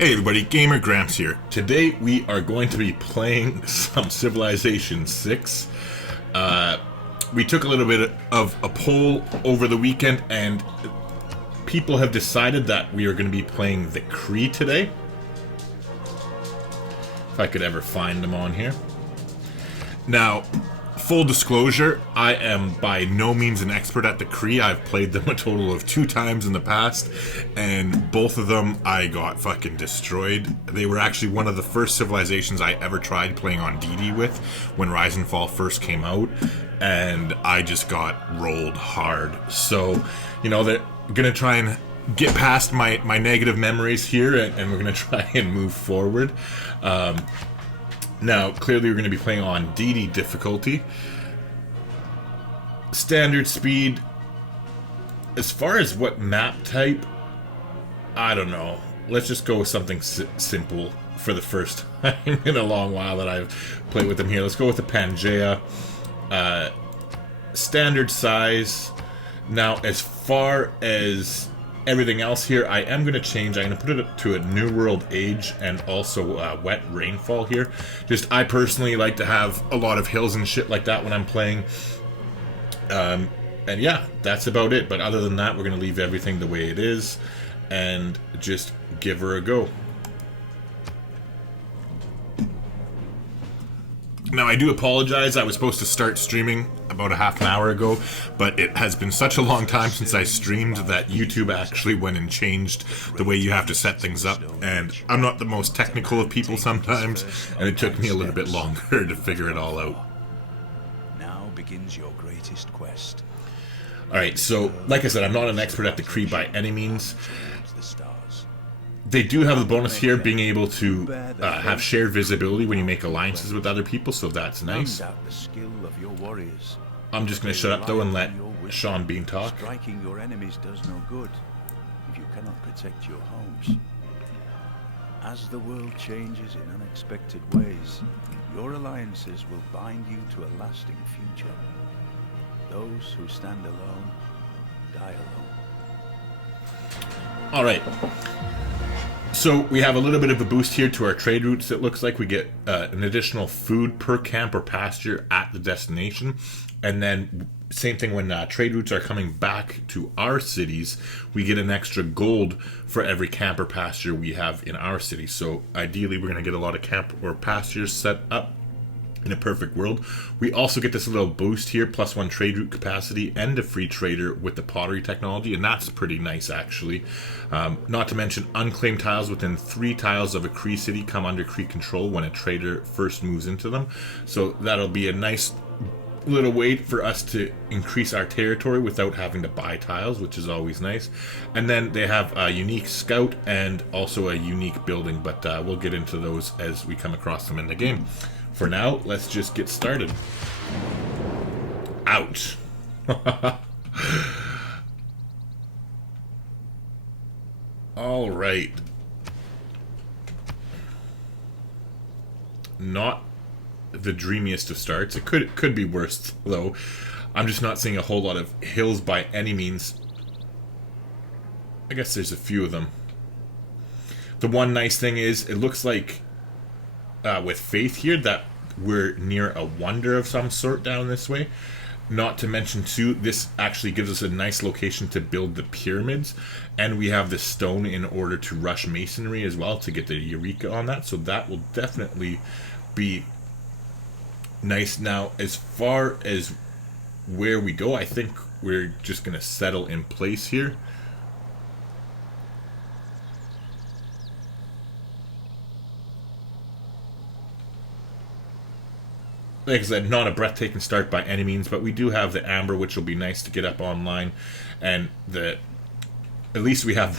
Hey everybody, Gamer Gramps here. Today we are going to be playing some Civilization 6. We took a little bit of a poll over the weekend and people have decided that we are going to be playing the Cree today. If I could ever find them on here. Now, full disclosure, I am by no means an expert at the Cree. I've played them a total of 2 times in the past, and both of them I got fucking destroyed. They were actually one of the first civilizations I ever tried playing on DD with when Rise and Fall first came out, and I just got rolled hard. So, you know, they're gonna try and get past my negative memories here, and we're gonna try and move forward. Now, clearly we're going to be playing on DD difficulty. Standard speed. As far as what map type, I don't know. Let's just go with something simple for the first time in a long while that I've played with them here. Let's go with the Pangea. Standard size. Now, as far as everything else here, I am going to change. I'm going to put it to a New World Age and also wet rainfall here. Just, I personally like to have a lot of hills and shit like that when I'm playing. And yeah, that's about it. But other than that, we're going to leave everything the way it is and just give her a go. Now, I do apologize. I was supposed to start streaming about a half an hour ago, but it has been such a long time since I streamed that YouTube actually went and changed the way you have to set things up, and I'm not the most technical of people sometimes, and it took me a little bit longer to figure it all out. Now begins your greatest quest. Alright, so, like I said, I'm not an expert at the Cree by any means. They do have the bonus here, being able to have shared visibility when you make alliances with other people, so that's nice. I'm just going to shut up, though, and let Sean Bean talk. Striking your enemies does no good if you cannot protect your homes. As the world changes in unexpected ways, your alliances will bind you to a lasting future. Those who stand alone, die alone. Alright. So, we have a little bit of a boost here to our trade routes. It looks like we get an additional food per camp or pasture at the destination. And then, same thing when trade routes are coming back to our cities, we get an extra gold for every camp or pasture we have in our city. So, ideally, we're going to get a lot of camp or pastures set up in a perfect world. We also get this little boost here, +1 trade route capacity and a free trader with the pottery technology, and that's pretty nice actually. Not to mention unclaimed tiles within 3 tiles of a Cree city come under Cree control when a trader first moves into them. So that'll be a nice little way for us to increase our territory without having to buy tiles, which is always nice. And then they have a unique scout and also a unique building, but we'll get into those as we come across them in the game. For now, let's just get started. Ouch. All right. Not the dreamiest of starts. It could be worse, though. I'm just not seeing a whole lot of hills by any means. I guess there's a few of them. The one nice thing is, it looks like with Faith here that we're near a wonder of some sort down this way. Not to mention too, this actually gives us a nice location to build the pyramids, and we have the stone in order to rush masonry as well to get the Eureka on that, so that will definitely be nice. Now, as far as where we go, I think we're just going to settle in place here. Like I said, not a breathtaking start by any means, but we do have the amber, which will be nice to get up online, and at least we have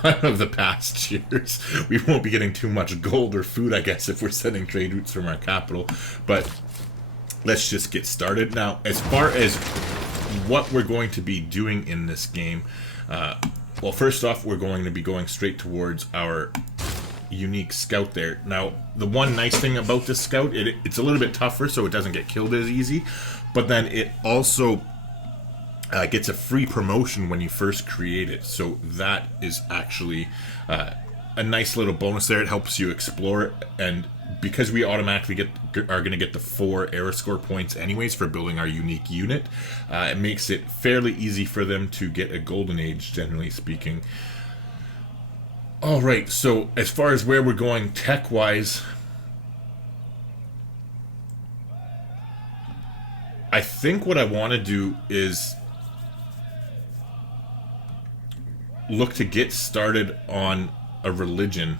one of the pastures. We won't be getting too much gold or food, I guess, if we're sending trade routes from our capital, but let's just get started. Now, as far as what we're going to be doing in this game, well, first off, we're going to be going straight towards our unique scout there. Now, the one nice thing about this scout, it's a little bit tougher, so it doesn't get killed as easy, but then it also gets a free promotion when you first create it, so that is actually a nice little bonus there. It helps you explore, and because we automatically are going to get the 4 era score points anyways for building our unique unit, it makes it fairly easy for them to get a golden age, generally speaking. Alright, so as far as where we're going tech-wise, I think what I want to do is look to get started on a religion.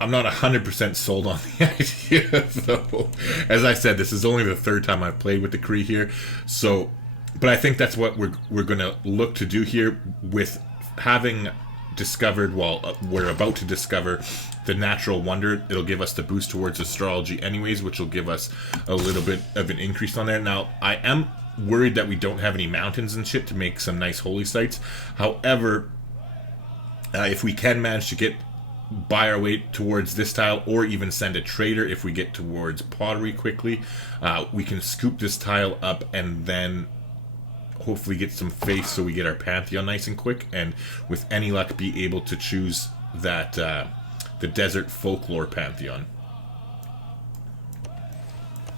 I'm not 100% sold on the idea, though. As I said, this is only the 3rd time I've played with the Cree here, so... But I think that's what we're going to look to do here with having discovered, well, we're about to discover the natural wonder. It'll give us the boost towards astrology anyways, which will give us a little bit of an increase on there. Now, I am worried that we don't have any mountains and shit to make some nice holy sites. However, if we can manage to get by our way towards this tile, or even send a trader if we get towards pottery quickly, we can scoop this tile up and then hopefully get some faith so we get our Pantheon nice and quick, and with any luck be able to choose that the desert folklore Pantheon.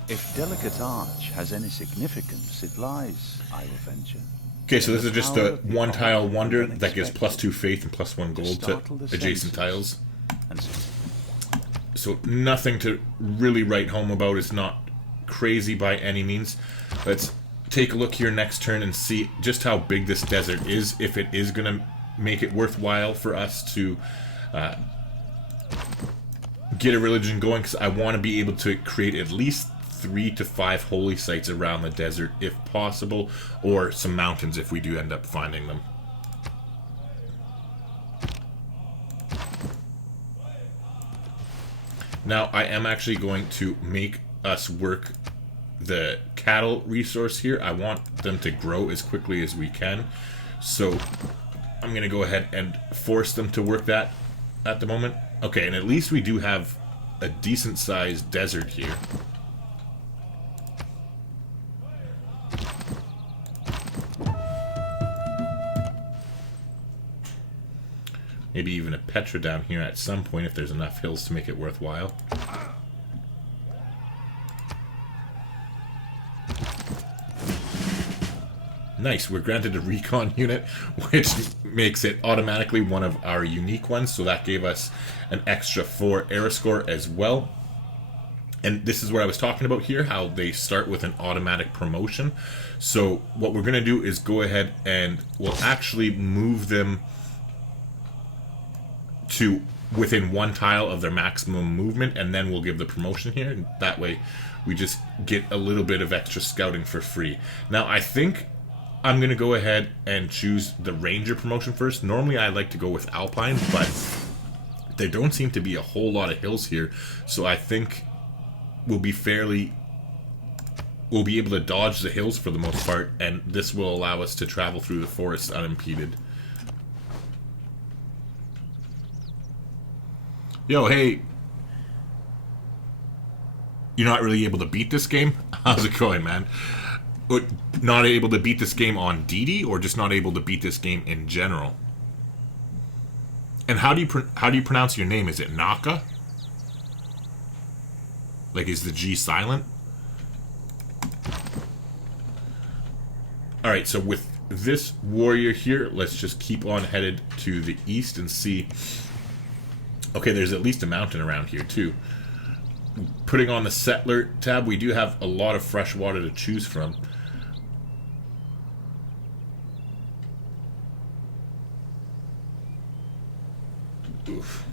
If delicate arch has any significance, it lies, I will venture. Okay, so this is just a 1 tile wonder that gives +2 faith and +1 gold to adjacent tiles. So nothing to really write home about. It's not crazy by any means. Let's take a look here next turn and see just how big this desert is, if it is going to make it worthwhile for us to get a religion going, because I want to be able to create at least 3 to 5 holy sites around the desert if possible, or some mountains if we do end up finding them. Now I am actually going to make us work the cattle resource here. I want them to grow as quickly as we can, so I'm going to go ahead and force them to work that at the moment. Okay, and at least we do have a decent sized desert here. Maybe even a Petra down here at some point if there's enough hills to make it worthwhile. Nice, we're granted a recon unit, which makes it automatically one of our unique ones, so that gave us an extra 4 era score as well. And this is what I was talking about here, how they start with an automatic promotion. So what we're going to do is go ahead and we'll actually move them to within 1 tile of their maximum movement, and then we'll give the promotion here. And that way we just get a little bit of extra scouting for free. Now I think I'm going to go ahead and choose the Ranger promotion first. Normally I like to go with Alpine, but there don't seem to be a whole lot of hills here, so I think we'll be able to dodge the hills for the most part, and this will allow us to travel through the forest unimpeded. Yo, hey. You're not really able to beat this game? How's it going, man? Not able to beat this game on Deity, or just not able to beat this game in general? And how do you pronounce your name? Is it Naka? Like, is the G silent? Alright, so with this warrior here, let's just keep on headed to the east and see. Okay, there's at least a mountain around here too. Putting on the settler tab, we do have a lot of fresh water to choose from. Oof.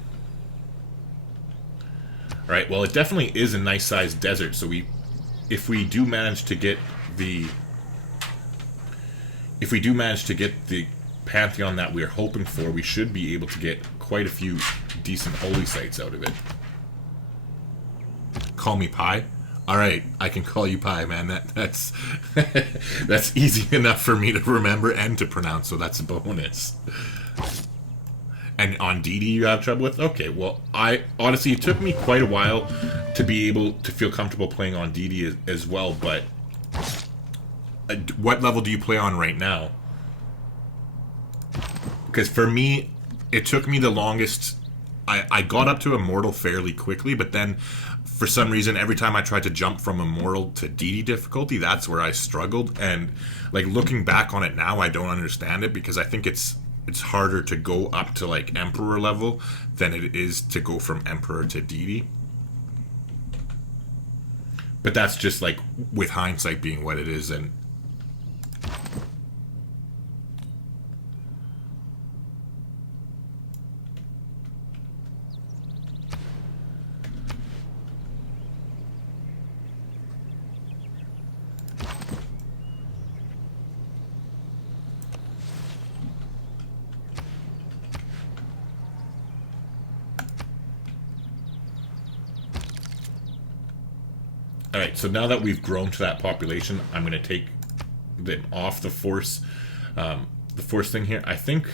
Alright, well, it definitely is a nice sized desert, so if we do manage to get the Pantheon that we're hoping for, we should be able to get quite a few decent holy sites out of it. Call me Pi? Alright, I can call you Pi, man. That's that's easy enough for me to remember and to pronounce, so that's a bonus. And on Deity you have trouble with? Okay, well, honestly, it took me quite a while to be able to feel comfortable playing on Deity as well, but what level do you play on right now? Because for me, it took me the longest. I got up to Immortal fairly quickly, but then for some reason, every time I tried to jump from Immortal to Deity difficulty, that's where I struggled. And like looking back on it now, I don't understand it, because I think it's harder to go up to like Emperor level than it is to go from Emperor to Deity. But that's just like with hindsight being what it is. And alright, so now that we've grown to that population, I'm going to take them off the force thing here. I think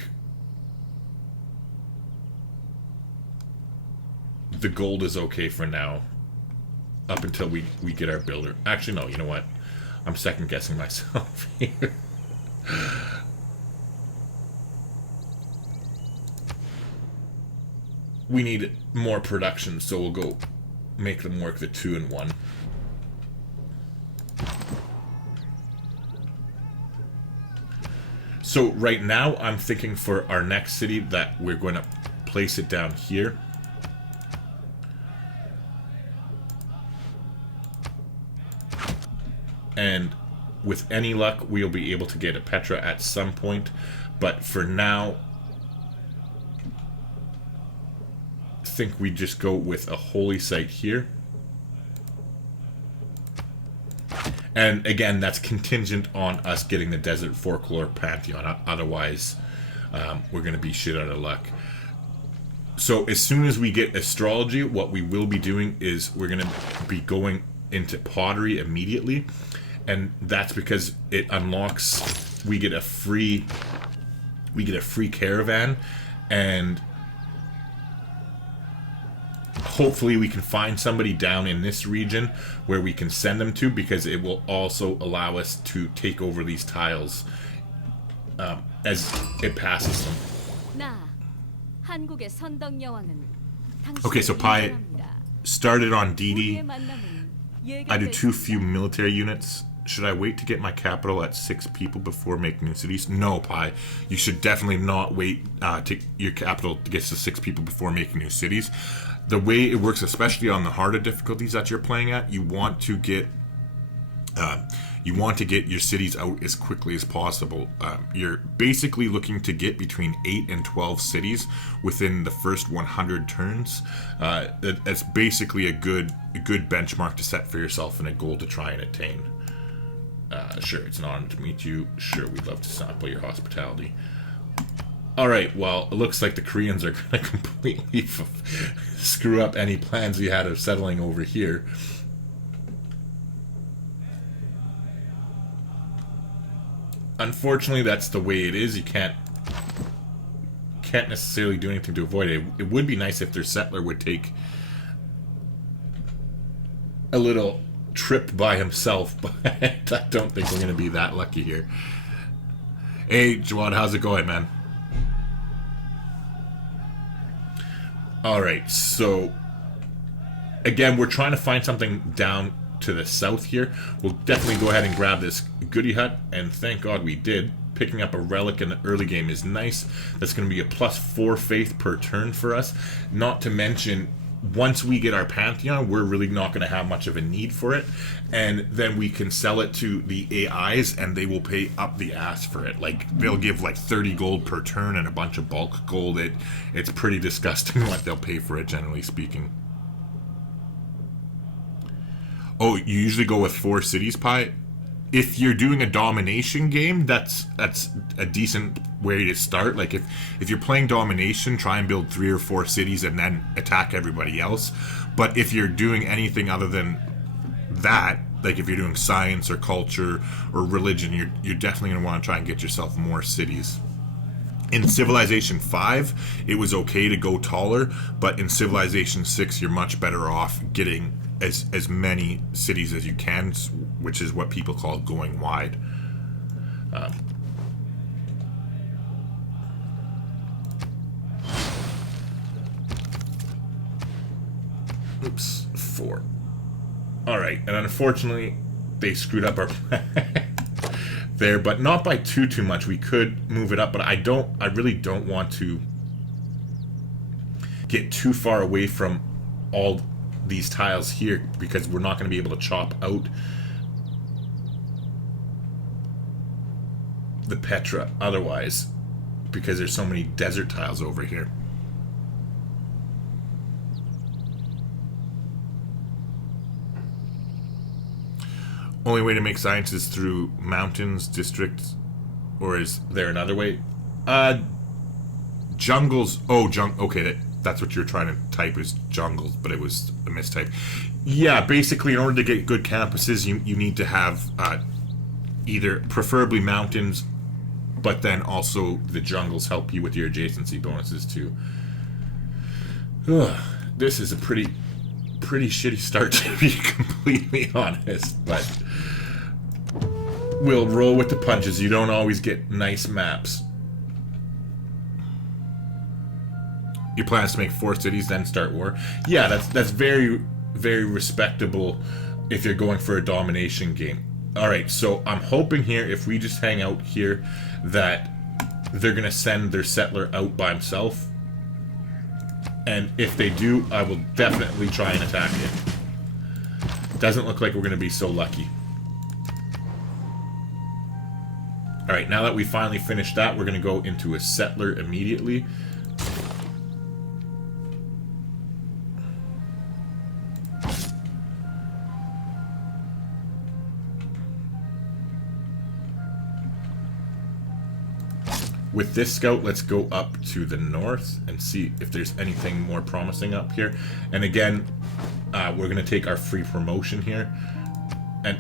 the gold is okay for now, up until we get our builder. Actually, no, you know what? I'm second guessing myself here. We need more production, so we'll go make them work the 2 and 1. So right now, I'm thinking for our next city that we're going to place it down here. And with any luck, we'll be able to get a Petra at some point. But for now, I think we just go with a holy site here. And again, that's contingent on us getting the Desert Folklore Pantheon. Otherwise, we're going to be shit out of luck. So as soon as we get astrology, what we will be doing is we're going to be going into pottery immediately. And that's because it unlocks, we get a free caravan, and hopefully we can find somebody down in this region where we can send them to, because it will also allow us to take over these tiles as it passes them. Okay, so Pi started on Deity. I do too few military units. Should I wait to get my capital at 6 people before making new cities? No, Pi. You should definitely not wait to your capital to get to 6 people before making new cities. The way it works, especially on the harder difficulties that you're playing at, you want to get your cities out as quickly as possible. You're basically looking to get between 8 and 12 cities within the first 100 turns. That's basically a good benchmark to set for yourself and a goal to try and attain. Sure, it's an honor to meet you. Sure, we'd love to sample your hospitality. Alright, well, it looks like the Koreans are going to completely screw up any plans we had of settling over here. Unfortunately, that's the way it is. You can't necessarily do anything to avoid it. It would be nice if their settler would take a little trip by himself, but I don't think we're going to be that lucky here. Hey, Jawad, how's it going, man? Alright, so again, we're trying to find something down to the south here. We'll definitely go ahead and grab this goodie hut, and thank God we did. Picking up a relic in the early game is nice. That's going to be a +4 faith per turn for us. Not to mention, once we get our Pantheon, we're really not going to have much of a need for it. And then we can sell it to the AIs, and they will pay up the ass for it. Like, they'll give like 30 gold per turn and a bunch of bulk gold. It's pretty disgusting what they'll pay for it, generally speaking. Oh, you usually go with 4 cities, Pi? If you're doing a domination game, that's a decent way to start. Like, if you're playing domination, try and build 3 or 4 cities and then attack everybody else. But if you're doing anything other than that, like if you're doing science or culture or religion, you're definitely going to want to try and get yourself more cities. In Civilization 5, it was okay to go taller, but in Civilization 6, you're much better off getting as many cities as you can, which is what people call going wide. Oops, 4. Alright, and unfortunately, they screwed up our plan there, but not by too much. We could move it up, but I really don't want to get too far away from all these tiles here, because we're not going to be able to chop out the Petra otherwise, because there's so many desert tiles over here. Only way to make science is through mountains, districts, or is there another way? Jungles. Oh, okay, that's what you're trying to type, is jungles, but it was a mistype. Yeah, basically, in order to get good campuses, you need to have either preferably mountains, but then also the jungles help you with your adjacency bonuses too. Ugh, this is a pretty shitty start, to be completely honest, but we'll roll with the punches. You don't always get nice maps. Your plan is to make 4 cities, then start war. Yeah, that's very, very respectable if you're going for a domination game. Alright, so I'm hoping here, if we just hang out here, that they're going to send their settler out by himself. And if they do, I will definitely try and attack it. Doesn't look like we're going to be so lucky. Alright, now that we finally finished that, we're going to go into a settler immediately. With this scout, let's go up to the north and see if there's anything more promising up here. And again, we're going to take our free promotion here.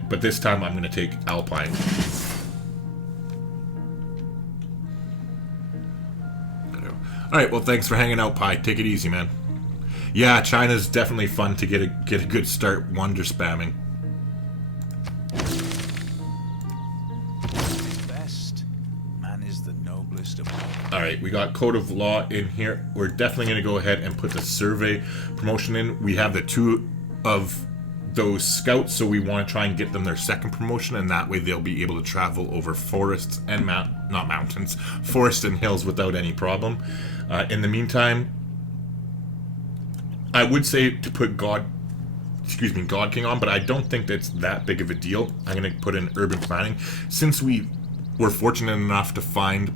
But this time I'm going to take Alpine. Alright, well, thanks for hanging out, Pi. Take it easy, man. Yeah, China's definitely fun to get a good start wonder spamming. Alright, we got Code of Law in here. We're definitely going to go ahead and put the survey promotion in. We have the 2 of those scouts, so we want to try and get them their second promotion, and that way they'll be able to travel over forests and not mountains, forests and hills without any problem. In the meantime, I would say to put God King on, but I don't think that's that big of a deal. I'm going to put in urban planning. Since we were fortunate enough to find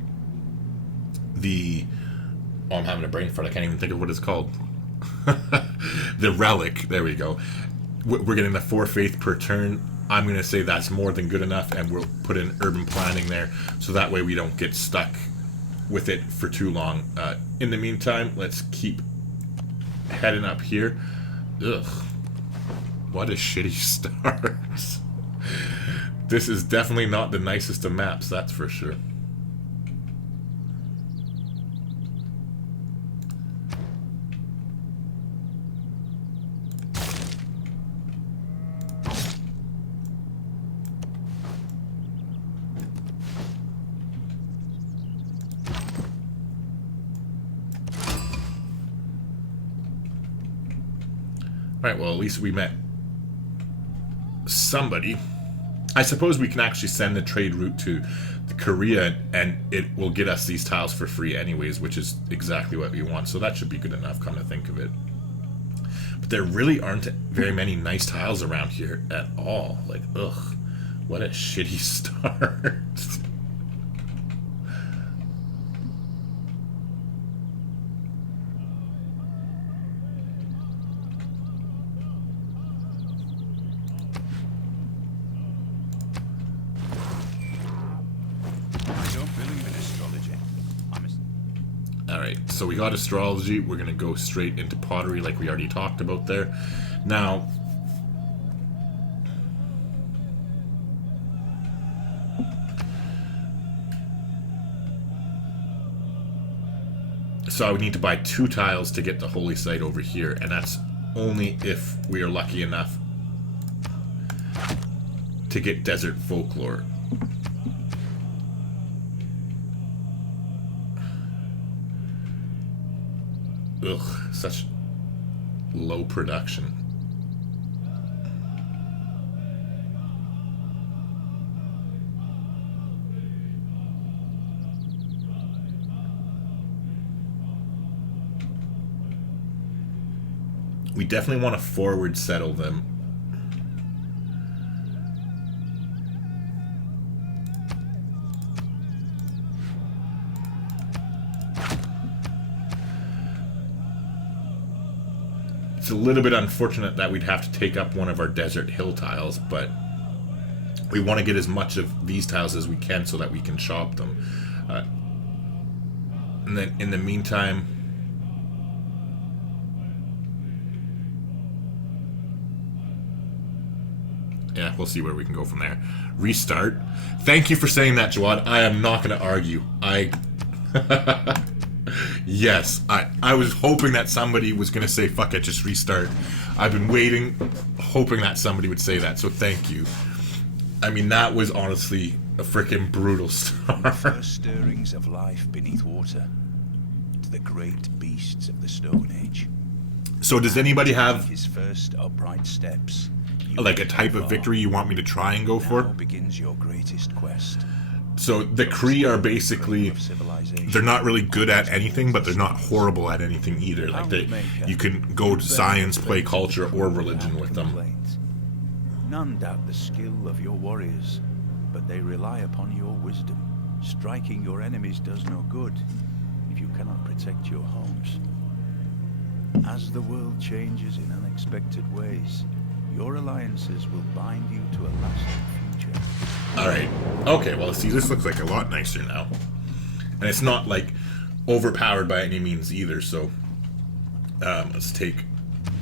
the... Oh, I'm having a brain fart. I can't even think of what it's called. The relic. There we go. We're getting the 4 faith per turn. I'm going to say that's more than good enough, and we'll put in urban planning there, so that way we don't get stuck with it for too long. In the meantime, let's keep heading up here. Ugh. What a shitty start. This is definitely not the nicest of maps, that's for sure. Alright, well, at least we met somebody. I suppose we can actually send the trade route to the Korea, and it will get us these tiles for free anyways, which is exactly what we want. So that should be good enough, come to think of it. But there really aren't very many nice tiles around here at all. Like, ugh, what a shitty start. Alright, so we got astrology. We're going to go straight into pottery like we already talked about there. Now, so I would need to buy 2 tiles to get the holy site over here, and that's only if we are lucky enough to get desert folklore. Ugh, such low production. We definitely want to forward settle them. It's a little bit unfortunate that we'd have to take up one of our desert hill tiles, but we want to get as much of these tiles as we can so that we can shop them. And then in the meantime, yeah, we'll see where we can go from there. Restart. Thank you for saying that, Jawad. I am not going to argue. Yes, I was hoping that somebody was going to say, fuck it, just restart. I've been waiting, hoping that somebody would say that, so thank you. I mean, that was honestly a freaking brutal start. The first stirrings of life beneath water, to the great beasts of the Stone Age. So does anybody have his first upright steps? Like a type of victory you want me to try and go for? Now begins your greatest quest. So the Cree are basically, they're not really good at anything, but they're not horrible at anything either. Like you can go to science, play culture, or religion with them. None doubt the skill of your warriors, but they rely upon your wisdom. Striking your enemies does no good if you cannot protect your homes. As the world changes in unexpected ways, your alliances will bind you to a lasting future. Alright. Okay, well, see, this looks like a lot nicer now. And it's not, like, overpowered by any means either, so let's take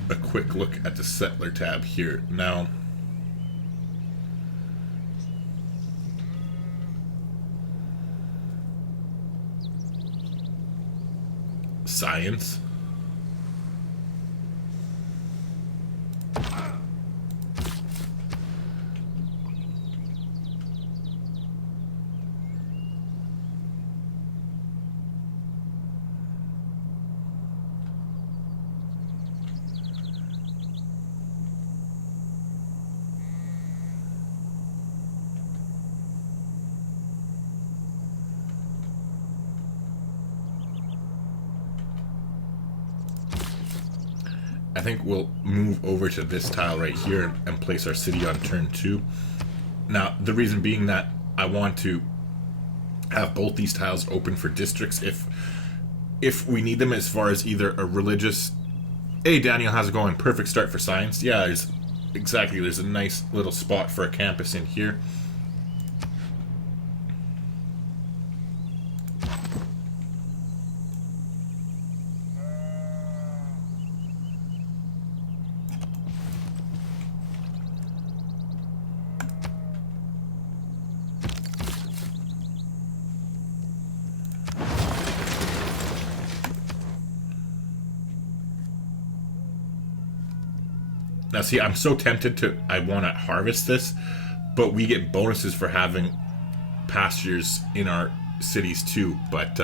a quick look at the Settler tab here. Now, science. I think we'll move over to this tile right here and place our city on turn 2. Now, the reason being that I want to have both these tiles open for districts if we need them, as far as either a religious... Hey, Daniel, how's it going? Perfect start for science. Yeah, there's a nice little spot for a campus in here. Now see, I'm so tempted I want to harvest this, but we get bonuses for having pastures in our cities too, but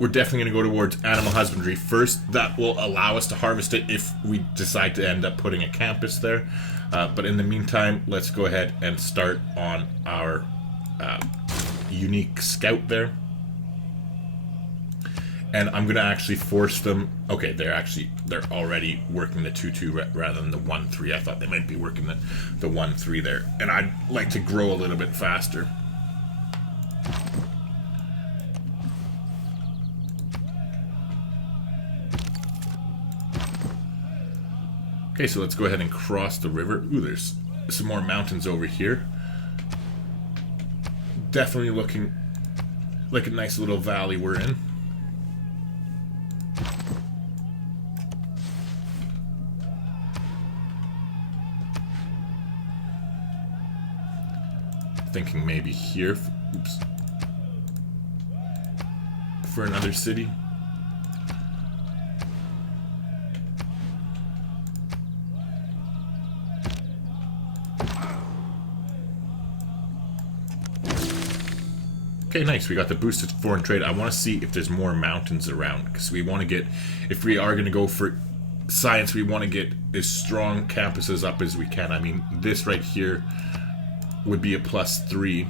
we're definitely going to go towards animal husbandry first. That will allow us to harvest it if we decide to end up putting a campus there, but in the meantime, let's go ahead and start on our unique scout there. And I'm going to actually force them... Okay, they're already working the 2-2 rather than the 1-3. I thought they might be working the 1-3 there. And I'd like to grow a little bit faster. Okay, so let's go ahead and cross the river. Ooh, there's some more mountains over here. Definitely looking like a nice little valley we're in. Thinking maybe here, oops, for another city. Okay, nice. We got the boosted foreign trade. I want to see if there's more mountains around, because we want to get, if we are going to go for science, we want to get as strong campuses up as we can. I mean, this right here would be a +3.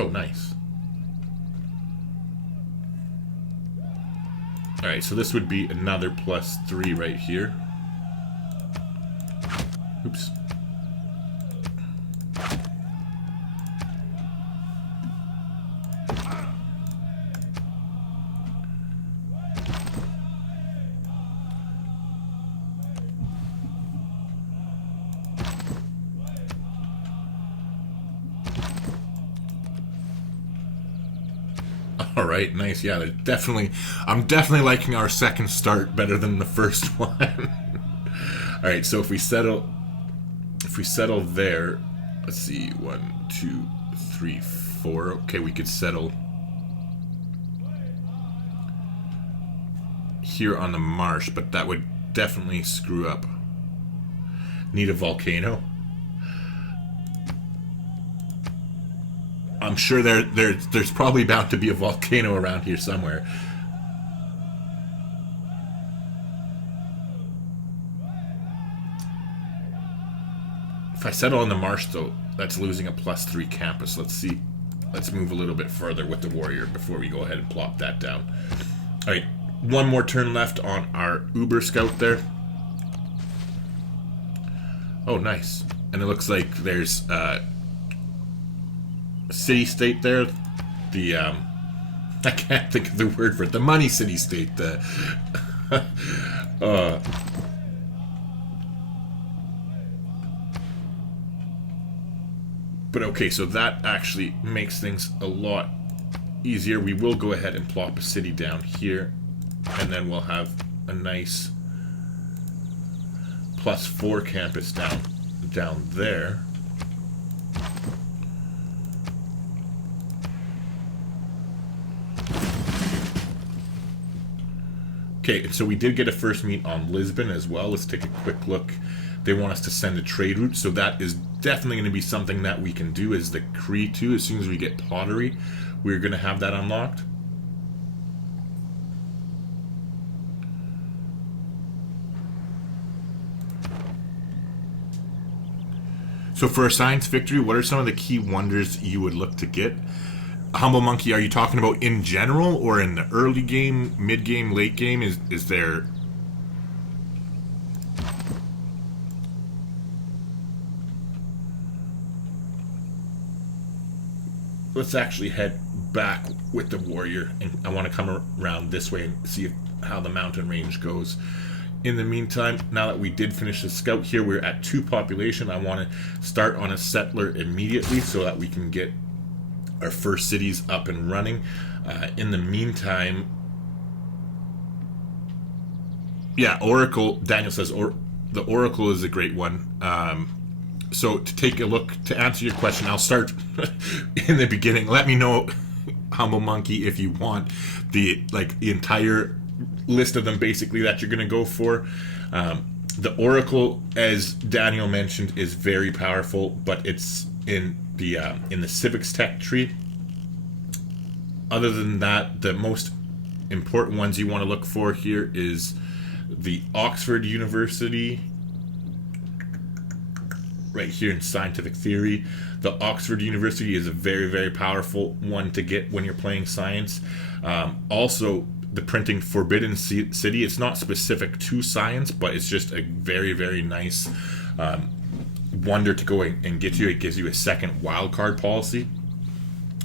Oh, nice. Alright, so this would be another +3 right here. Oops. All right, nice. Yeah, I'm definitely liking our second start better than the first one. All right, so if we settle there, let's see, 1, 2, 3, 4. Okay, we could settle here on the marsh, but that would definitely screw up. Need a volcano. I'm sure there's probably bound to be a volcano around here somewhere. If I settle on the marsh, though, that's losing a +3 campus. Let's see. Let's move a little bit further with the warrior before we go ahead and plop that down. All right, one more turn left on our Uber Scout there. Oh, nice. And it looks like there's city-state there, the I can't think of the word for it, the money city-state, but okay, so that actually makes things a lot easier. We will go ahead and plop a city down here, and then we'll have a nice +4 campus down there. Okay, and so we did get a first meet on Lisbon as well. Let's take a quick look. They want us to send a trade route, so that is definitely going to be something that we can do as the Cree too. As soon as we get pottery, we're going to have that unlocked. So for a science victory, what are some of the key wonders you would look to get? Humble Monkey, are you talking about in general or in the early game, mid game, late game? Is there... Let's actually head back with the warrior, and I want to come around this way and see how the mountain range goes. In the meantime, now that we did finish the scout here, we're at 2 population. I want to start on a settler immediately so that we can get our first cities up and running. In the meantime, yeah, Oracle, Daniel says, the Oracle is a great one. So to take a look, to answer your question, I'll start in the beginning. Let me know, Humble Monkey, if you want the entire list of them basically that you're going to go for. The Oracle, as Daniel mentioned, is very powerful, but it's in the Civ6 tech tree. Other than that, the most important ones you want to look for here is the Oxford University, right here in scientific theory. The Oxford University is a very, very powerful one to get when you're playing science. Also, the printing Forbidden City. It's not specific to science, but it's just a very, very nice wonder to go and get you. It gives you a second wildcard policy.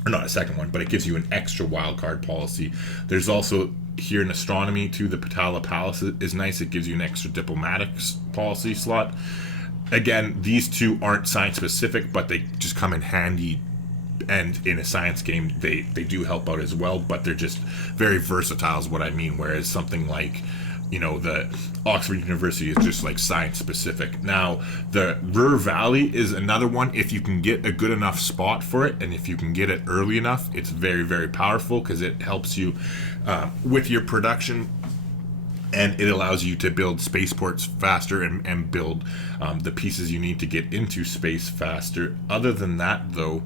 Or not a second one, but it gives you an extra wildcard policy. There's also here in astronomy too, the Patala Palace is nice. It gives you an extra diplomatics policy slot. Again, these two aren't science specific, but they just come in handy, and in a science game they do help out as well, but they're just very versatile is what I mean, whereas something like, you know, the Oxford University is just like science specific. Now the Ruhr Valley is another one. If you can get a good enough spot for it, and if you can get it early enough, it's very, very powerful because it helps you with your production, and it allows you to build spaceports faster and build the pieces you need to get into space faster. Other than that, though,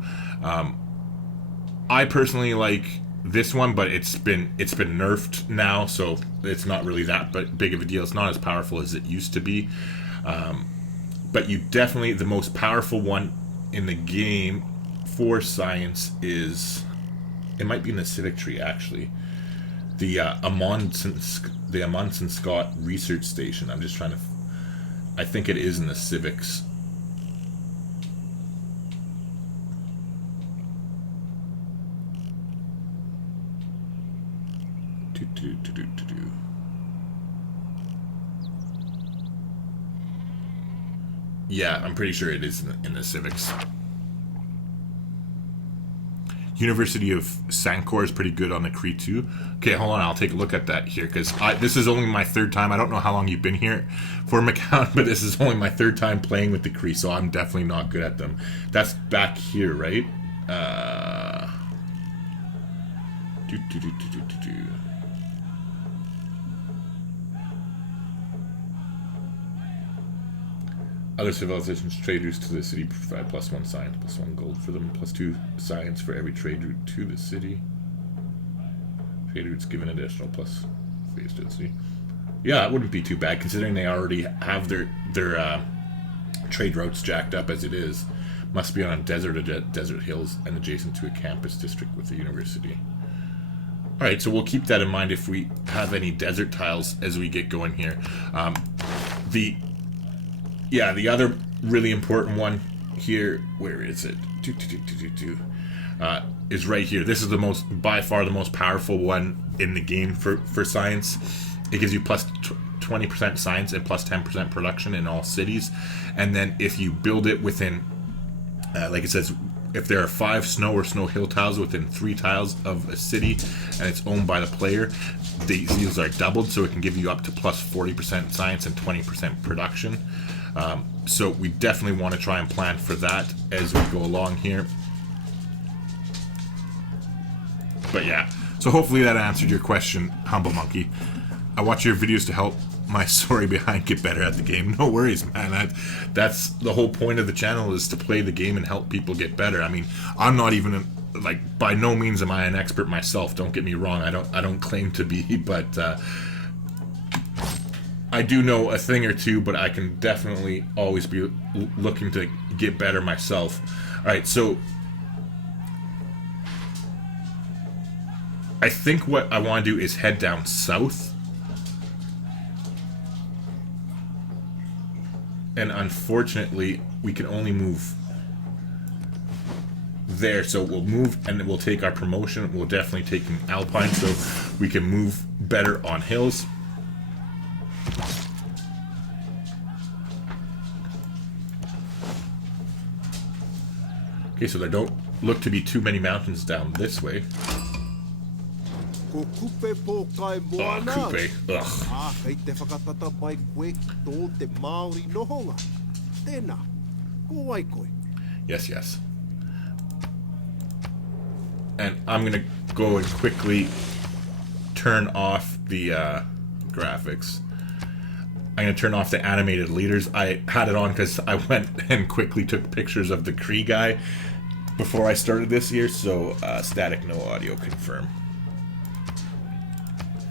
I personally like this one, but it's been nerfed now, so it's not really that big of a deal. It's not as powerful as it used to be. But you definitely, the most powerful one in the game for science is, it might be in the civic tree actually. The Amundsen Scott Research Station. I'm just trying to. I think it is in the civics. Yeah, I'm pretty sure it is in the civics. University of Sankor is pretty good on the Cree too. Okay, hold on, I'll take a look at that here, because this is only my third time. I don't know how long you've been here for Macau, but this is only my third time playing with the Cree, so I'm definitely not good at them. That's back here, right? Other civilizations trade routes to the city provide +1 science, +1 gold for them, +2 science for every trade route to the city. Trade routes give an additional plus phase density. Yeah, it wouldn't be too bad considering they already have their trade routes jacked up as it is. Must be on a desert hills and adjacent to a campus district with the university. Alright, so we'll keep that in mind if we have any desert tiles as we get going here. The other really important one here, where is it? Is right here. This is by far the most powerful one in the game for science. It gives you plus 20% science and plus 10% production in all cities. And then if you build it within, like it says, if there are 5 snow or snow hill tiles within 3 tiles of a city and it's owned by the player, these are doubled, so it can give you up to plus 40% science and 20% production. So we definitely want to try and plan for that as we go along here. But yeah, so hopefully that answered your question, Humble Monkey. I watch your videos to help my story behind get better at the game. No worries, man. That's the whole point of the channel, is to play the game and help people get better. I mean, I'm not even by no means am I an expert myself. Don't get me wrong. I don't claim to be, but I do know a thing or two. But I can definitely always be looking to get better myself. All right, so I think what I want to do is head down south. And unfortunately, we can only move there. So we'll move and we'll take our promotion. We'll definitely take an Alpine so we can move better on hills. Okay, so there don't look to be too many mountains down this way. Oh, Kupe. Ugh. Yes. And I'm gonna go and quickly turn off the graphics. I'm gonna turn off the animated leaders. I had it on because I went and quickly took pictures of the Cree guy before I started this here, so static no audio confirm.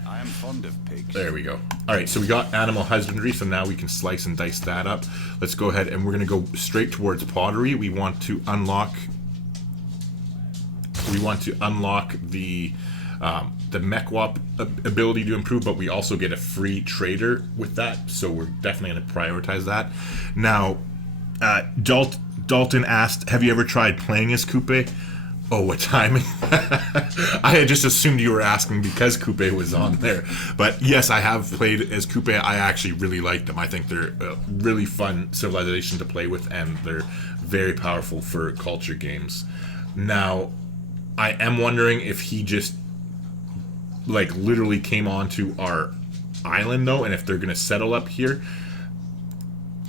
I am fond of pigs. There we go. Alright, so we got animal husbandry, so now we can slice and dice that up. Let's go ahead and we're going to go straight towards pottery. We want to unlock the Mechwap ability to improve, but we also get a free trader with that, so we're definitely going to prioritize that. Now, Dalton asked, have you ever tried playing as Kupe? Oh, what timing? I had just assumed you were asking because Kupe was on there. But yes, I have played as Kupe. I actually really like them. I think they're a really fun civilization to play with, and they're very powerful for culture games. Now, I am wondering if he just, literally came onto our island, though, and if they're going to settle up here.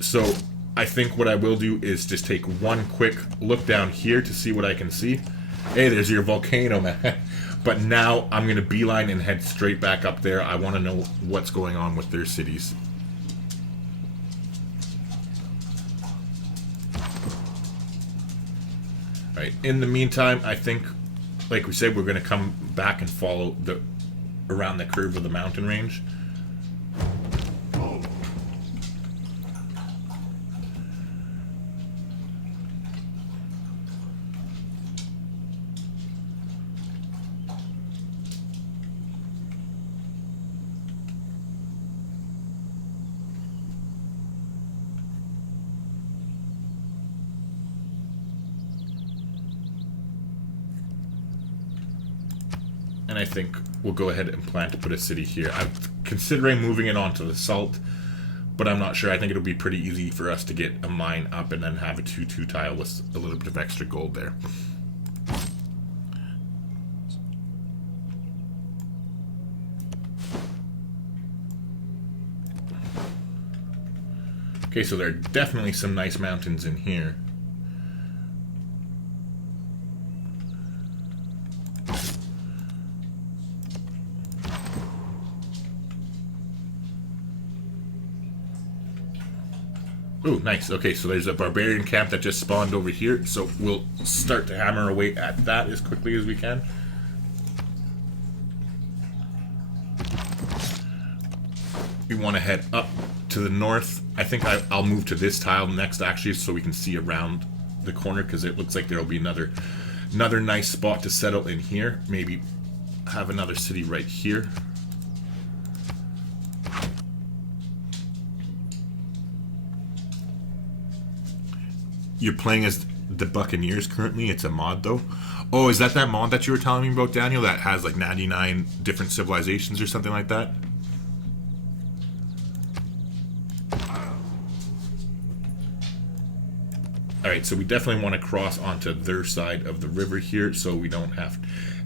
So, I think what I will do is just take one quick look down here to see what I can see. Hey, there's your volcano, man. But now I'm going to beeline and head straight back up there. I want to know what's going on with their cities. Alright, in the meantime, I think, like we said, we're going to come back and follow around the curve of the mountain range. I think we'll go ahead and plan to put a city here. I'm considering moving it onto the salt, but I'm not sure. I think it'll be pretty easy for us to get a mine up and then have a 2-2 tile with a little bit of extra gold there. Okay, so there are definitely some nice mountains in here. Ooh, nice. Okay, so there's a barbarian camp that just spawned over here, so we'll start to hammer away at that as quickly as we can. We want to head up to the north. I think I'll move to this tile next, actually, so we can see around the corner, because it looks like there'll be another nice spot to settle in here. Maybe have another city right here. You're playing as the Buccaneers currently. It's a mod, though. Oh, is that mod that you were telling me about, Daniel, that has like 99 different civilizations or something like that? Alright, so we definitely want to cross onto their side of the river here so we don't have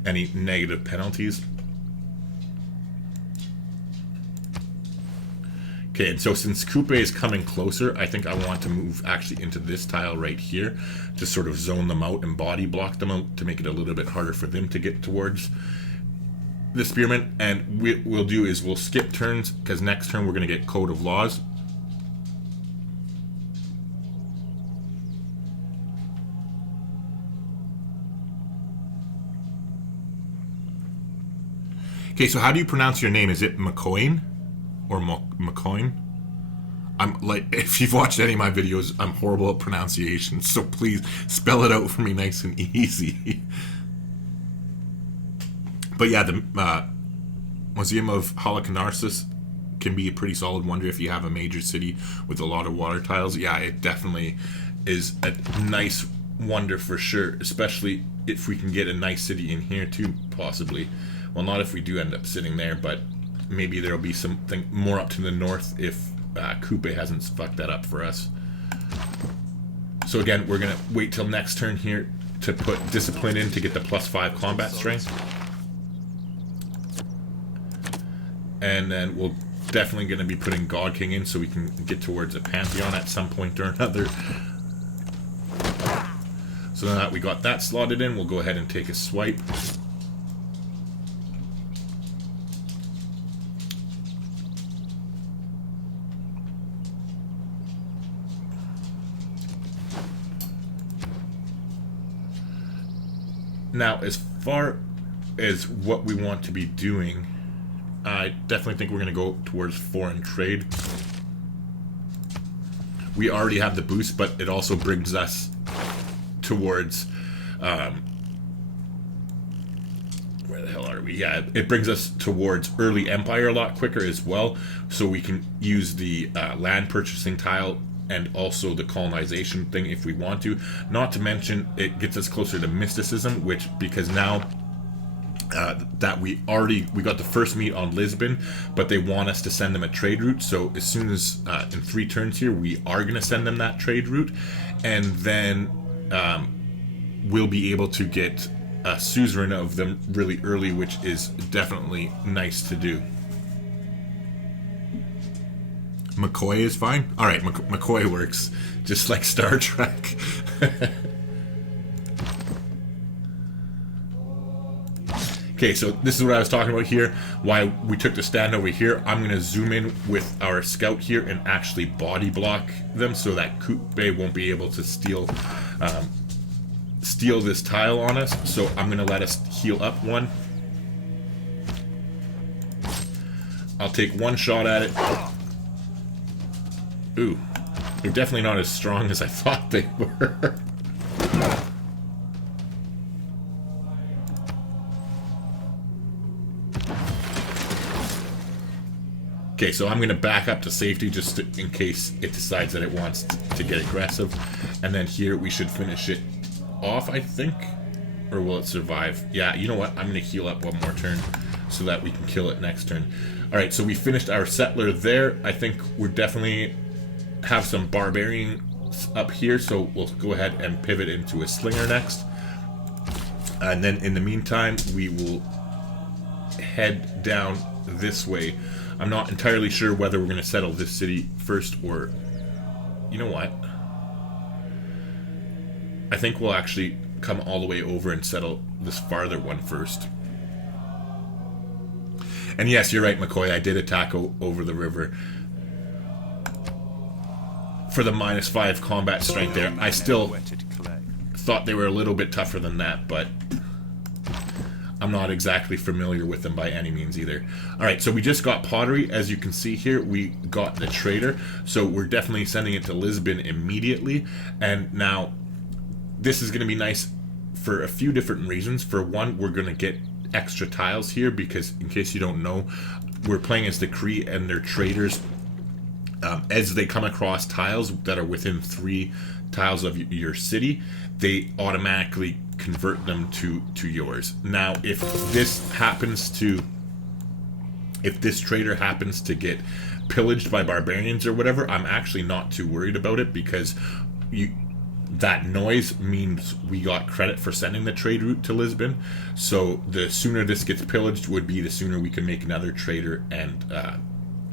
any negative penalties. Okay, and so since Coupe is coming closer, I think I want to move actually into this tile right here to sort of zone them out and body block them out to make it a little bit harder for them to get towards the spearmen. And what we'll do is we'll skip turns, because next turn we're going to get Code of Laws. Okay, so how do you pronounce your name? Is it McCoyne? Or McCoyne? I'm like, if you've watched any of my videos, I'm horrible at pronunciation, so please spell it out for me nice and easy. But yeah, the Museum of Halicarnassus can be a pretty solid wonder if you have a major city with a lot of water tiles. Yeah, it definitely is a nice wonder for sure, especially if we can get a nice city in here too, possibly. Well, not if we do end up sitting there, but maybe there'll be something more up to the north if Coupe hasn't fucked that up for us. So again, we're going to wait till next turn here to put Discipline in to get the +5 combat strength. And then we'll definitely going to be putting God King in so we can get towards a Pantheon at some point or another. So now that we got that slotted in, we'll go ahead and take a swipe. Now, as far as what we want to be doing, I definitely think we're going to go towards foreign trade. We already have the boost, but it also brings us towards... where the hell are we? Yeah, it brings us towards early empire a lot quicker as well, so we can use the land purchasing tile and also the colonization thing if we want to. Not to mention, it gets us closer to mysticism, which, because now that we got the first meet on Lisbon, but they want us to send them a trade route, so as soon as in 3 turns here, we are going to send them that trade route, and then we'll be able to get a suzerain of them really early, which is definitely nice to do. McCoy is fine? Alright, McCoy works. Just like Star Trek. Okay, so this is what I was talking about here. Why we took the stand over here. I'm going to zoom in with our scout here and actually body block them so that Coupe won't be able to steal this tile on us. So I'm going to let us heal up 1. I'll take 1 shot at it. Ooh, they're definitely not as strong as I thought they were. Okay, so I'm going to back up to safety just in case it decides that it wants to get aggressive. And then here we should finish it off, I think. Or will it survive? Yeah, you know what? I'm going to heal up one more turn so that we can kill it next turn. Alright, so we finished our settler there. I think we're definitely have some barbarians up here, so we'll go ahead and pivot into a slinger next. And then in the meantime, we will head down this way. I'm not entirely sure whether we're going to settle this city first or... You know what? I think we'll actually come all the way over and settle this farther one first. And yes, you're right, McCoy. I did attack over the river for the -5 combat strength there. I still thought they were a little bit tougher than that, but I'm not exactly familiar with them by any means either. Alright, so we just got pottery. As you can see here, we got the trader. So we're definitely sending it to Lisbon immediately. And now, this is going to be nice for a few different reasons. For one, we're going to get extra tiles here because, in case you don't know, we're playing as the Cree and their traders. As they come across tiles that are within 3 tiles of your city, they automatically convert them to yours. Now, if this trader happens to get pillaged by barbarians or whatever, I'm actually not too worried about it because that noise means we got credit for sending the trade route to Lisbon. So the sooner this gets pillaged would be the sooner we can make another trader and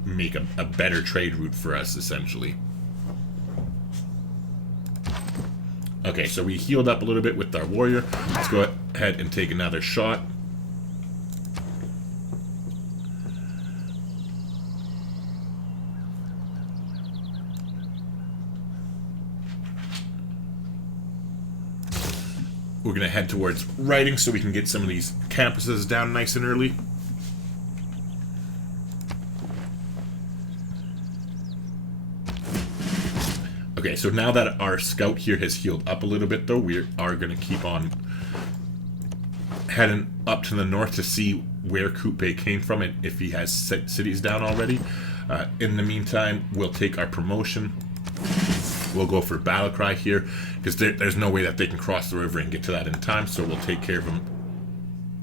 make a better trade route for us, essentially. Okay, so we healed up a little bit with our warrior. Let's go ahead and take another shot. We're going to head towards writing so we can get some of these campuses down nice and early. Okay, so now that our scout here has healed up a little bit, though, we are going to keep on heading up to the north to see where Coupe came from and if he has set cities down already. In the meantime, we'll take our promotion. We'll go for battle cry here because there's no way that they can cross the river and get to that in time, so we'll take care of them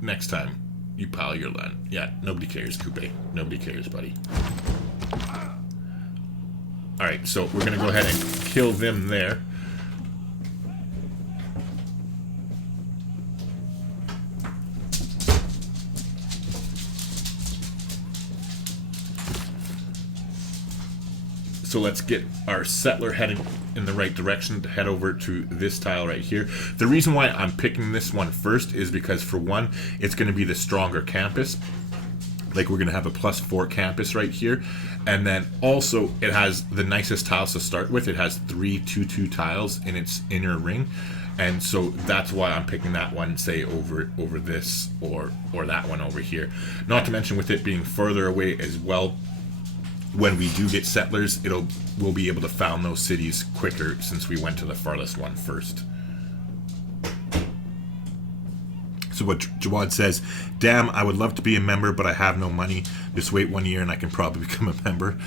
next time. You pile your land. Yeah, nobody cares, Coupe. Nobody cares, buddy. Alright, so we're going to go ahead and kill them there. So let's get our settler heading in the right direction to head over to this tile right here. The reason why I'm picking this one first is because, for one, it's going to be the stronger campus. Like, we're going to have a +4 campus right here. And then also, it has the nicest tiles to start with. It has 3 2-2 tiles in its inner ring. And so that's why I'm picking that one, say, over this or that one over here. Not to mention, with it being further away as well, when we do get settlers, we'll be able to found those cities quicker since we went to the farthest one first. So what Jawad says, damn, I would love to be a member, but I have no money. Just wait 1 year and I can probably become a member.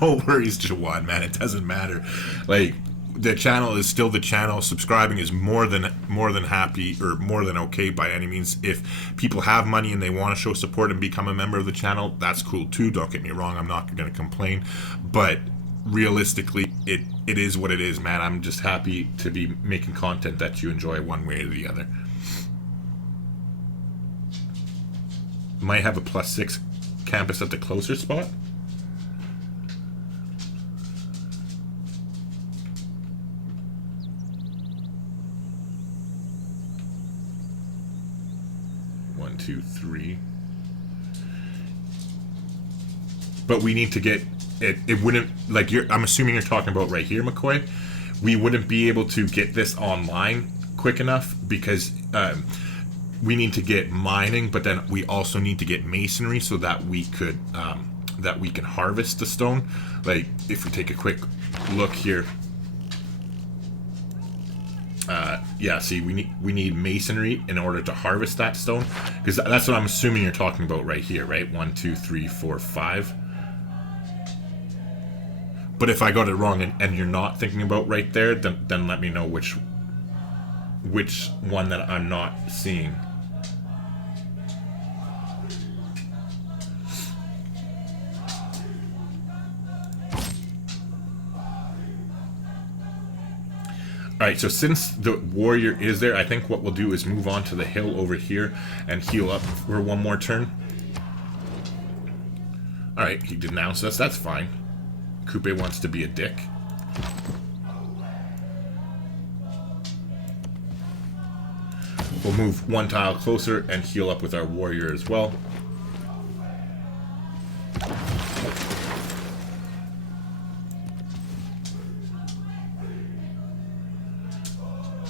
No worries, Jawad, man. It doesn't matter. Like, the channel is still the channel. Subscribing is more than happy, or more than okay by any means. If people have money and they want to show support and become a member of the channel, that's cool too. Don't get me wrong. I'm not going to complain. But realistically, it is what it is, man. I'm just happy to be making content that you enjoy one way or the other. Might have a +6 campus at the closer spot. One, two, three. But we need to get it. It wouldn't, like, I'm assuming you're talking about right here, McCoy. We wouldn't be able to get this online quick enough because we need to get mining, but then we also need to get masonry so that we could that we can harvest the stone. Like, if we take a quick look here, yeah, see, we need masonry in order to harvest that stone, because that's what I'm assuming you're talking about right here, right? 1, 2, 3, 4, 5. But if I got it wrong and you're not thinking about right there, then let me know which which one that I'm not seeing. Alright, so since the warrior is there, I think what we'll do is move on to the hill over here and heal up for one more turn. Alright, he denounced us, that's fine. Coupe wants to be a dick. We'll move one tile closer and heal up with our warrior as well.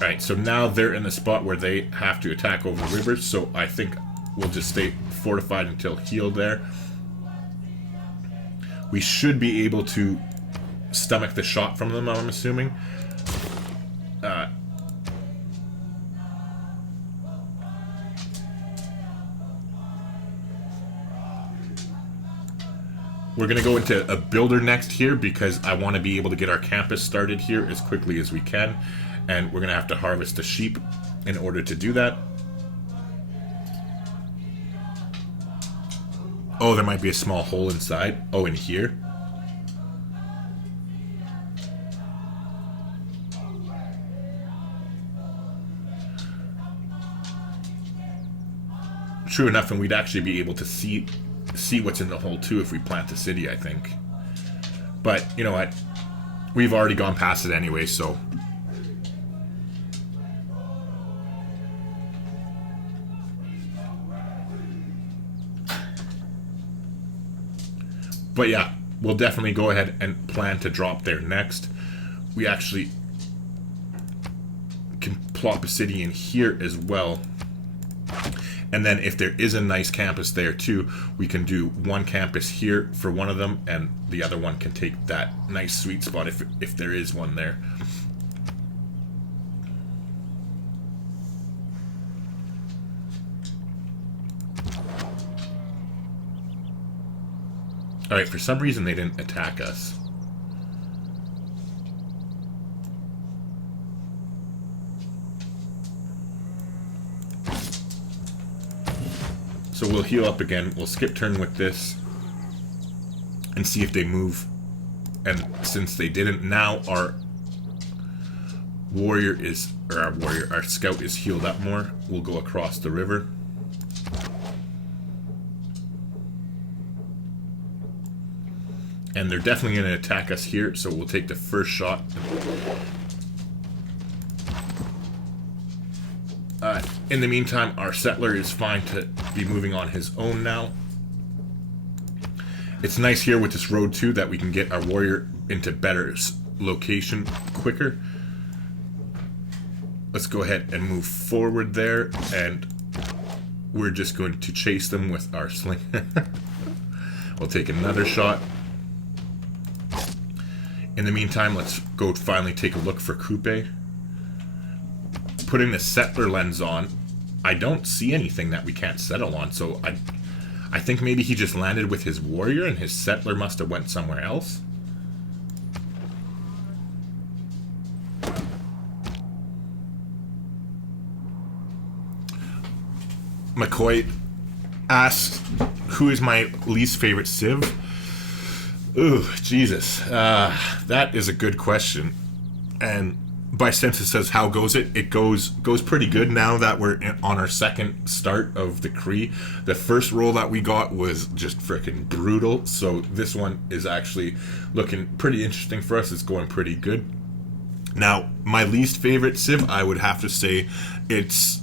Alright, so now they're in the spot where they have to attack over the river, so I think we'll just stay fortified until healed there. We should be able to stomach the shot from them, I'm assuming. We're going to go into a builder next here because I want to be able to get our campus started here as quickly as we can. And we're going to have to harvest the sheep in order to do that. Oh, there might be a small hole inside. Oh, in here. True enough, and we'd actually be able to see what's in the hole too if we plant the city, I think. But, you know what? We've already gone past it anyway, so... But yeah, we'll definitely go ahead and plan to drop there next. We actually can plop a city in here as well. And then if there is a nice campus there too, we can do one campus here for one of them, and the other one can take that nice sweet spot if there is one there. Alright, for some reason they didn't attack us. So we'll heal up again. We'll skip turn with this and see if they move. And since they didn't, now our warrior is, or our scout is healed up more. We'll go across the river. And they're definitely going to attack us here, so we'll take the first shot. In the meantime, our settler is fine to be moving on his own now. It's nice here with this road too that we can get our warrior into better location quicker. Let's go ahead and move forward there, and we're just going to chase them with our sling. We'll take another shot. In the meantime, let's go finally take a look for Coupe. Putting the settler lens on, I don't see anything that we can't settle on, so I think maybe he just landed with his warrior and his settler must have went somewhere else. McCoy asks, who is my least favorite Civ? Ooh, Jesus. That is a good question. And by census says, how goes it? It goes pretty good now that we're on our second start of the Cree. The first roll that we got was just freaking brutal. So this one is actually looking pretty interesting for us. It's going pretty good. Now, my least favorite Civ, I would have to say it's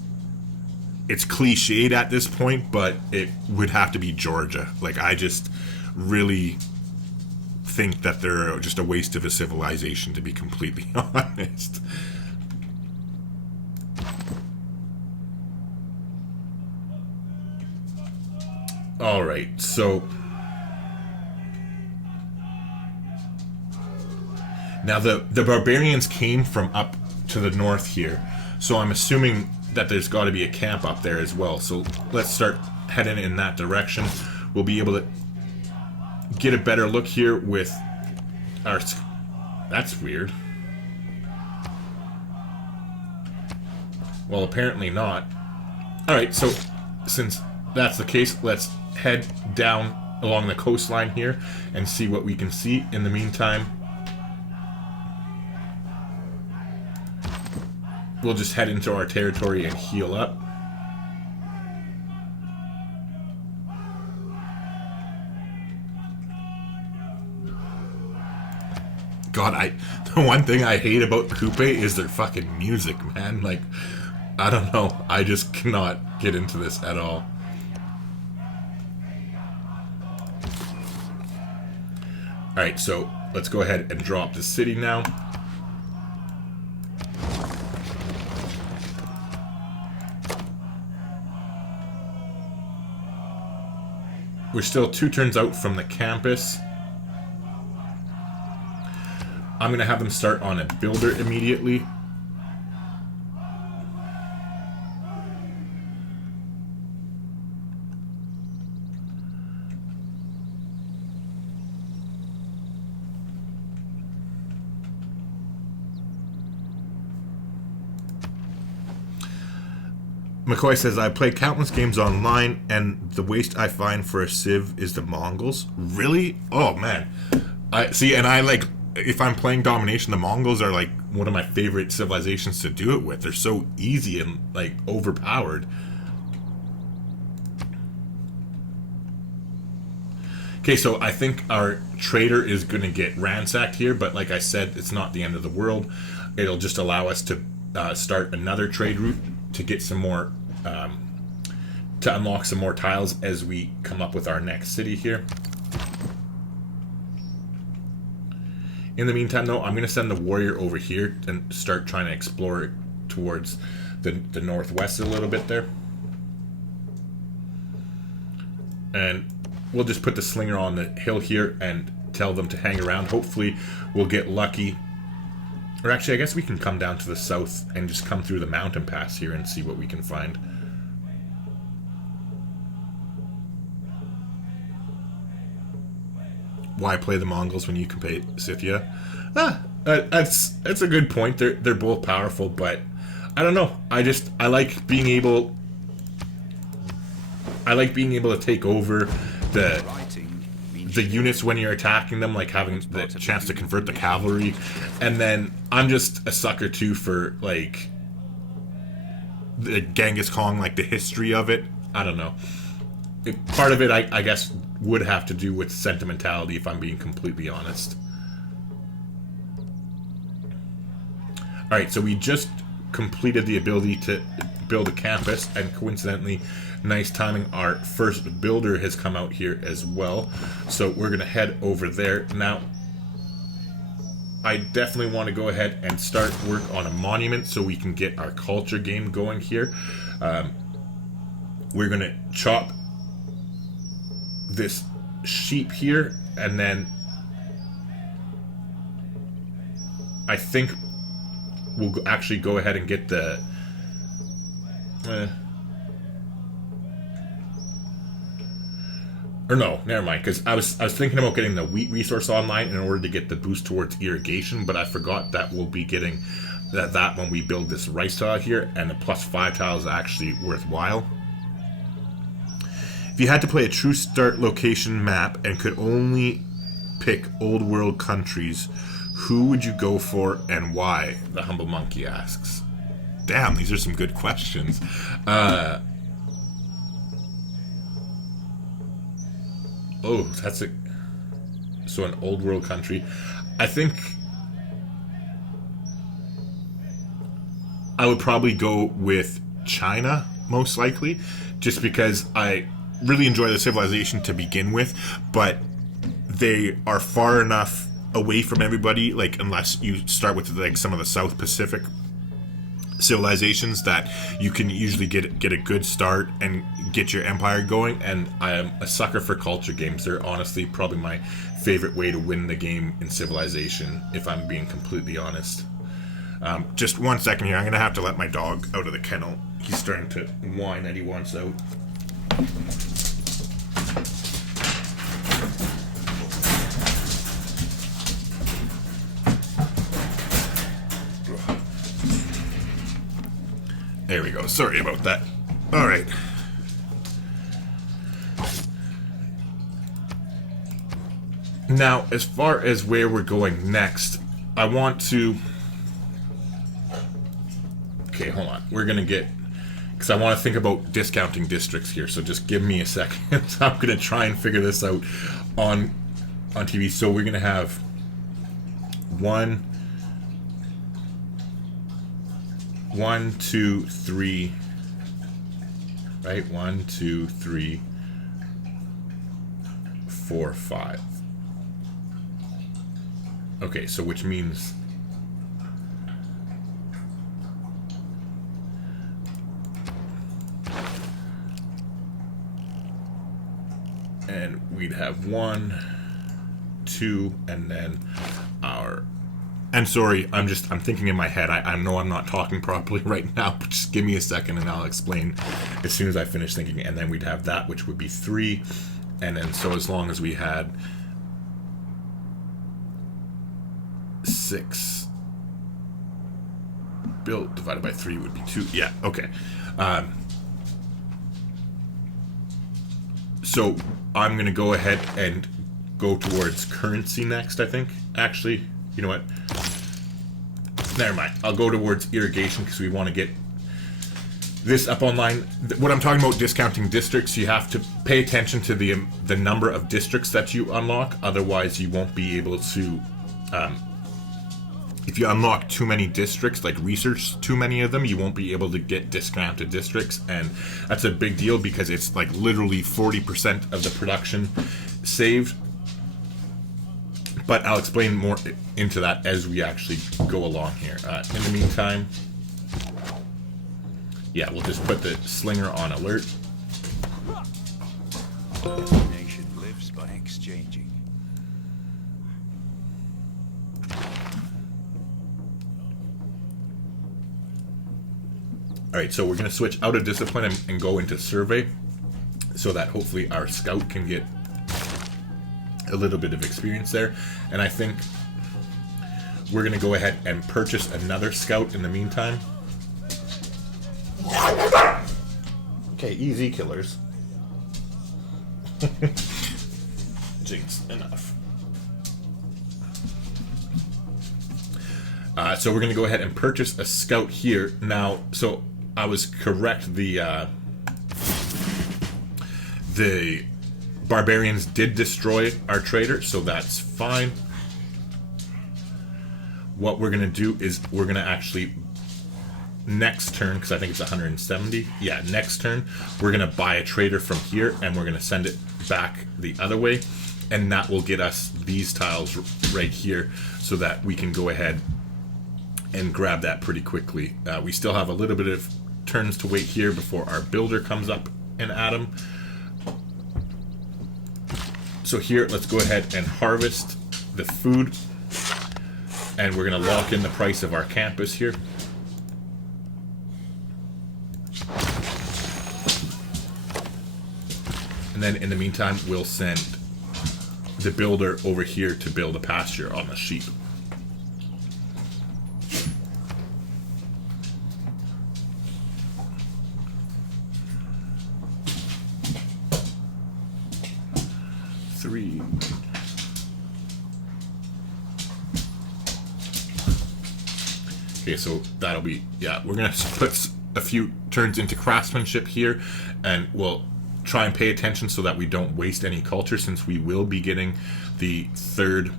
cliched at this point, but it would have to be Georgia. Like, I just really think that they're just a waste of a civilization, to be completely honest. Alright, so now the barbarians came from up to the north here, so I'm assuming that there's got to be a camp up there as well. So let's start heading in that direction. We'll be able to get a better look here with our... That's weird. Well, apparently not. Alright, so since that's the case, let's head down along the coastline here and see what we can see. In the meantime, we'll just head into our territory and heal up. God, the one thing I hate about Coupe is their fucking music, man. Like, I don't know. I just cannot get into this at all. Alright, so let's go ahead and drop the city now. We're still 2 turns out from the campus. I'm going to have them start on a builder immediately. McCoy says, I play countless games online, and the waste I find for a Civ is the Mongols. Really? Oh, man. I see, and I like... If I'm playing Domination, the Mongols are like one of my favorite civilizations to do it with. They're so easy and like overpowered. Okay, so I think our trader is going to get ransacked here, but like I said, it's not the end of the world. It'll just allow us to start another trade route to get some more, to unlock some more tiles as we come up with our next city here. In the meantime, though, I'm going to send the warrior over here and start trying to explore it towards the northwest a little bit there. And we'll just put the slinger on the hill here and tell them to hang around. Hopefully, we'll get lucky. Or actually, I guess we can come down to the south and just come through the mountain pass here and see what we can find. Why play the Mongols when you can play Scythia? That's a good point. They're both powerful, but I don't know. I like being able to take over the units when you're attacking them, like having the chance to convert the cavalry, and then I'm just a sucker too for like the Genghis Khan, like the history of it. I don't know. Part of it, I guess, would have to do with sentimentality, if I'm being completely honest. Alright, so we just completed the ability to build a campus, and coincidentally, nice timing, our first builder has come out here as well. So we're going to head over there. Now, I definitely want to go ahead and start work on a monument so we can get our culture game going here. We're going to chop this sheep here, and then I think we'll actually go ahead and get the or no, never mind, because I was thinking about getting the wheat resource online in order to get the boost towards irrigation, but I forgot that we'll be getting that when we build this rice tile here, and the +5 tile is actually worthwhile. If you had to play a true start location map and could only pick old world countries, who would you go for and why? The Humble Monkey asks. Damn, these are some good questions. Oh, that's so an old world country. I think I would probably go with China, most likely, just because I really enjoy the civilization to begin with, but they are far enough away from everybody, like unless you start with like some of the South Pacific civilizations, that you can usually get a good start and get your empire going. And I am a sucker for culture games. They're honestly probably my favorite way to win the game in Civilization, if I'm being completely honest. Just 1 second here. I'm gonna have to let my dog out of the kennel. He's starting to whine that he wants out. There we go. Sorry about that. All right. Now, as far as where we're going next, I want to... Okay, hold on. We're going to get... Because I want to think about discounting districts here, so just give me a second. I'm going to try and figure this out on TV. So we're going to have 1, 2, 3... Right? 1, 2, 3, 4, 5. Okay, so which means... And we'd have 1, 2, and then our... And sorry, I'm thinking in my head. I know I'm not talking properly right now, but just give me a second and I'll explain as soon as I finish thinking. And then we'd have that, which would be 3. And then so as long as we had 6 built divided by 3 would be 2. Yeah, okay. So I'm going to go ahead and go towards currency next, I think. Actually, you know what? Never mind. I'll go towards irrigation because we want to get this up online. What I'm talking about discounting districts, you have to pay attention to the number of districts that you unlock. Otherwise, you won't be able to... if you unlock too many districts, like research too many of them, you won't be able to get discounted districts, and that's a big deal because it's like literally 40% of the production saved. But I'll explain more into that as we actually go along here. In the meantime, yeah, we'll just put the slinger on alert. The nation lives by exchanging. Alright, so we're going to switch out of discipline and go into survey so that hopefully our scout can get a little bit of experience there. And I think we're going to go ahead and purchase another scout in the meantime. Okay, easy killers. Jinx, enough. So we're going to go ahead and purchase a scout here. Now, so I was correct. The barbarians did destroy our trader, so that's fine. What we're going to do is we're going to actually, next turn, because I think it's 170, yeah, next turn, we're going to buy a trader from here, and we're going to send it back the other way, and that will get us these tiles right here, so that we can go ahead and grab that pretty quickly. We still have a little bit of turns to wait here before our builder comes up and add them. So here, let's go ahead and harvest the food, and we're going to lock in the price of our campus here. And then in the meantime, we'll send the builder over here to build a pasture on the sheep. Okay, so that'll be, yeah, we're going to put a few turns into craftsmanship here, and we'll try and pay attention so that we don't waste any culture, since we will be getting the third,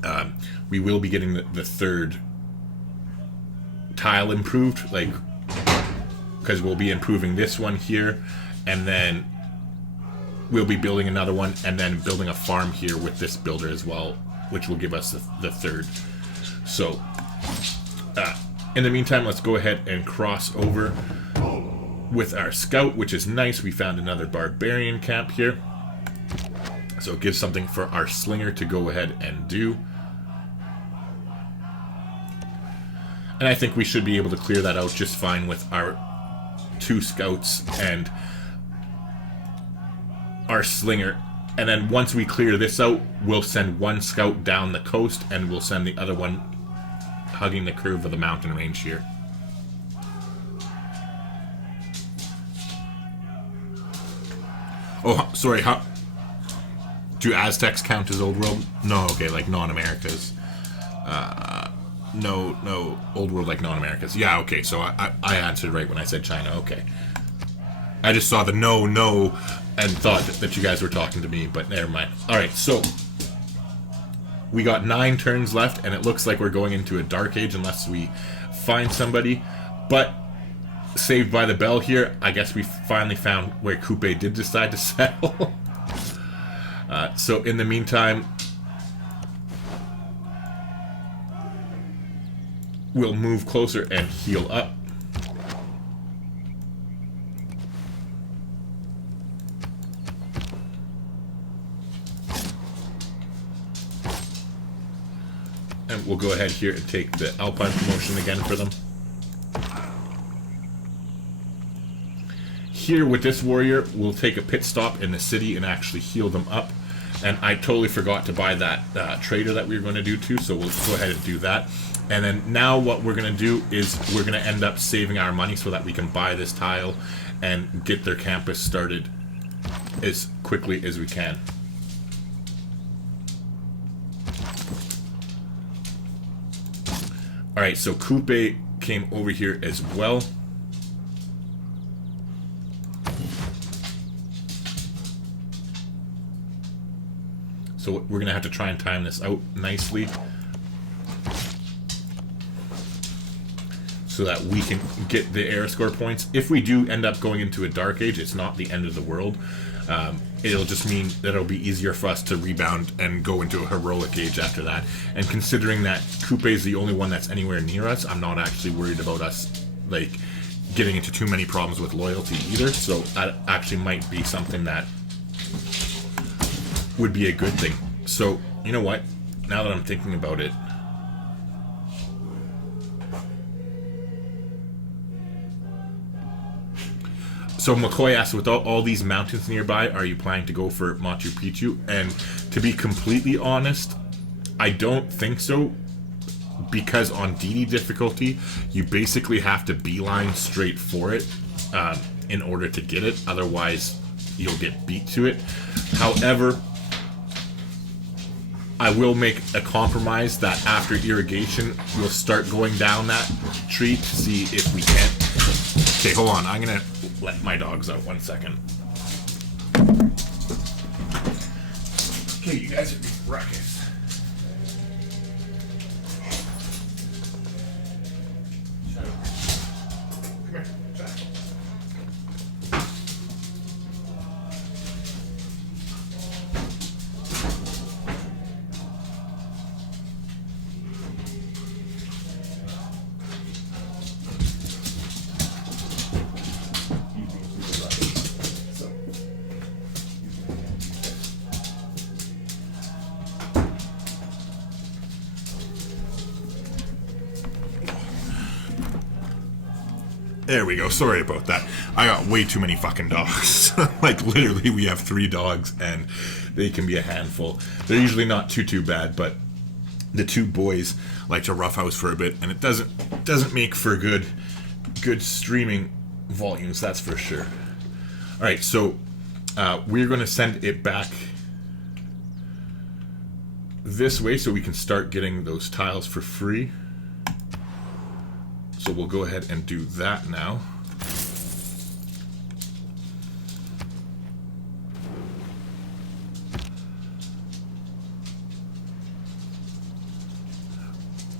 the third tile improved, like, because we'll be improving this one here, and then we'll be building another one, and then building a farm here with this builder as well, which will give us the third. So, in the meantime, let's go ahead and cross over with our scout, which is nice. We found another barbarian camp here, so it gives something for our slinger to go ahead and do. And I think we should be able to clear that out just fine with our 2 scouts and our slinger. And then once we clear this out, we'll send 1 scout down the coast, and we'll send the other one hugging the curve of the mountain range here. Oh, sorry. How do Aztecs count as old world? No. Okay, like non-Americas. No, old world like non-Americas. Yeah. Okay. So I answered right when I said China. Okay. I just saw the no, and thought that you guys were talking to me, but never mind. All right. So we got 9 turns left, and it looks like we're going into a dark age unless we find somebody. But saved by the bell here, I guess we finally found where Coupe did decide to settle. So in the meantime, we'll move closer and heal up. And we'll go ahead here and take the Alpine promotion again for them. Here with this warrior, we'll take a pit stop in the city and actually heal them up. And I totally forgot to buy that trader that we were going to do too, so we'll go ahead and do that. And then now what we're going to do is we're going to end up saving our money so that we can buy this tile and get their campus started as quickly as we can. Alright, so Coupe came over here as well. So we're going to have to try and time this out nicely so that we can get the era score points. If we do end up going into a dark age, it's not the end of the world. It'll just mean that it'll be easier for us to rebound and go into a heroic age after that. And considering that Coupe is the only one that's anywhere near us, I'm not actually worried about us like getting into too many problems with loyalty either. So that actually might be something that would be a good thing. So you know what? Now that I'm thinking about it, so McCoy asked, with all these mountains nearby, are you planning to go for Machu Picchu? And to be completely honest, I don't think so, because on DD difficulty, you basically have to beeline straight for it in order to get it. Otherwise, you'll get beat to it. However, I will make a compromise that after irrigation, we'll start going down that tree to see if we can. Okay, hold on. I'm going to let my dogs out 1 second. Okay, you guys are being ruckus. Shut up. Come here, Jack. There we go. Sorry about that. I got way too many fucking dogs. Like, literally, we have 3 dogs, and they can be a handful. They're usually not too bad, but the 2 boys like to roughhouse for a bit, and it doesn't make for good streaming volumes, that's for sure. All right, so we're going to send it back this way so we can start getting those tiles for free. So we'll go ahead and do that now.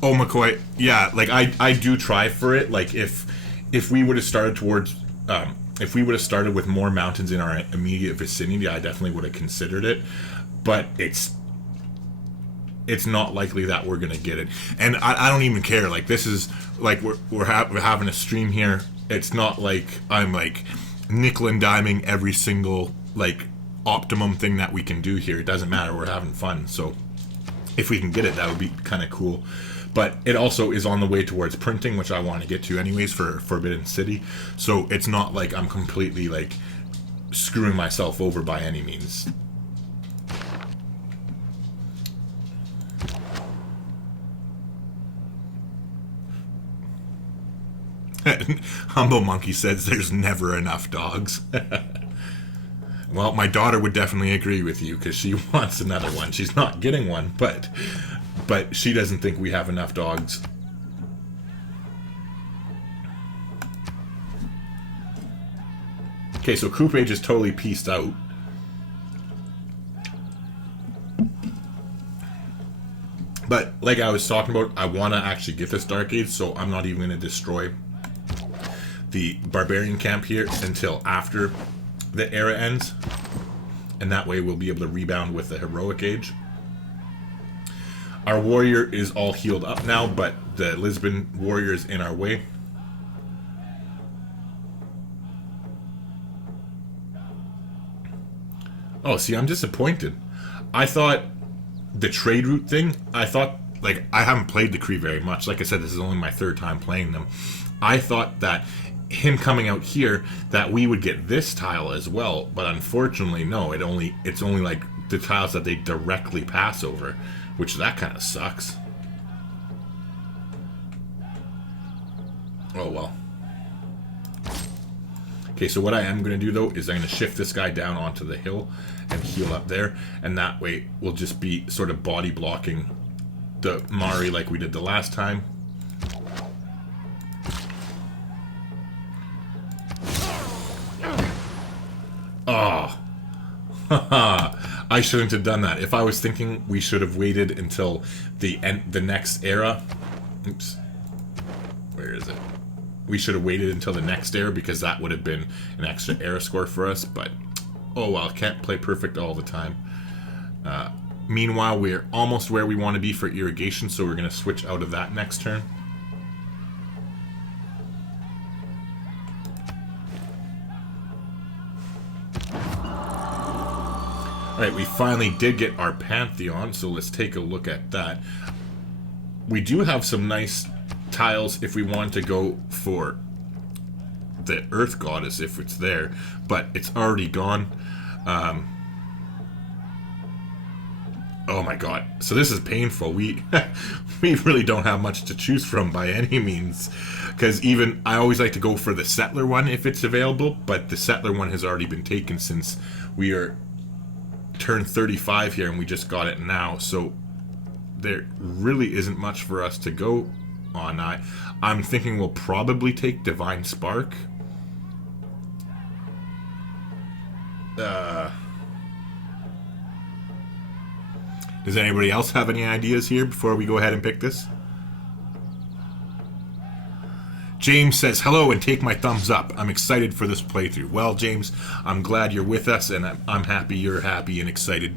Oh, McCoy, yeah, like I do try for it. Like if we would have started towards, if we would have started with more mountains in our immediate vicinity, I definitely would have considered it. But it's not likely that we're gonna get it, and I don't even care. Like, this is like we're having a stream here. It's not like I'm like nickel and diming every single like optimum thing that we can do here. It doesn't matter. We're having fun. So if we can get it, that would be kind of cool. But it also is on the way towards printing, which I want to get to anyways for Forbidden City. So it's not like I'm completely like screwing myself over by any means. Humble Monkey says there's never enough dogs. Well, my daughter would definitely agree with you because she wants another one. She's not getting one, but she doesn't think we have enough dogs. Okay, so Coupe is totally pieced out. But like I was talking about, I want to actually get this Dark Age, so I'm not even going to destroy the Barbarian camp here until after the era ends. And that way we'll be able to rebound with the Heroic Age. Our warrior is all healed up now, but the Lisbon warrior is in our way. Oh, see, I'm disappointed. I thought the trade route thing, I thought, like, I haven't played the Cree very much. Like I said, this is only my third time playing them. I thought that him coming out here, that we would get this tile as well, but unfortunately, no. It's only like the tiles that they directly pass over, which that kind of sucks. Oh well. Okay, so what I am going to do, though, is I'm going to shift this guy down onto the hill and heal up there. And that way, we'll just be sort of body blocking the Mari like we did the last time. Oh. I shouldn't have done that. If I was thinking we should have waited until the next era. Oops. Where is it? We should have waited until the next era because that would have been an extra era score for us, but oh well, can't play perfect all the time. Meanwhile, we're almost where we want to be for irrigation, so we're going to switch out of that next turn. Alright, we finally did get our Pantheon, so let's take a look at that. We do have some nice tiles if we want to go for the Earth Goddess if it's there, but it's already gone. Oh my god, so this is painful. We really don't have much to choose from by any means, because even I always like to go for the settler one if it's available, but the settler one has already been taken since we are turn 35 here and we just got it now, so there really isn't much for us to go on. I'm thinking we'll probably take Divine Spark. Does anybody else have any ideas here before we go ahead and pick this? James says, hello and take my thumbs up. I'm excited for this playthrough. Well, James, I'm glad you're with us, and I'm happy you're happy and excited.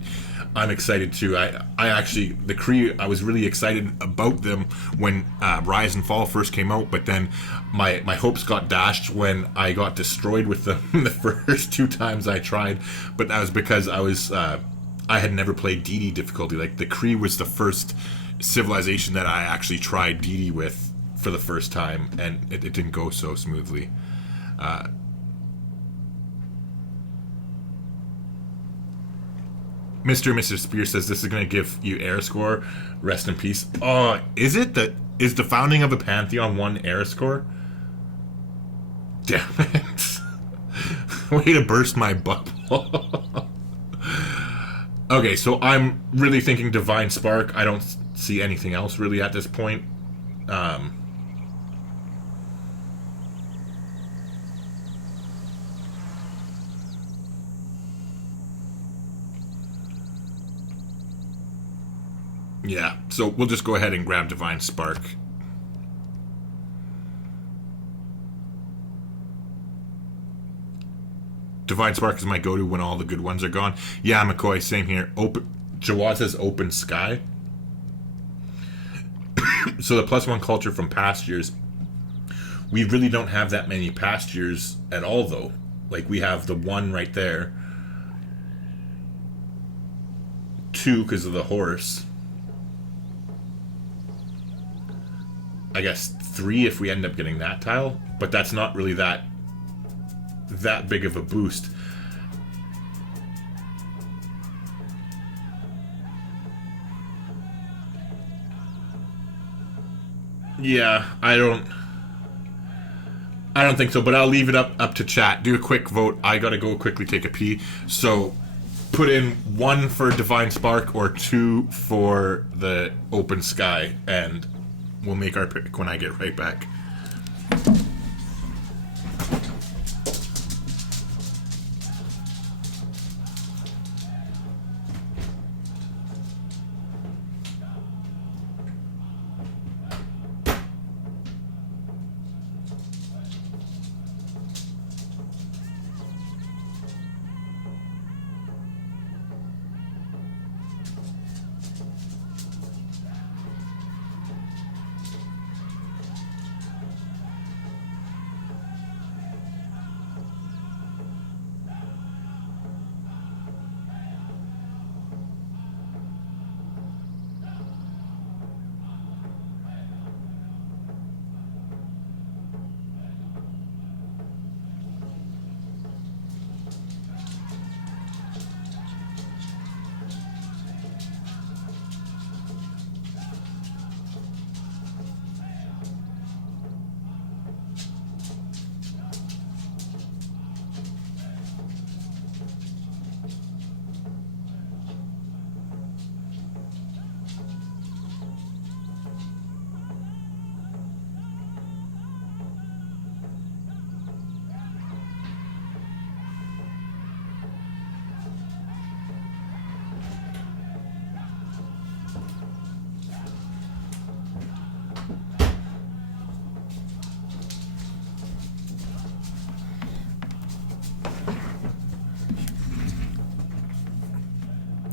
I'm excited too. I actually, the Cree, I was really excited about them when Rise and Fall first came out, but then my hopes got dashed when I got destroyed with them the first two times I tried. But that was because I had never played DD difficulty. Like, the Cree was the first civilization that I actually tried DD with for the first time, and it didn't go so smoothly. Mr. and Mrs. Spear says this is going to give you era score. Rest in peace. Oh, is it? Is the founding of the Pantheon one era score? Damn it. Way to burst my bubble. Okay, so I'm really thinking Divine Spark. I don't see anything else really at this point. Yeah, so we'll just go ahead and grab Divine Spark. Divine Spark is my go-to when all the good ones are gone. Yeah, McCoy, same here. Jawad says Open Sky. So the +1 culture from past years. We really don't have that many past years at all, though. Like, we have the one right there. 2 because of the horse. I guess 3 if we end up getting that tile, but that's not really that big of a boost. Yeah, I don't think so, but I'll leave it up to chat. Do a quick vote. I gotta go quickly take a pee. So put in 1 for Divine Spark or 2 for the Open Sky, and we'll make our pick when I get right back.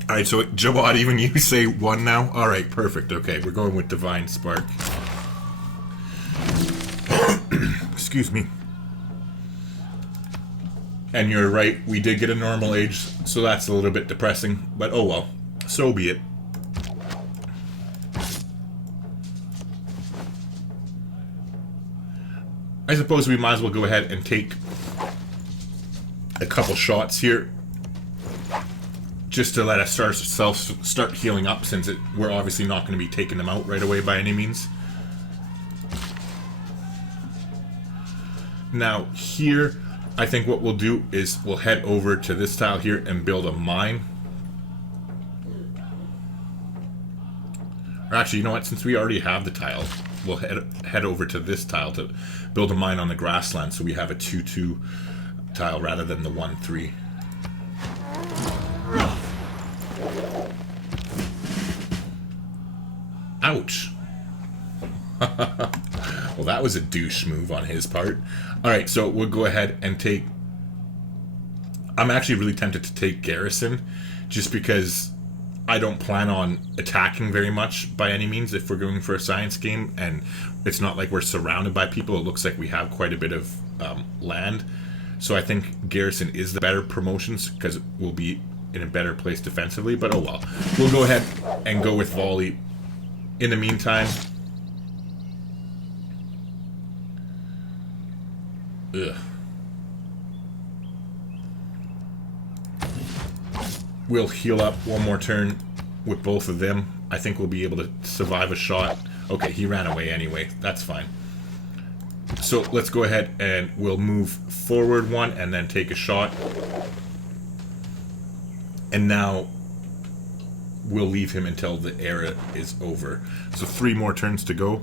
Alright, so Jawad, even you say 1 now? Alright, perfect. Okay, we're going with Divine Spark. Excuse me. And you're right, we did get a normal age, so that's a little bit depressing. But oh well, so be it. I suppose we might as well go ahead and take a couple shots here, just to let us start healing up, since we're obviously not going to be taking them out right away by any means. Now here, I think what we'll do is we'll head over to this tile here and build a mine. Or actually, you know what? Since we already have the tile, we'll head over to this tile to build a mine on the grassland, so we have a 2-2 tile rather than the 1-3. Ouch. Well, that was a douche move on his part. Alright, so we'll go ahead and take... I'm actually really tempted to take Garrison, just because I don't plan on attacking very much by any means if we're going for a science game, and it's not like we're surrounded by people. It looks like we have quite a bit of land. So I think Garrison is the better promotions, because we'll be in a better place defensively, but oh well. We'll go ahead and go with Volley. In the meantime, we'll heal up one more turn with both of them. I think we'll be able to survive a shot. Okay, he ran away anyway. That's fine. So let's go ahead and we'll move forward 1 and then take a shot. And now we'll leave him until the era is over. So 3 more turns to go.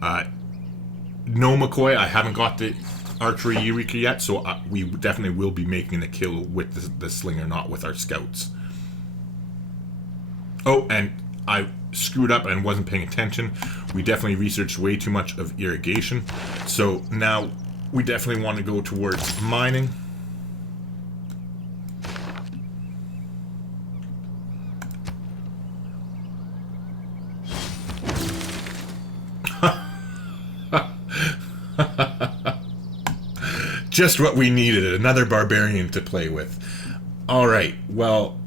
No McCoy, I haven't got the archery Eureka yet, so we definitely will be making the kill with the slinger, not with our scouts. Oh, and I screwed up and wasn't paying attention. We definitely researched way too much of irrigation. So now we definitely want to go towards mining. Just what we needed, another barbarian to play with. Alright, well,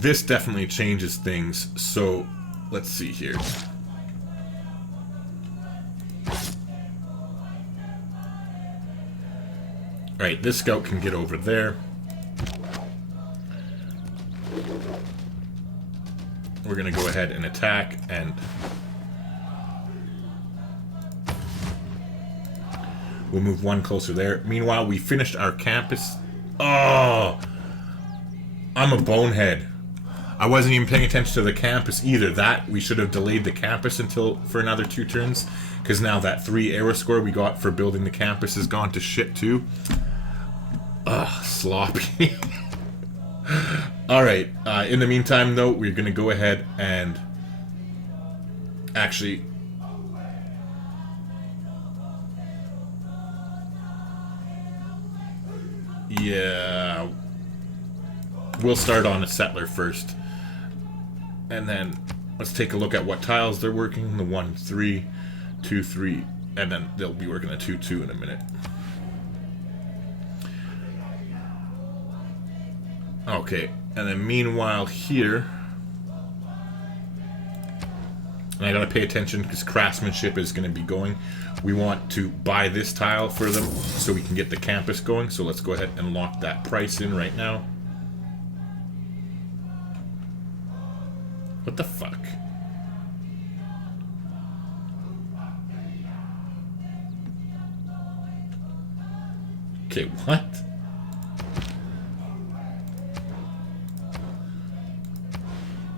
this definitely changes things, so let's see here. Alright, this scout can get over there. We're going to go ahead and attack, and We'll move one closer there. Meanwhile, we finished our campus. Oh, I'm a bonehead. I wasn't even paying attention to the campus either. That, we should have delayed the campus until for another 2 turns, because now that 3 era score we got for building the campus has gone to shit too. Ugh, sloppy. Alright, in the meantime though, we're going to go ahead and actually... Yeah, we'll start on a settler first. And then let's take a look at what tiles they're working. The 1, 3, 2, 3, and then they'll be working a 2, 2 in a minute. Okay, and then meanwhile here, and I gotta pay attention because craftsmanship is going to be going. We want to buy this tile for them so we can get the campus going. So let's go ahead and lock that price in right now. What the fuck? Okay, what?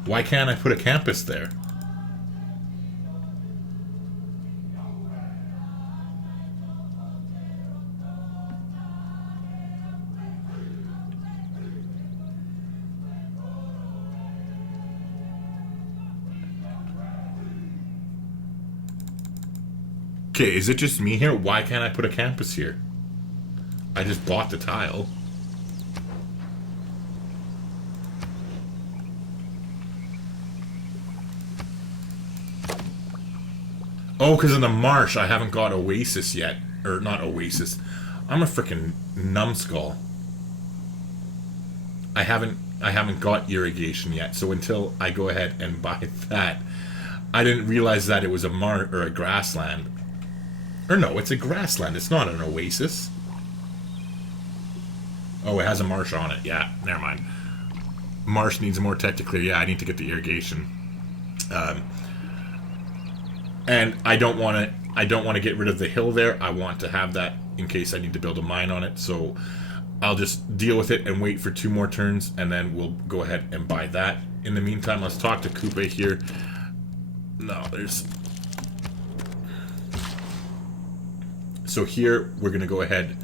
Why can't I put a campus there? Okay, is it just me here? Why can't I put a campus here? I just bought the tile. Oh, because in the marsh I haven't got Oasis yet. Or not Oasis. I'm a freaking numbskull. I haven't got irrigation yet, so until I go ahead and buy that, I didn't realize that it was a a grassland. Or no, it's a grassland. It's not an oasis. Oh, it has a marsh on it. Yeah, never mind. Marsh needs more technically. Yeah, I need to get the irrigation. And I don't want to get rid of the hill there. I want to have that in case I need to build a mine on it. So I'll just deal with it and wait for 2 more turns, and then we'll go ahead and buy that. In the meantime, let's talk to Coupe here. No, there's... So here, we're going to go ahead...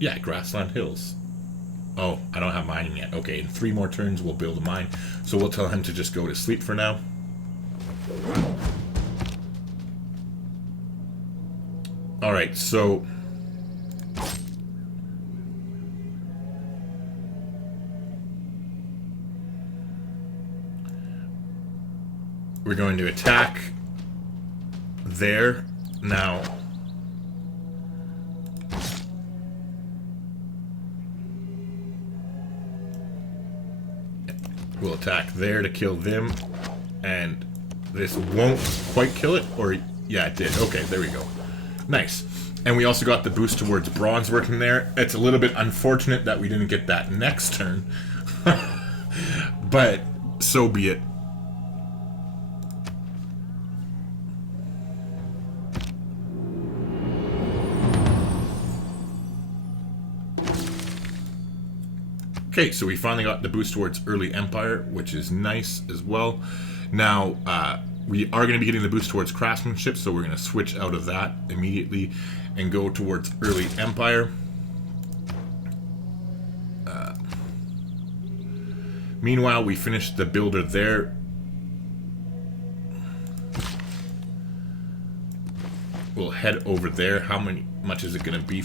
Yeah, Grassland Hills. Oh, I don't have mining yet. Okay, in 3 more turns, we'll build a mine. So we'll tell him to just go to sleep for now. Alright, so... we're going to attack there. Now... we'll attack there to kill them. And this won't quite kill it. Or, yeah, it did. Okay, there we go. Nice. And we also got the boost towards bronze working there. It's a little bit unfortunate that we didn't get that next turn. But, so be it. Okay, so we finally got the boost towards early empire, which is nice as well. Now, we are going to be getting the boost towards craftsmanship, so we're going to switch out of that immediately and go towards early empire. Meanwhile, we finished the builder there. We'll head over there. How much is it going to be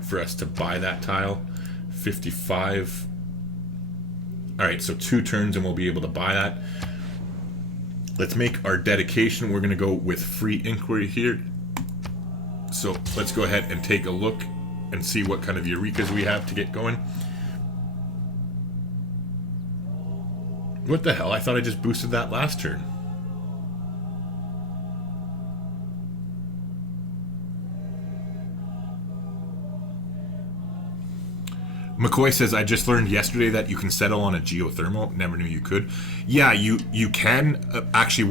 for us to buy that tile? 55. Alright, so 2 turns and we'll be able to buy that. Let's make our dedication. We're going to go with free inquiry here. So let's go ahead and take a look and see what kind of Eurekas we have to get going. What the hell? I thought I just boosted that last turn. McCoy says, I just learned yesterday that you can settle on a geothermal. Never knew you could. Yeah, you can. Actually,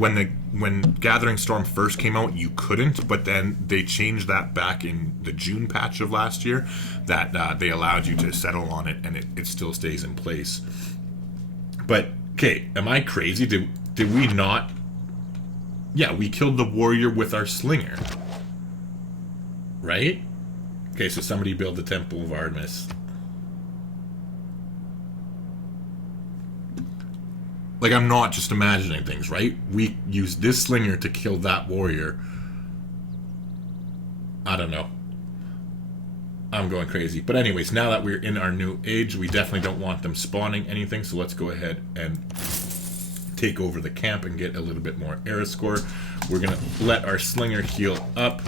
when Gathering Storm first came out, you couldn't. But then they changed that back in the June patch of last year, that they allowed you to settle on it, and it still stays in place. But, okay, am I crazy? Did we not... Yeah, we killed the warrior with our slinger. Right? Okay, so somebody build the Temple of Artemis. Like, I'm not just imagining things, right? We used this slinger to kill that warrior. I don't know. I'm going crazy. But anyways, now that we're in our new age, we definitely don't want them spawning anything. So let's go ahead and take over the camp and get a little bit more era score. We're going to let our slinger heal up.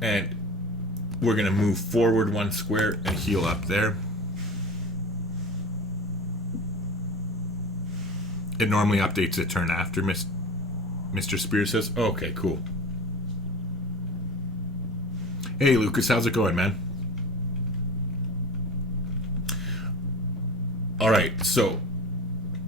And we're going to move forward 1 square and heal up there. It normally updates a turn after, Mr. Spear says. Oh, okay, cool. Hey, Lucas, how's it going, man? Alright, so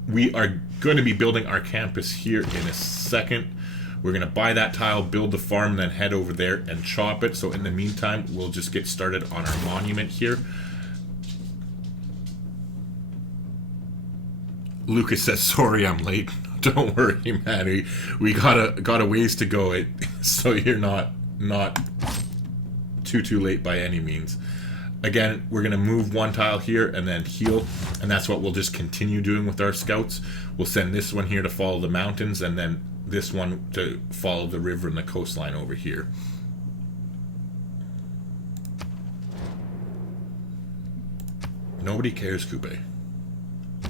we are going to be building our campus here in a second. We're going to buy that tile, build the farm, and then head over there and chop it. So in the meantime, we'll just get started on our monument here. Lucas says, sorry I'm late. Don't worry, man. We got a ways to go, so you're not too late by any means. Again, we're going to move 1 tile here and then heal, and that's what we'll just continue doing with our scouts. We'll send this one here to follow the mountains, and then this one to follow the river and the coastline over here. Nobody cares, Coupe.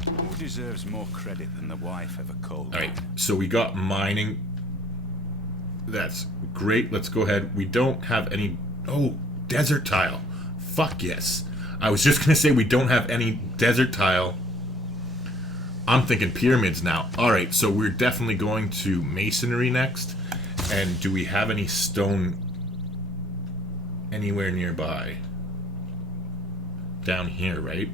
Who deserves more credit than the wife of a coal miner? Alright, so we got mining. That's great. Let's go ahead. We don't have any... Oh, desert tile. Fuck yes. I was just going to say we don't have any desert tile. I'm thinking pyramids now. Alright, so we're definitely going to masonry next. And do we have any stone anywhere nearby? Down here, right?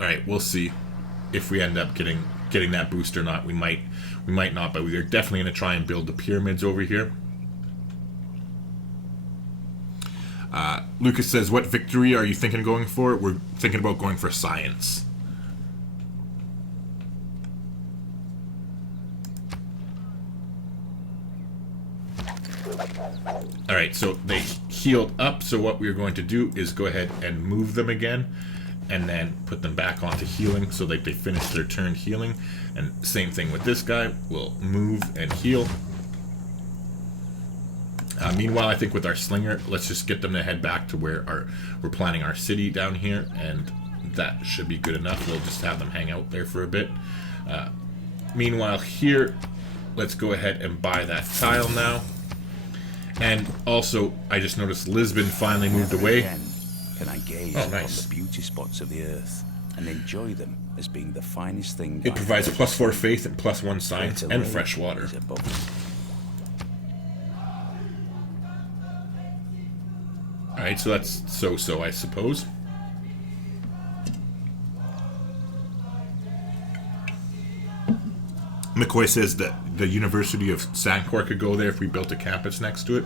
Alright, we'll see if we end up getting that boost or not. We might not, but we are definitely going to try and build the pyramids over here. Lucas says, what victory are you thinking of going for? We're thinking about going for science. Alright, so they healed up, so what we're going to do is go ahead and move them again. And then put them back onto healing so that they finish their turn healing. And same thing with this guy. We'll move and heal. Meanwhile, I think with our slinger, let's just get them to head back to where we're planning our city down here. And that should be good enough. We'll just have them hang out there for a bit. Meanwhile, here, let's go ahead and buy that tile now. And also, I just noticed Lisbon finally moved away. Can I gaze nice. upon the beauty spots of the earth and enjoy them as being the finest thing? It provides a +4 faith and +1 science and fresh water. Alright, so that's so I suppose. McCoy says that the University of Sancor could go there if we built a campus next to it.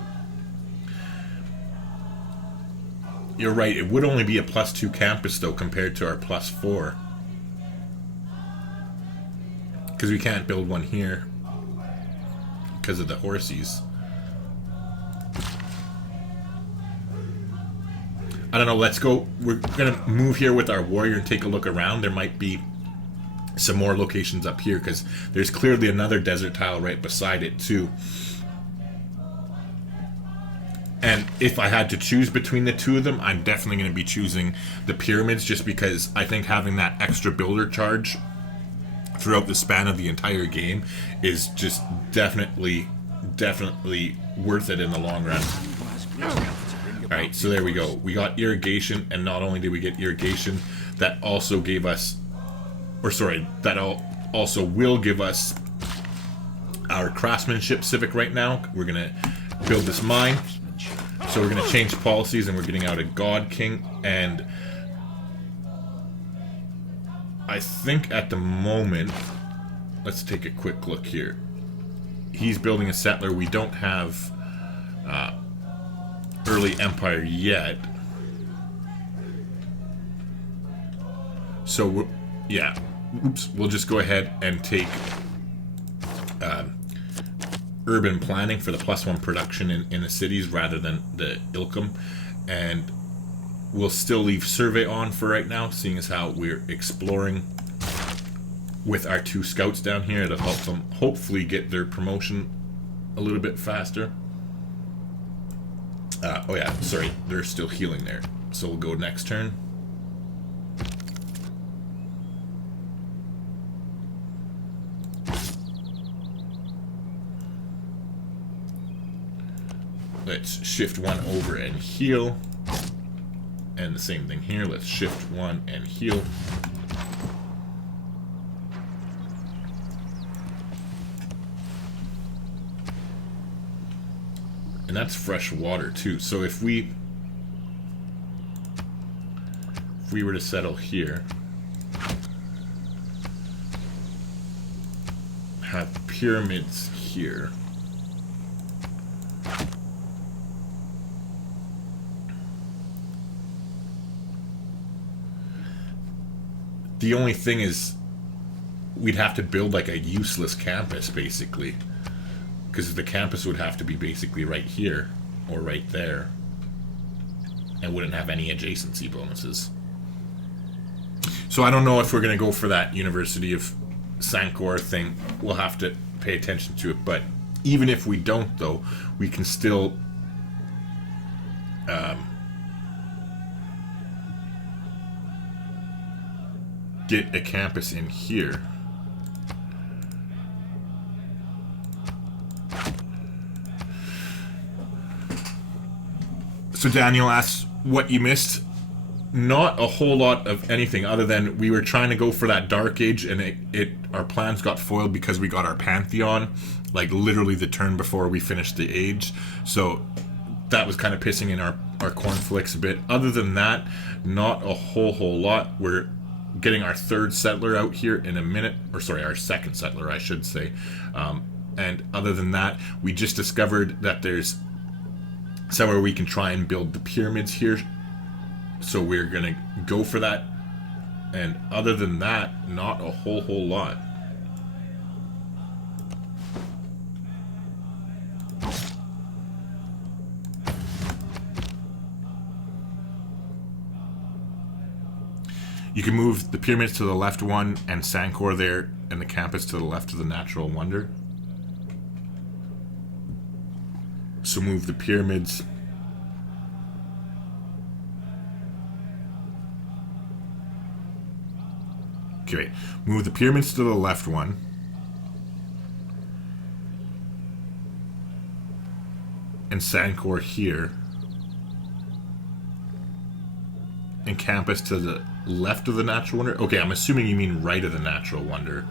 You're right, it would only be a +2 campus, though, compared to our +4. Because we can't build one here. Because of the horsies. I don't know, let's go. We're going to move here with our warrior and take a look around. There might be some more locations up here, because there's clearly another desert tile right beside it, too. And if I had to choose between the two of them, I'm definitely going to be choosing the pyramids, just because I think having that extra builder charge throughout the span of the entire game is just definitely worth it in the long run. Alright, so there we go. We got irrigation, and not only did we get irrigation, that also gave us, or sorry, that also will give us our craftsmanship civic right now. We're going to build this mine. So we're going to change policies, and we're getting out a God King, and I think at the moment, let's take a quick look here. He's building a settler. We don't have early empire yet. So, yeah. Oops. We'll just go ahead and take urban planning for the +1 production in the cities rather than the Ilkum. And we'll still leave survey on for right now, seeing as how we're exploring with our 2 scouts down here to help them hopefully get their promotion a little bit faster. Oh yeah, sorry, they're still healing there. So we'll go next turn. Let's shift 1 over and heal. And the same thing here. Let's shift 1 and heal. And that's fresh water too. So if we were to settle here, have pyramids here. The only thing is, we'd have to build like a useless campus, basically. Because the campus would have to be basically right here, or right there. And wouldn't have any adjacency bonuses. So I don't know if we're going to go for that University of Sankor thing. We'll have to pay attention to it. But even if we don't, though, we can still get a campus in here. So Daniel asks what you missed. Not a whole lot of anything other than we were trying to go for that Dark Age, and our plans got foiled because we got our Pantheon, like literally the turn before we finished the age. So that was kind of pissing in our cornflakes a bit. Other than that, not a whole lot. We're getting our 3rd settler out here in a minute, or sorry, our 2nd settler, I should say. And other than that, we just discovered that there's somewhere we can try and build the pyramids here. So we're gonna go for that. And other than that, not a whole lot. You can move the pyramids to the left 1 and Sankor there, and the campus to the left of the Natural Wonder. So move the pyramids. Okay, move the pyramids to the left 1. And Sankor here. And campus to the left of the Natural Wonder. Okay, I'm assuming you mean right of the Natural Wonder.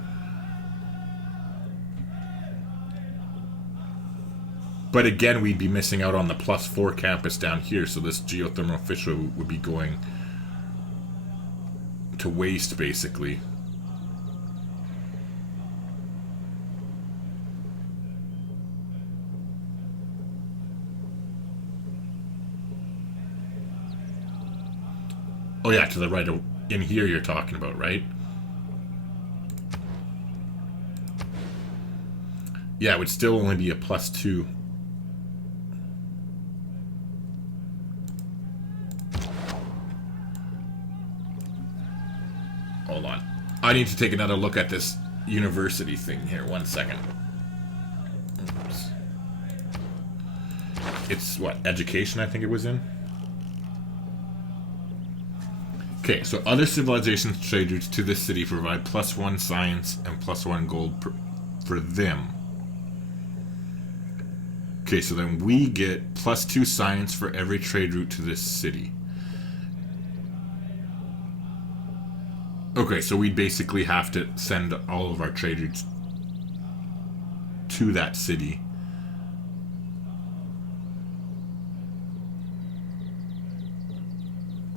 But again, we'd be missing out on the +4 campus down here, so this geothermal fissure would be going to waste, basically. Oh yeah, to the right of, in here you're talking about, right? Yeah, it would still only be a +2. Hold on. I need to take another look at this university thing here. 1 second. Oops. It's what, education I think it was in? Okay, so other civilizations trade routes to this city provide +1 science and +1 gold for them. Okay, so then we get +2 science for every trade route to this city. Okay, so we basically have to send all of our trade routes to that city.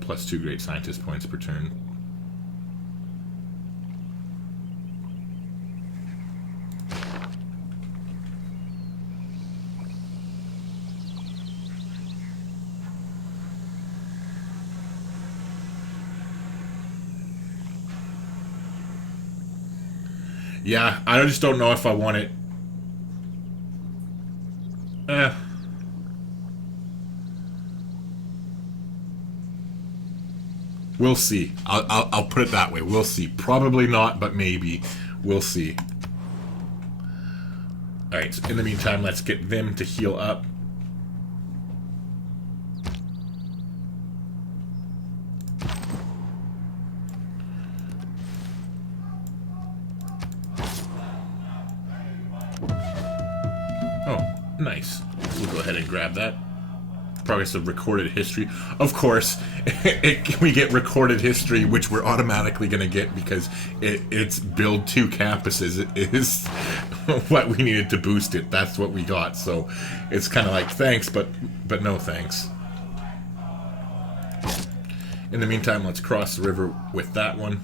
+2 great scientist points per turn. Yeah, I just don't know if I want it. We'll see. I'll put it that way. We'll see. Probably not, but maybe. We'll see. Alright, so in the meantime, let's get them to heal up. Oh, nice. We'll go ahead and grab that. Progress of recorded history. Of course, we get recorded history, which we're automatically going to get because it's build 2 campuses. It is what we needed to boost it. That's what we got. So it's kind of like thanks, but no thanks. In the meantime, let's cross the river with that one.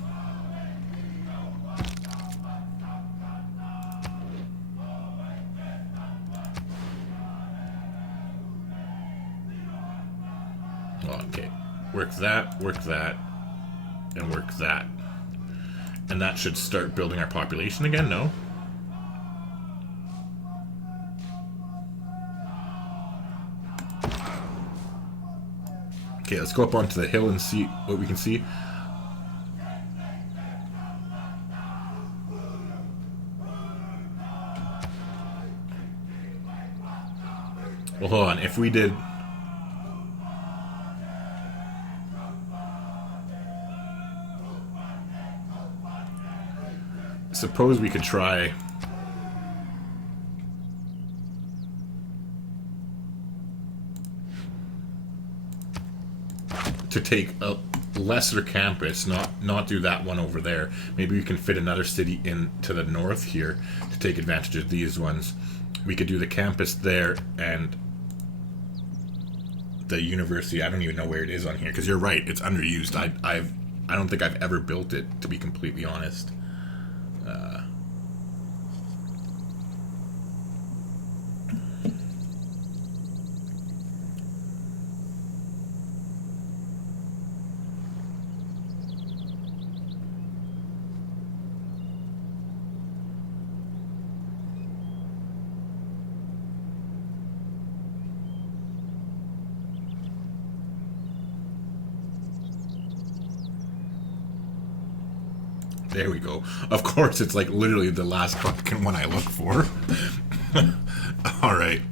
Okay, work that, and work that. And that should start building our population again, no? Okay, let's go up onto the hill and see what we can see. Well, hold on, if we did... Suppose we could try to take a lesser campus, not do that one over there. Maybe we can fit another city in to the north here to take advantage of these ones. We could do the campus there and the university. I don't even know where it is on here because you're right, it's underused. I don't think I've ever built it, to be completely honest. There we go. Of course, it's like literally the last fucking one I look for. Alright.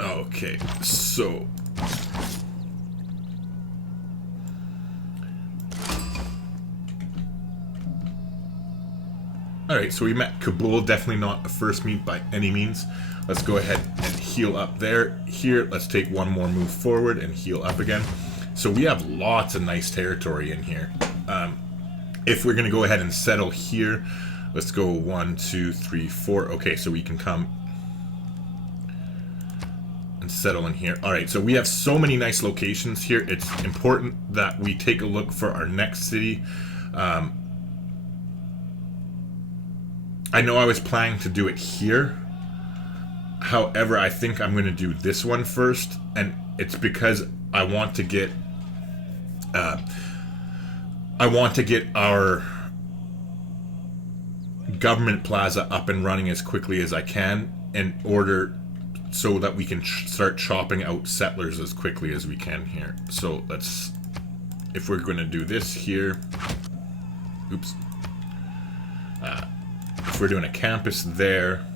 Okay, so... Alright, so we met Kabul. Definitely not a first meet by any means. Let's go ahead and heal up there. Here, let's take one more move forward and heal up again. So we have lots of nice territory in here. If we're going to go ahead and settle here, let's go 1, 2, 3, 4. Okay, so we can come and settle in here. Alright, so we have so many nice locations here. It's important that we take a look for our next city. I know I was planning to do it here. However, I think I'm going to do this one first, and it's because I want to get our government plaza up and running as quickly as I can in order so that we can start chopping out settlers as quickly as we can here. So let's, if we're going to do this here, oops, if we're doing a campus there,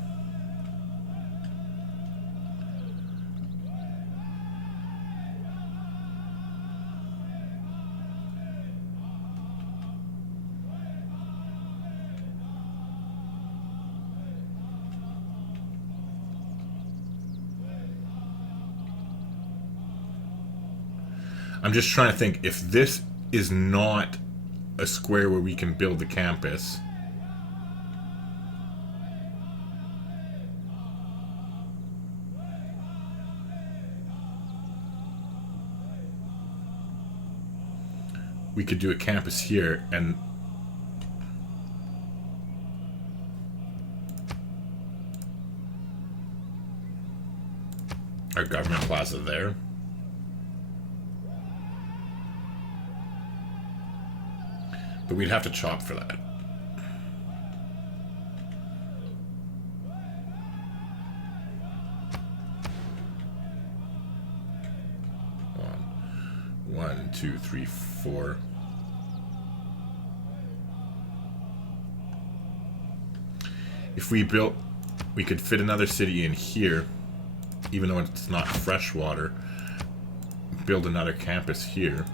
I'm just trying to think, if this is not a square where we can build the campus, we could do a campus here and our government plaza there. But we'd have to chop for that. One, two, three, four. If we built, we could fit another city in here, even though it's not freshwater. Build another campus here.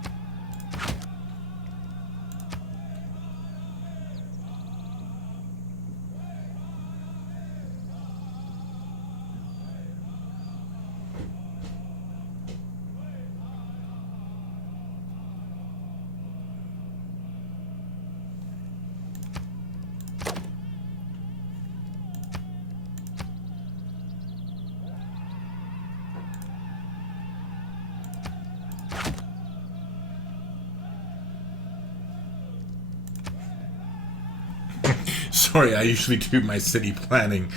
Sorry, I usually do my city planning.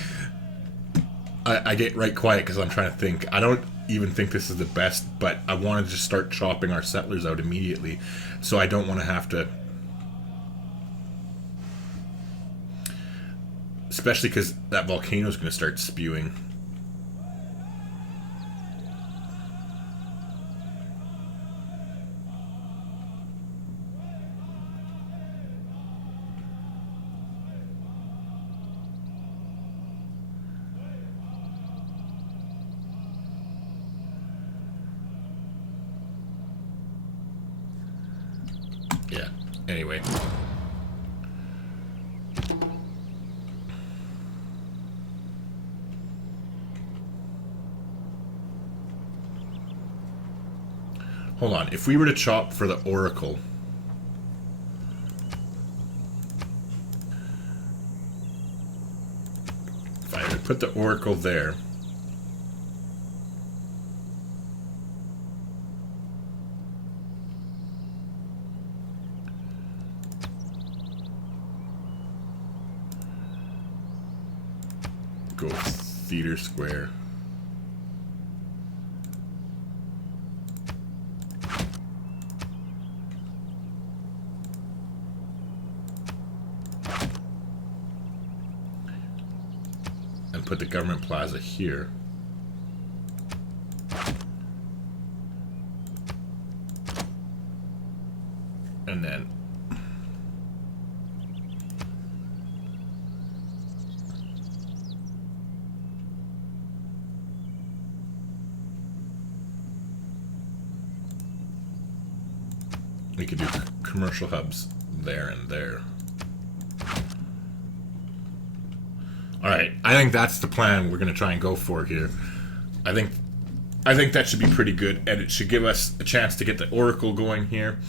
I get right quiet because I'm trying to think. I don't even think this is the best, but I want to just start chopping our settlers out immediately, so I don't want to have to... Especially because that volcano is going to start spewing. Yeah, anyway. Hold on, if we were to chop for the Oracle... If I were to put the Oracle there... Go theater square. And put the government plaza here. And then we could do commercial hubs there and there. Alright, I think that's the plan we're going to try and go for here. I think that should be pretty good, and it should give us a chance to get the Oracle going here.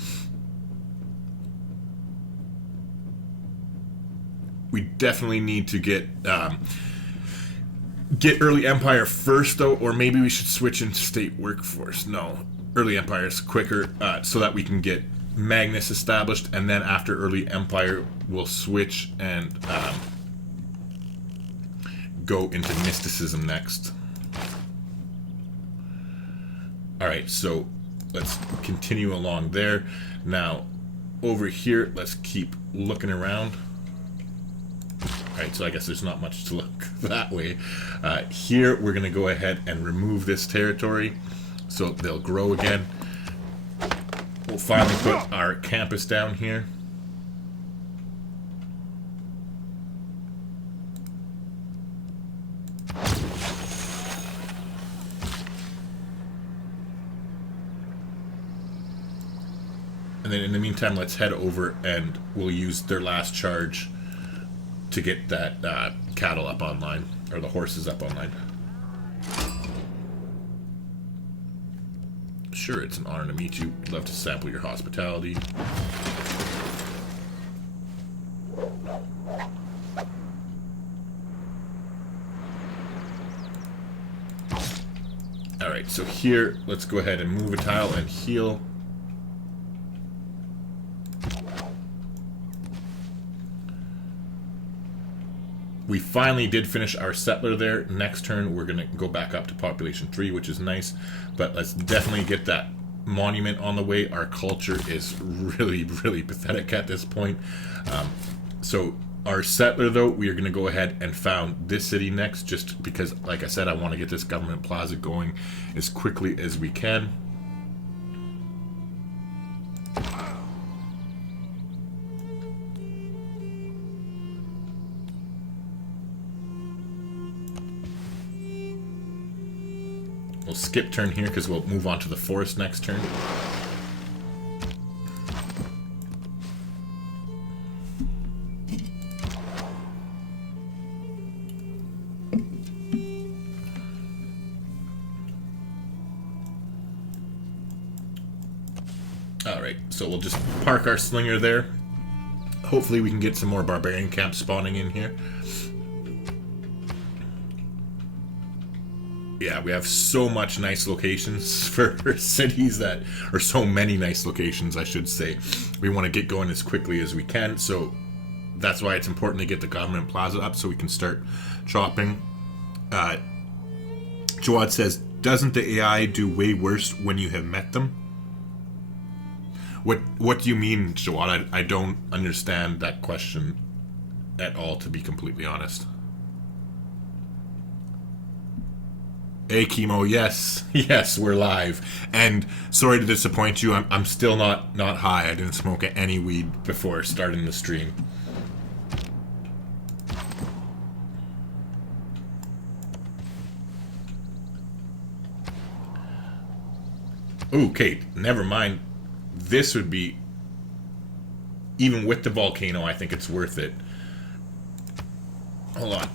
We definitely need to get early empire first, though, or maybe we should switch into state workforce. No, early empire is quicker, so that we can get Magnus established, and then after early empire, we'll switch and go into mysticism next. Alright, so let's continue along there. Now, over here, let's keep looking around. Alright, so I guess there's not much to look that way. Here, we're going to go ahead and remove this territory, so they'll grow again. We'll finally put our campus down here. And then in the meantime, let's head over and we'll use their last charge to get that cattle up online, or the horses up online. Sure, it's an honor to meet you. I'd love to sample your hospitality. Alright, so here, let's go ahead and move a tile and heal. We finally did finish our settler there. Next turn, we're going to go back up to population 3, which is nice. But let's definitely get that monument on the way. Our culture is really, really pathetic at this point. So our settler, though, we are going to go ahead and found this city next, just because, like I said, I want to get this government plaza going as quickly as we can. We'll skip turn here because we'll move on to the forest next turn. Alright, so we'll just park our slinger there. Hopefully we can get some more barbarian camps spawning in here. Yeah, we have so much nice locations for cities that, or so many nice locations, I should say. We want to get going as quickly as we can, so that's why it's important to get the government plaza up so we can start chopping. Jawad says, doesn't the AI do way worse when you have met them? What do you mean, Jawad? I don't understand that question at all, to be completely honest. Hey, Chemo, yes, we're live. And sorry to disappoint you, I'm still not high. I didn't smoke any weed before starting the stream. Ooh, Kate, never mind. This would be, even with the volcano, I think it's worth it. Hold on.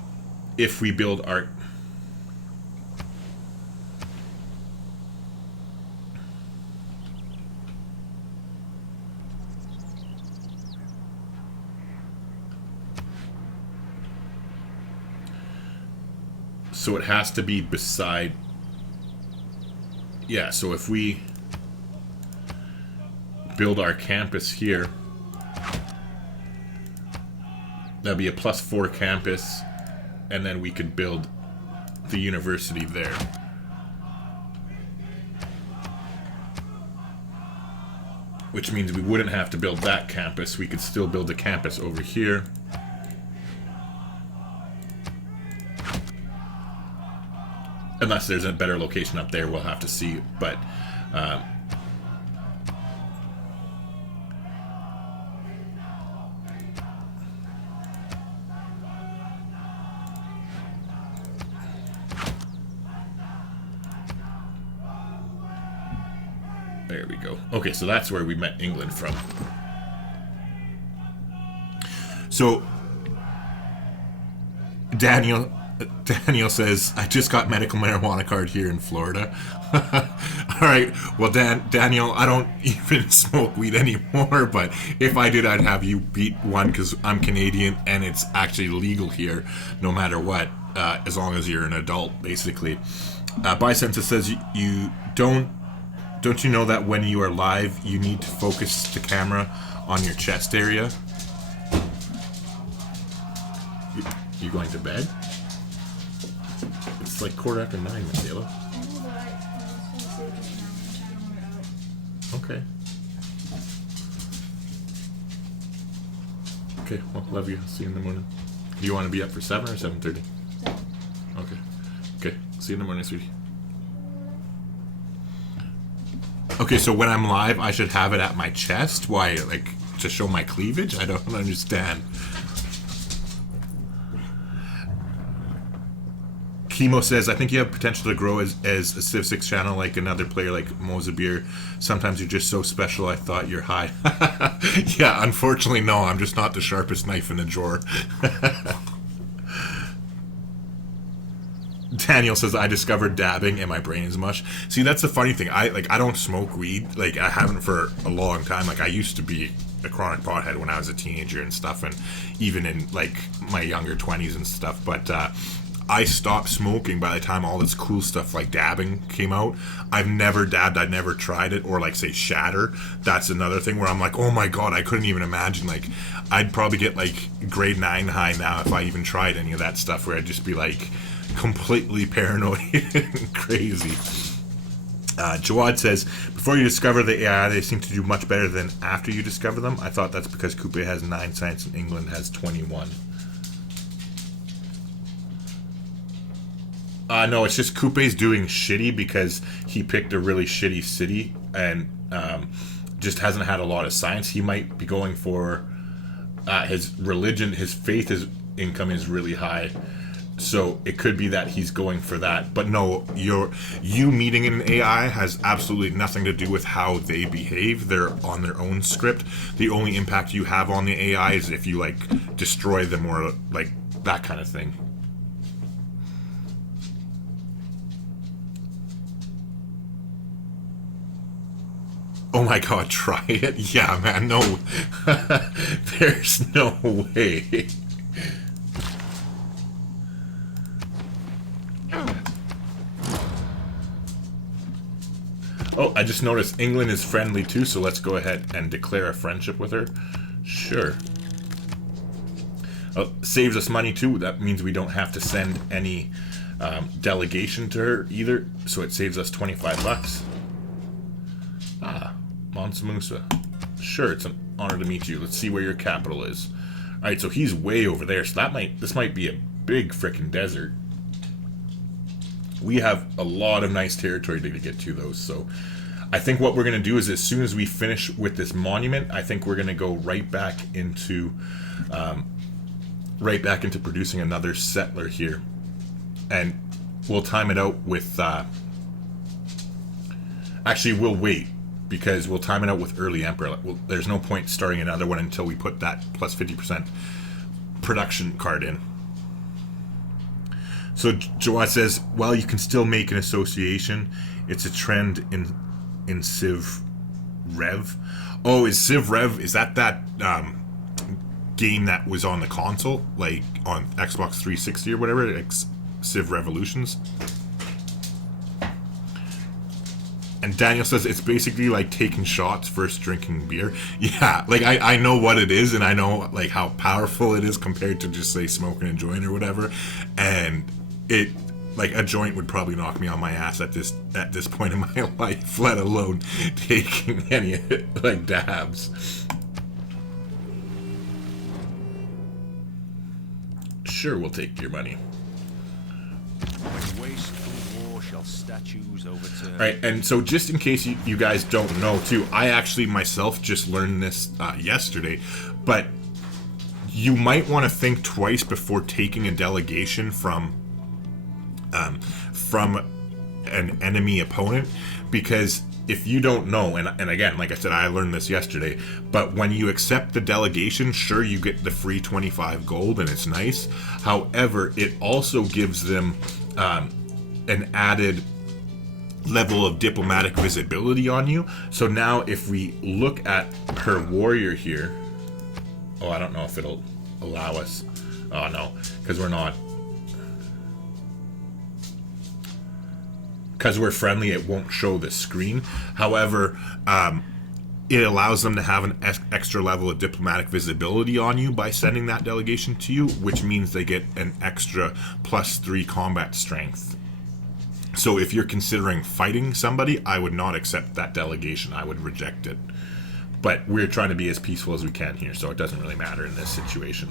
If we build our... So it has to be beside... Yeah, so if we build our campus here, that'd be a +4 campus, and then we could build the university there. Which means we wouldn't have to build that campus. We could still build a campus over here. Unless there's a better location up there, we'll have to see. But there we go. Okay, so that's where we met England from. So Daniel says, I just got medical marijuana card here in Florida. Alright, well Daniel, I don't even smoke weed anymore, but if I did, I'd have you beat one because I'm Canadian and it's actually legal here no matter what, as long as you're an adult, basically. Bisensa says, you don't you know that when you are live, you need to focus the camera on your chest area? You going to bed? It's like 9:15, Michaela. Okay. Okay, well, love you. See you in the morning. Do you want to be up for 7 or 7:30? 7. Okay. Okay, see you in the morning, sweetie. Okay, so when I'm live, I should have it at my chest? Why, like, to show my cleavage? I don't understand. Chemo says, I think you have potential to grow as a Civ6 channel like another player like Mozabir. Sometimes you're just so special, I thought you're high. Yeah, unfortunately, no. I'm just not the sharpest knife in the drawer. Daniel says, I discovered dabbing and my brain is mush. See, that's the funny thing. I don't smoke weed. Like, I haven't for a long time. Like, I used to be a chronic pothead when I was a teenager and stuff, and even in, like, my younger 20s and stuff. But, I stopped smoking by the time all this cool stuff like dabbing came out. I've never dabbed, I've never tried it, or like say shatter. That's another thing where I'm like, oh my god, I couldn't even imagine. Like, I'd probably get like grade 9 high now if I even tried any of that stuff, where I'd just be like completely paranoid and crazy. Jawad says, before you discover the AI, they seem to do much better than after you discover them. I thought that's because Coupe has 9 science and England has 21. No, it's just Coupe's doing shitty because he picked a really shitty city and just hasn't had a lot of science. He might be going for his religion, his faith, his income is really high. So it could be that he's going for that. But no, you meeting an AI has absolutely nothing to do with how they behave. They're on their own script. The only impact you have on the AI is if you like destroy them or like that kind of thing. Oh my god, try it? Yeah, man, no. There's no way. Oh, I just noticed England is friendly too, so let's go ahead and declare a friendship with her. Sure. Oh, saves us money too. That means we don't have to send any delegation to her either, so it saves us 25 bucks. Ah, Monsamusa. Sure, it's an honor to meet you. Let's see where your capital is. Alright, so he's way over there, so this might be a big frickin' desert. We have a lot of nice territory to get to, though, so I think what we're going to do is as soon as we finish with this monument, I think we're going to go right back into producing another settler here. And we'll time it out with... actually, we'll wait, because we'll time it out with early emperor. There's no point starting another one until we put that plus 50% production card in. So Jawad says, while you can still make an association, it's a trend in Civ Rev. Oh, is Civ Rev, is that game that was on the console, like on Xbox 360 or whatever, Civ Revolutions? And Daniel says it's basically like taking shots versus drinking beer. Yeah, like I know what it is, and I know like how powerful it is compared to just say smoking a joint or whatever. And it, like, a joint would probably knock me on my ass at this point in my life, let alone taking any like dabs. Sure, we'll take your money. When wasteful war shall statues overturn. Right, and so just in case you guys don't know too, I actually myself just learned this yesterday, but you might want to think twice before taking a delegation from an enemy opponent, because if you don't know, and again, like I said, I learned this yesterday, but when you accept the delegation, sure, you get the free 25 gold and it's nice. However, it also gives them an added level of diplomatic visibility on you. So now if we look at her warrior here, oh, I don't know if it'll allow us. Oh no, because we're not. Because we're friendly, it won't show the screen. However, it allows them to have an extra level of diplomatic visibility on you by sending that delegation to you, which means they get an extra +3 combat strength. So if you're considering fighting somebody, I would not accept that delegation. I would reject it. But we're trying to be as peaceful as we can here, so it doesn't really matter in this situation.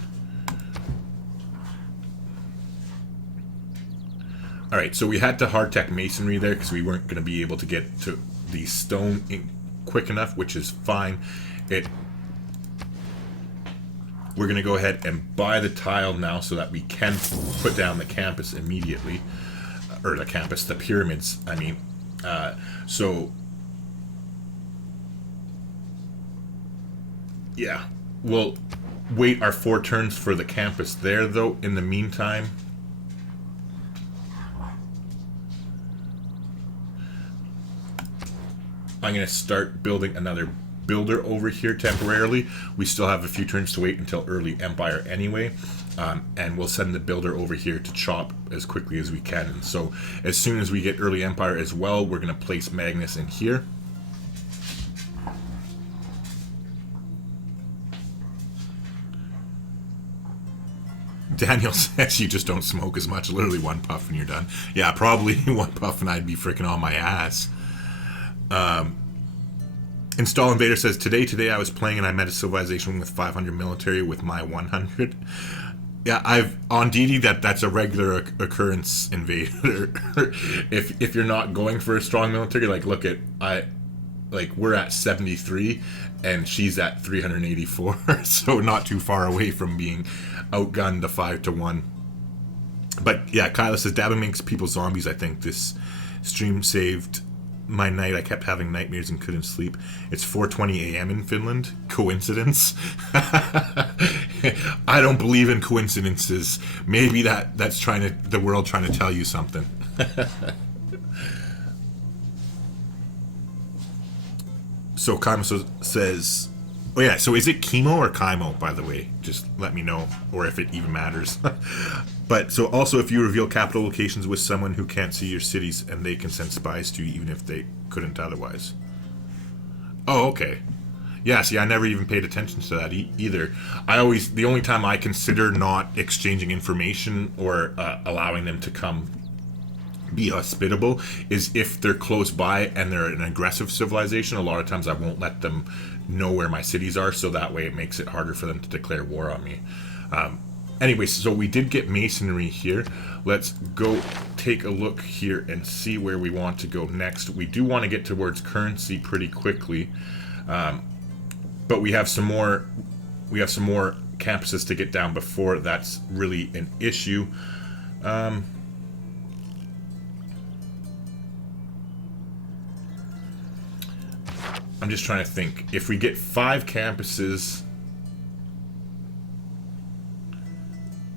Alright, so we had to hardtech masonry there because we weren't going to be able to get to the stone quick enough, which is fine. We're going to go ahead and buy the tile now so that we can put down the campus immediately. Or the pyramids, I mean. So, yeah. We'll wait our 4 turns for the campus there, though, in the meantime. I'm going to start building another builder over here temporarily. We still have a few turns to wait until early Empire anyway. And we'll send the builder over here to chop as quickly as we can. And so as soon as we get early Empire as well, we're going to place Magnus in here. Daniel says you just don't smoke as much. Literally one puff and you're done. Yeah, probably one puff and I'd be freaking on my ass. Install Invader says, today I was playing and I met a civilization with 500 military with my 100. Yeah, I've on DD that's a regular occurrence, Invader. if you're not going for a strong military, like look at we're at 73 and she's at 384, so not too far away from being outgunned to 5-1. But yeah, Kyla says dabbing makes people zombies. I think this stream saved my night. I kept having nightmares and couldn't sleep. It's 4:20 a.m. in Finland. Coincidence? I don't believe in coincidences. Maybe that's the world trying to tell you something. So Kaimo says, oh yeah, so is it chemo or Kaimo, by the way? Just let me know, or if it even matters. But so also if you reveal capital locations with someone who can't see your cities and they can send spies to you even if they couldn't otherwise. Oh, okay. Yeah, see, I never even paid attention to that either. The only time I consider not exchanging information or allowing them to come be hospitable is if they're close by and they're an aggressive civilization. A lot of times I won't let them know where my cities are, so that way it makes it harder for them to declare war on me. Anyway, so we did get masonry here. Let's go take a look here and see where we want to go next. We do want to get towards currency pretty quickly, but we have some more campuses to get down before that's really an issue. I'm just trying to think. If we get 5 campuses,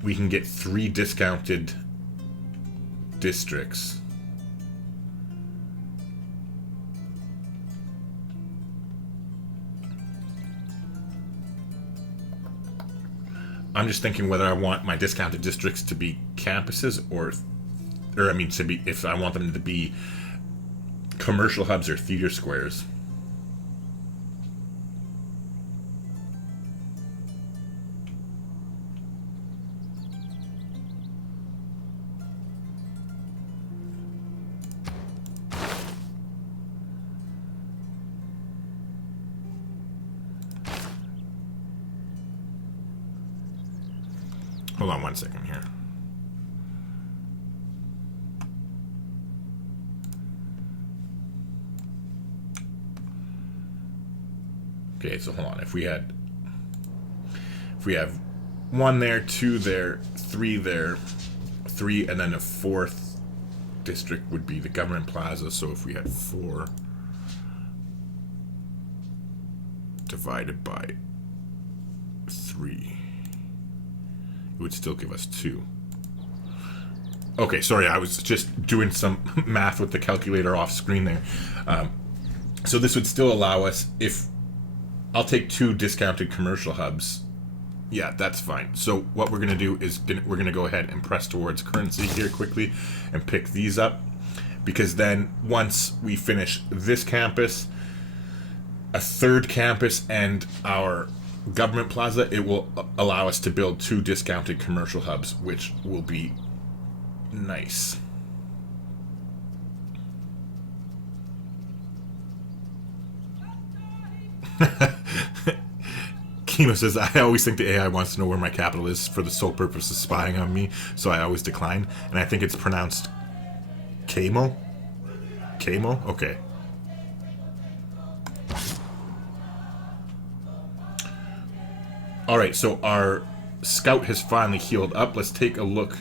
we can get 3 discounted districts. I'm just thinking whether I want my discounted districts to be campuses or I mean, to be, if I want them to be commercial hubs or theater squares. Hold on one second here. Okay, so hold on. If we have 1 there, 2 there, 3 there, 3, and then a 4th district would be the government plaza. So if we had 4 divided by 3. It would still give us 2. Okay, sorry, I was just doing some math with the calculator off screen there. So this would still allow us, if I'll take 2 discounted commercial hubs. Yeah, that's fine. So what we're going to do is we're going to go ahead and press towards currency here quickly and pick these up. Because then once we finish this campus, a 3rd campus, and our government plaza, it will allow us to build 2 discounted commercial hubs, which will be nice. Kimo says, I always think the AI wants to know where my capital is for the sole purpose of spying on me, so I always decline. And I think it's pronounced Kamo? Kamo? Okay. Alright, so our scout has finally healed up. Let's take a look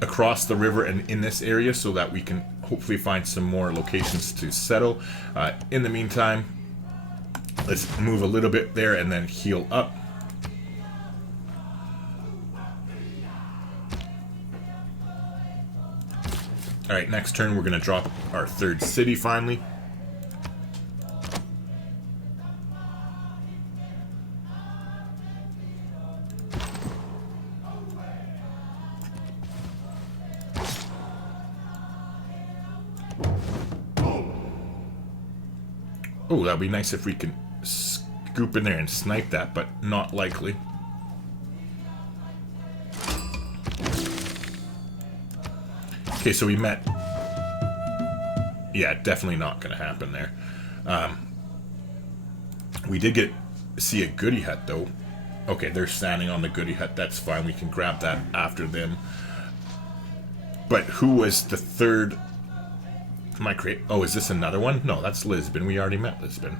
across the river and in this area so that we can hopefully find some more locations to settle. In the meantime, let's move a little bit there and then heal up. Alright, next turn we're going to drop our 3rd city finally. Oh, that'd be nice if we can scoop in there and snipe that, but not likely. Okay, so we met... Yeah, definitely not going to happen there. We did see a goody hut, though. Okay, they're standing on the goody hut. That's fine. We can grab that after them. But who was the third... Am I create? Oh, is this another one? No, that's Lisbon. We already met Lisbon.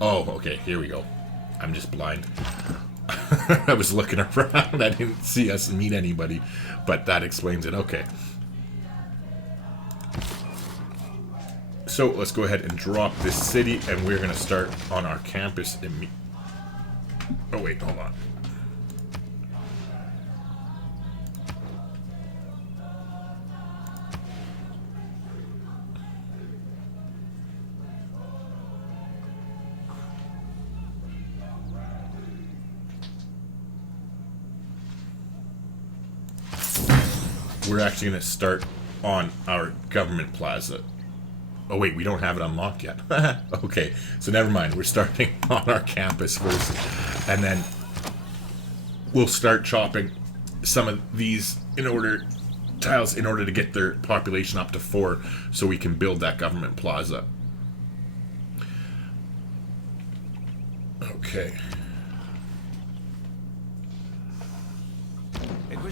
Oh, okay. Here we go. I'm just blind. I was looking around. I didn't see us meet anybody. But that explains it. Okay. So let's go ahead and drop this city, and we're going to start on our campus. Oh, wait. Hold on. We're actually going to start on our government plaza. Oh wait, we don't have it unlocked yet. Okay, so never mind. We're starting on our campus first. And then we'll start chopping some of these tiles in order to get their population up to 4 so we can build that government plaza. Okay.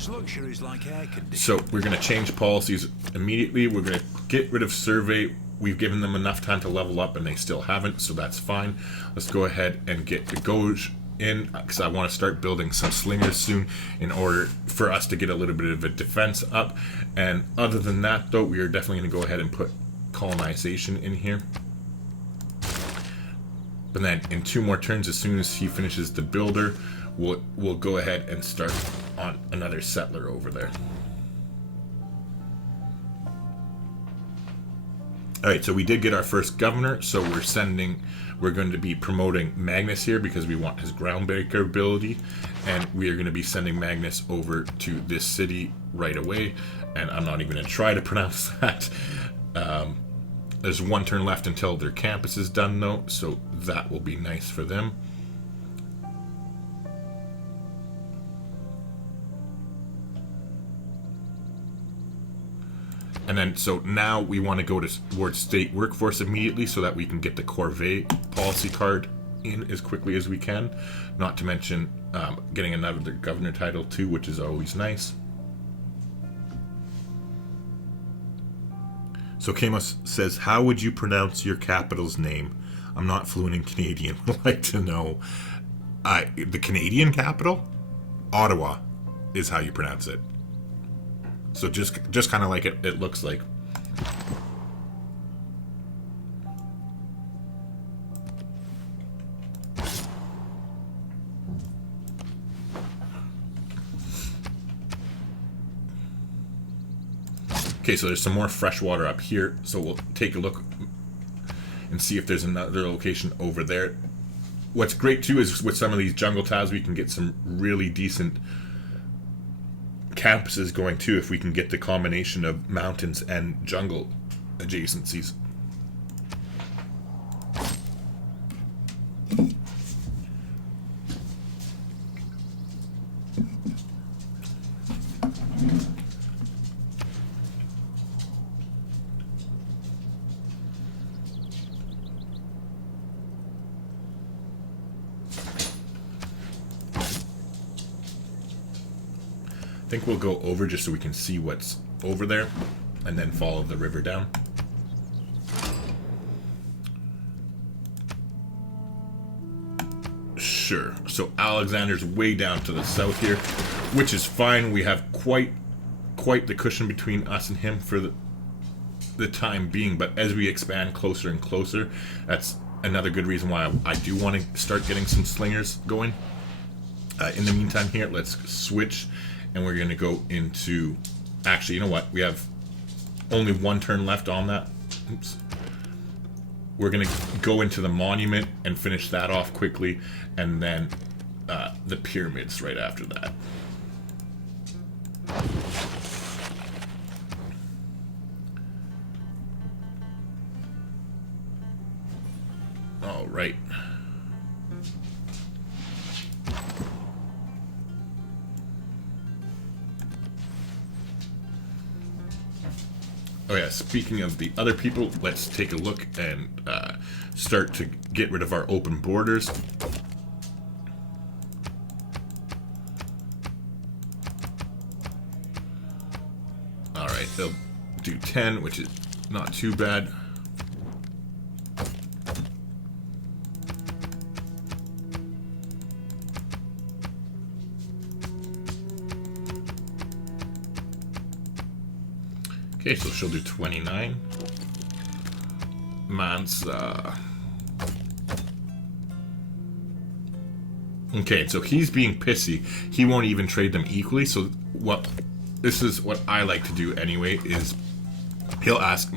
Luxuries like air conditioning. So we're going to change policies immediately. We're going to get rid of survey. We've given them enough time to level up and they still haven't, so that's fine. Let's go ahead and get the Gauge in, because I want to start building some slingers soon in order for us to get a little bit of a defense up. And other than that, though, we are definitely going to go ahead and put colonization in here. But then in 2 more turns, as soon as he finishes the builder, we'll go ahead and start on another settler over there. Alright, so we did get our first governor, so we're going to be promoting Magnus here because we want his groundbreaker ability, and we are going to be sending Magnus over to this city right away, and I'm not even going to try to pronounce that. There's 1 turn left until their campus is done, though, so that will be nice for them. And then, so now we want to go towards state workforce immediately so that we can get the Corvée policy card in as quickly as we can. Not to mention getting another governor title too, which is always nice. So Kamos says, how would you pronounce your capital's name? I'm not fluent in Canadian. Would like to know. The Canadian capital? Ottawa is how you pronounce it. So just kind of like it looks like. Okay, so there's some more fresh water up here. So we'll take a look and see if there's another location over there. What's great too is with some of these jungle tiles, we can get some really decent campuses going too if we can get the combination of mountains and jungle adjacencies. I think we'll go over just so we can see what's over there and then follow the river down. Sure. So Alexander's way down to the south here, which is fine. We have quite the cushion between us and him for the time being, but as we expand closer and closer, that's another good reason why I do want to start getting some slingers going. In the meantime here, let's switch. And we're going to go into... Actually, you know what? We have only 1 turn left on that. Oops. We're going to go into the monument and finish that off quickly. And then the pyramids right after that. right. Oh yeah, speaking of the other people, let's take a look and start to get rid of our open borders. Alright, they'll do 10, which is not too bad. Okay, so she'll do 29. Mansa. Okay, so he's being pissy. He won't even trade them equally, so this is what I like to do anyway, is he'll ask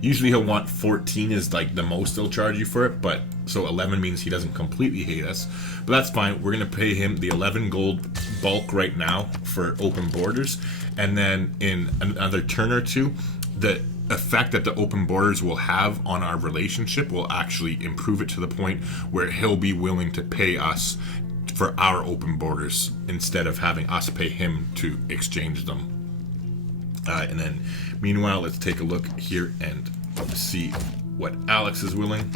usually he'll want 14 is like the most they'll charge you for it, but so 11 means he doesn't completely hate us, but that's fine. We're gonna pay him the 11 gold bulk right now for open borders, and then in another turn or two, the effect that the open borders will have on our relationship will actually improve it to the point where he'll be willing to pay us for our open borders instead of having us pay him to exchange them. And then meanwhile, let's take a look here and see what Alex is willing.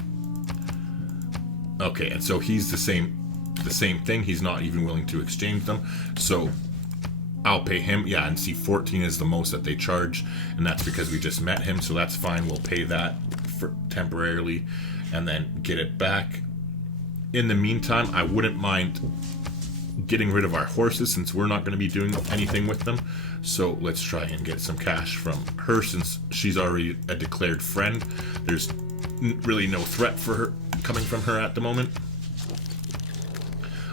Okay, and so he's the same thing. He's not even willing to exchange them. So I'll pay him. Yeah, and see 14 is the most that they charge, and that's because we just met him, so that's fine. We'll pay that for temporarily and then get it back. In the meantime, I wouldn't mind getting rid of our horses since we're not going to be doing anything with them. So let's try and get some cash from her since she's already a declared friend. There's really no threat for her coming from her at the moment.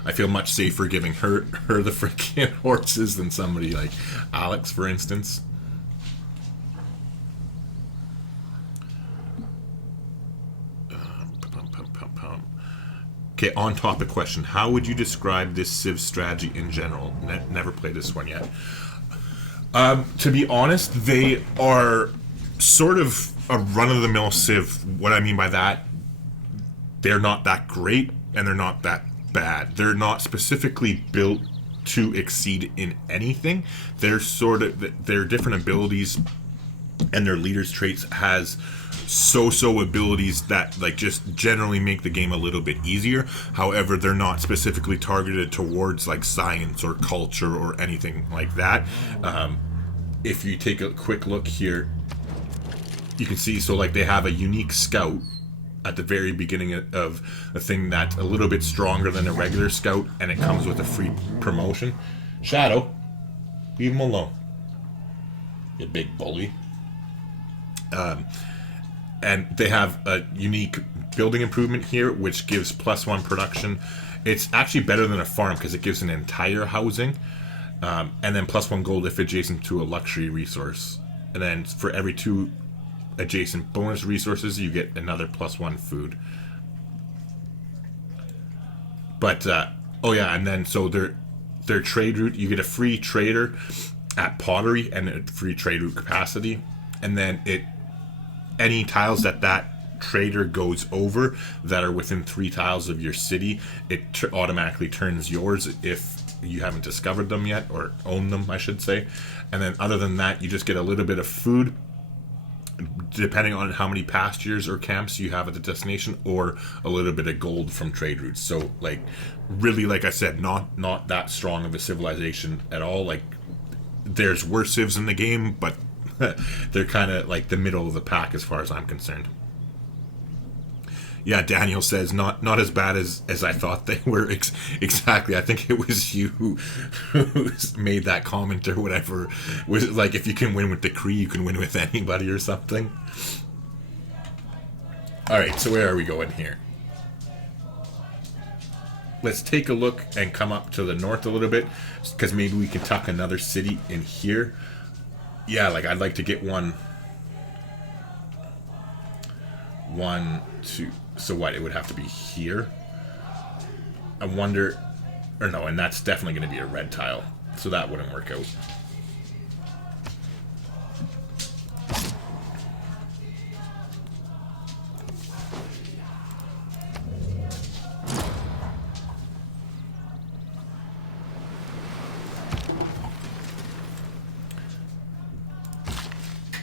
I feel much safer giving her the freaking horses than somebody like Alex, for instance. Okay, on topic question. How would you describe this Civ strategy in general? Never played this one yet. To be honest, they are sort of a run-of-the-mill Civ. What I mean by that, they're not that great, and they're not that bad. They're not specifically built to exceed in anything. They're their different abilities and their leaders' traits has so-so abilities that like just generally make the game a little bit easier. However, they're not specifically targeted towards like science or culture or anything like that. If you take a quick look here, you can see, so like they have a unique scout at the very beginning of a thing that's a little bit stronger than a regular scout, and it comes with a free promotion. Shadow, leave him alone, you big bully. And they have a unique building improvement here, which gives +1 production. It's actually better than a farm because it gives an entire housing, and then +1 gold if adjacent to a luxury resource. And then for every 2 adjacent bonus resources, you get another +1 food. But oh yeah, and then so their trade route, you get a free trader at pottery and a free trade route capacity, and then any tiles that trader goes over that are within 3 tiles of your city, it automatically turns yours if you haven't discovered them yet, or own them, I should say. And then other than that, you just get a little bit of food, depending on how many pastures or camps you have at the destination, or a little bit of gold from trade routes. So, like, really, like I said, not that strong of a civilization at all. Like, there's worse civs in the game, but they're kind of like the middle of the pack as far as I'm concerned. Yeah, Daniel says not as bad as I thought they were. Exactly. I think it was you who made that comment or whatever. Was it like, if you can win with the Cree, you can win with anybody or something? Alright, so where are we going here? Let's take a look and come up to the north a little bit, because maybe we can tuck another city in here. Yeah, like I'd like to get one, 2. So what? It would have to be here. I wonder, or no, and that's definitely going to be a red tile, so that wouldn't work out.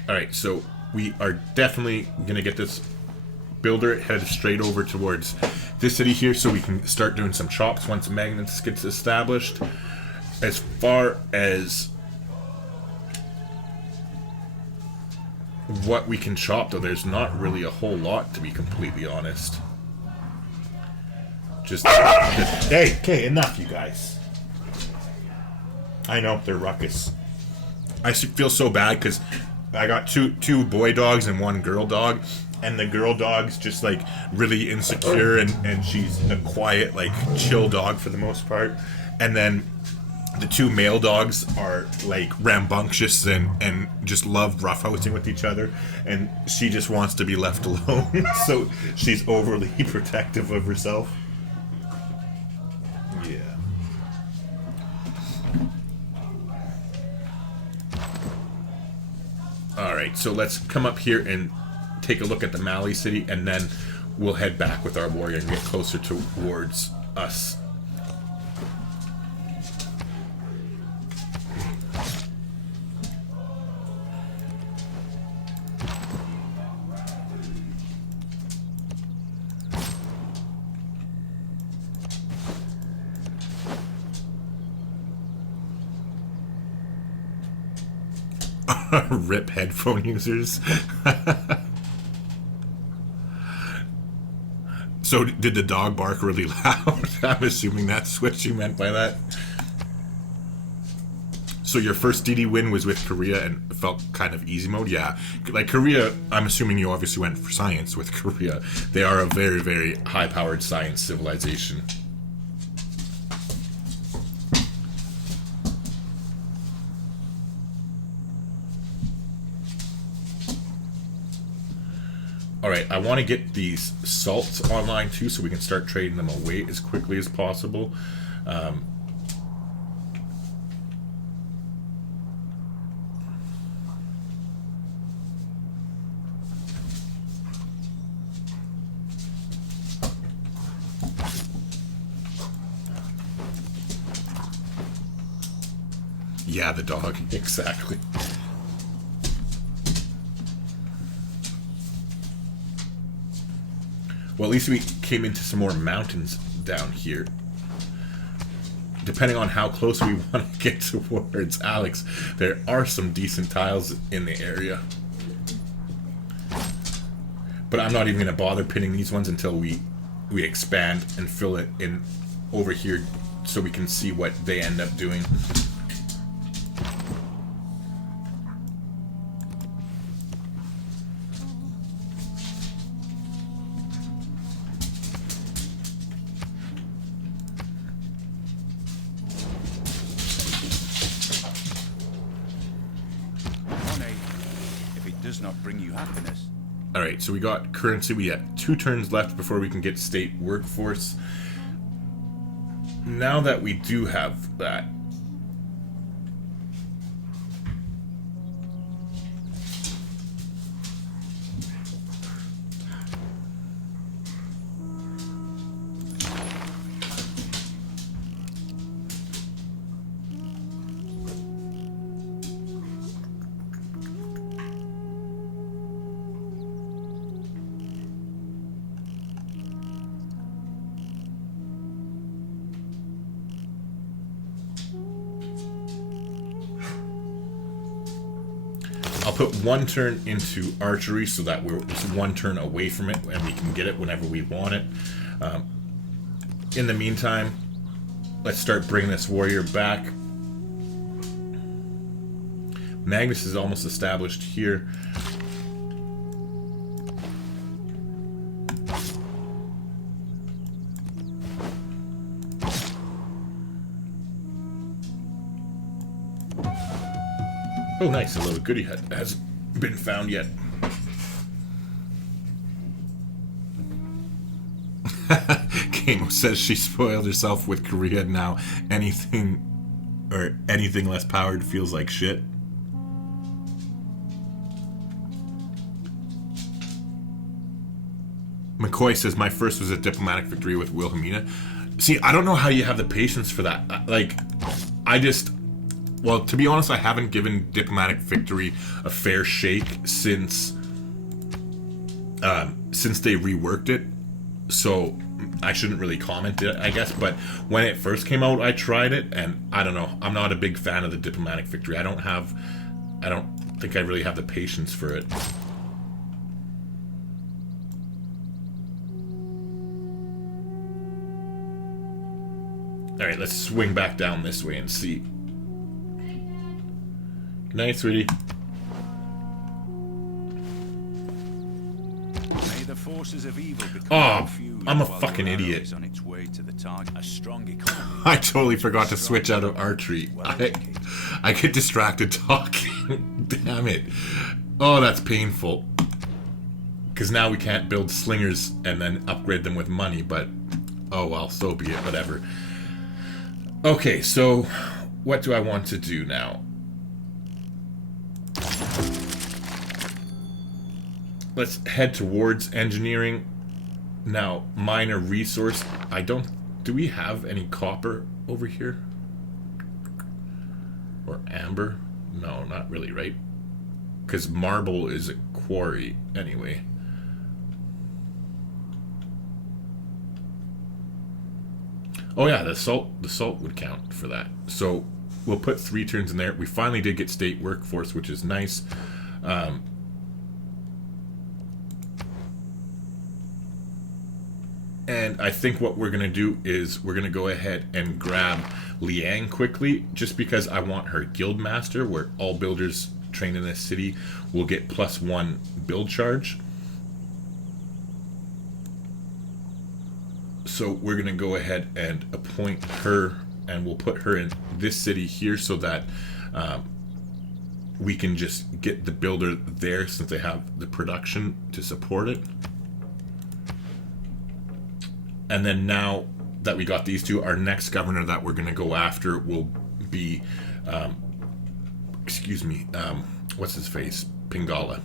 Alright, so we are definitely going to get this builder headed straight over towards this city here so we can start doing some chops once Magnus gets established. As far as what we can chop, though, there's not really a whole lot, to be completely honest. Just hey, okay, enough, you guys. I know, they're ruckus. I feel so bad because I got two boy dogs and one girl dog, and the girl dog's just like really insecure, and she's a quiet, like, chill dog for the most part. And then the two male dogs are like rambunctious and just love roughhousing with each other, and she just wants to be left alone. So she's overly protective of herself. Yeah. Alright, so let's come up here and take a look at the Mali city, and then we'll head back with our warrior and get closer towards us. Rip headphone users. So did the dog bark really loud? I'm assuming that's what you meant by that. So your first DD win was with Korea and it felt kind of easy mode? Yeah. Like Korea, I'm assuming you obviously went for science with Korea. They are a very, very high-powered science civilization. Alright, I want to get these salts online too so we can start trading them away as quickly as possible. Yeah, the dog, exactly. Well, at least we came into some more mountains down here. Depending on how close we want to get towards Alex, there are some decent tiles in the area. But I'm not even going to bother pinning these ones until we expand and fill it in over here so we can see what they end up doing. Alright, so we got currency. We got 2 turns left before we can get state workforce. Now that we do have that, I'll put 1 turn into archery so that we're just 1 turn away from it and we can get it whenever we want it. In the meantime, let's start bringing this warrior back. Magnus is almost established here. Oh, nice. A little goodie hut hasn't been found yet. Kamo says she spoiled herself with Korea. Now anything less powered feels like shit. McCoy says my first was a diplomatic victory with Wilhelmina. See, I don't know how you have the patience for that. Like, Well, to be honest, I haven't given diplomatic victory a fair shake since they reworked it. So I shouldn't really comment it, I guess. But when it first came out, I tried it, and I don't know. I'm not a big fan of the diplomatic victory. I don't think I really have the patience for it. Alright, let's swing back down this way and see. Good night, sweetie. May the forces of evil become I'm a fucking idiot. on its way to the target. A strong economy. I totally forgot to switch out of archery. I get distracted talking. Damn it. Oh, that's painful. Because now we can't build slingers and then upgrade them with money, but oh well, so be it, whatever. Okay, so what do I want to do now? Let's head towards engineering. Now, minor resource. Do we have any copper over here? Or amber? No, not really, right? Because marble is a quarry anyway. Oh yeah, the salt would count for that. So we'll put 3 turns in there. We finally did get state workforce, which is nice. And I think what we're going to do is we're going to go ahead and grab Liang quickly, just because I want her guild master, where all builders trained in this city will get +1 build charge. So we're going to go ahead and appoint her, and we'll put her in this city here so that we can just get the builder there since they have the production to support it. And then now that we got these two, our next governor that we're going to go after will be, what's his face? Pingala.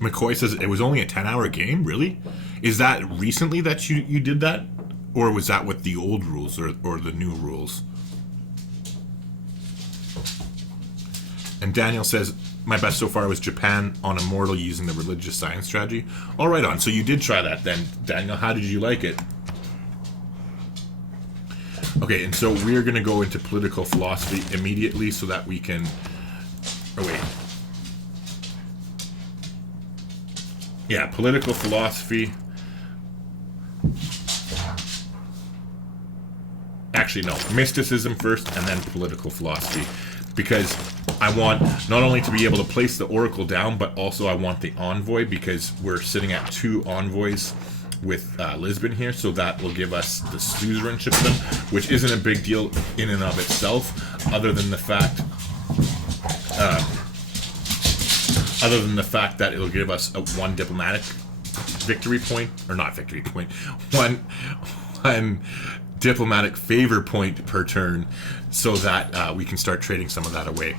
McCoy says it was only a 10-hour game? Really? Is that recently that you did that? Or was that with the old rules or the new rules? And Daniel says, my best so far was Japan on Immortal using the religious science strategy. All right, on. So you did try that then, Daniel. How did you like it? Okay, and so we're going to go into political philosophy immediately so that we can... Oh, wait. Yeah, political philosophy. Actually, no. Mysticism first, and then political philosophy. Because I want not only to be able to place the oracle down, but also I want the envoy, because we're sitting at 2 envoys with Lisbon here, so that will give us the suzerainship of them, which isn't a big deal in and of itself, other than the fact that it'll give us a 1 diplomatic victory point, or not victory point, one diplomatic favor point per turn, so that we can start trading some of that away.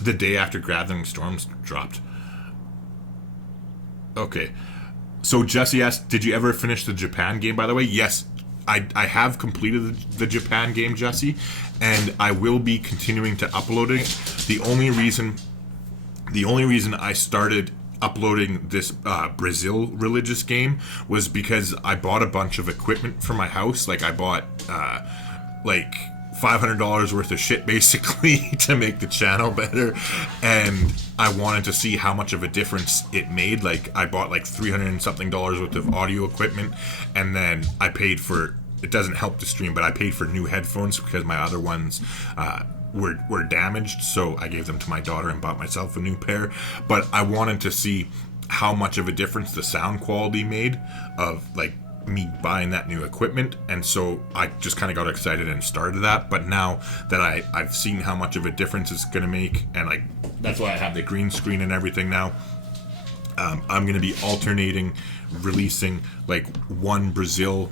The day after Gathering Storms dropped. Okay. So Jesse asked, did you ever finish the Japan game, by the way? Yes, I have completed the Japan game, Jesse, and I will be continuing to upload it. The only reason I started uploading this Brazil religious game was because I bought a bunch of equipment for my house. Like, I bought like $500 worth of shit basically to make the channel better, and I wanted to see how much of a difference it made. Like, I bought like $300 and something worth of audio equipment, and then I paid for, it doesn't help the stream, but I paid for new headphones because my other ones were damaged, so I gave them to my daughter and bought myself a new pair. But I wanted to see how much of a difference the sound quality made of like me buying that new equipment, and so I just kind of got excited and started that. But now that I've seen how much of a difference it's going to make, and like that's why I have the green screen and everything now, I'm going to be alternating releasing like 1 Brazil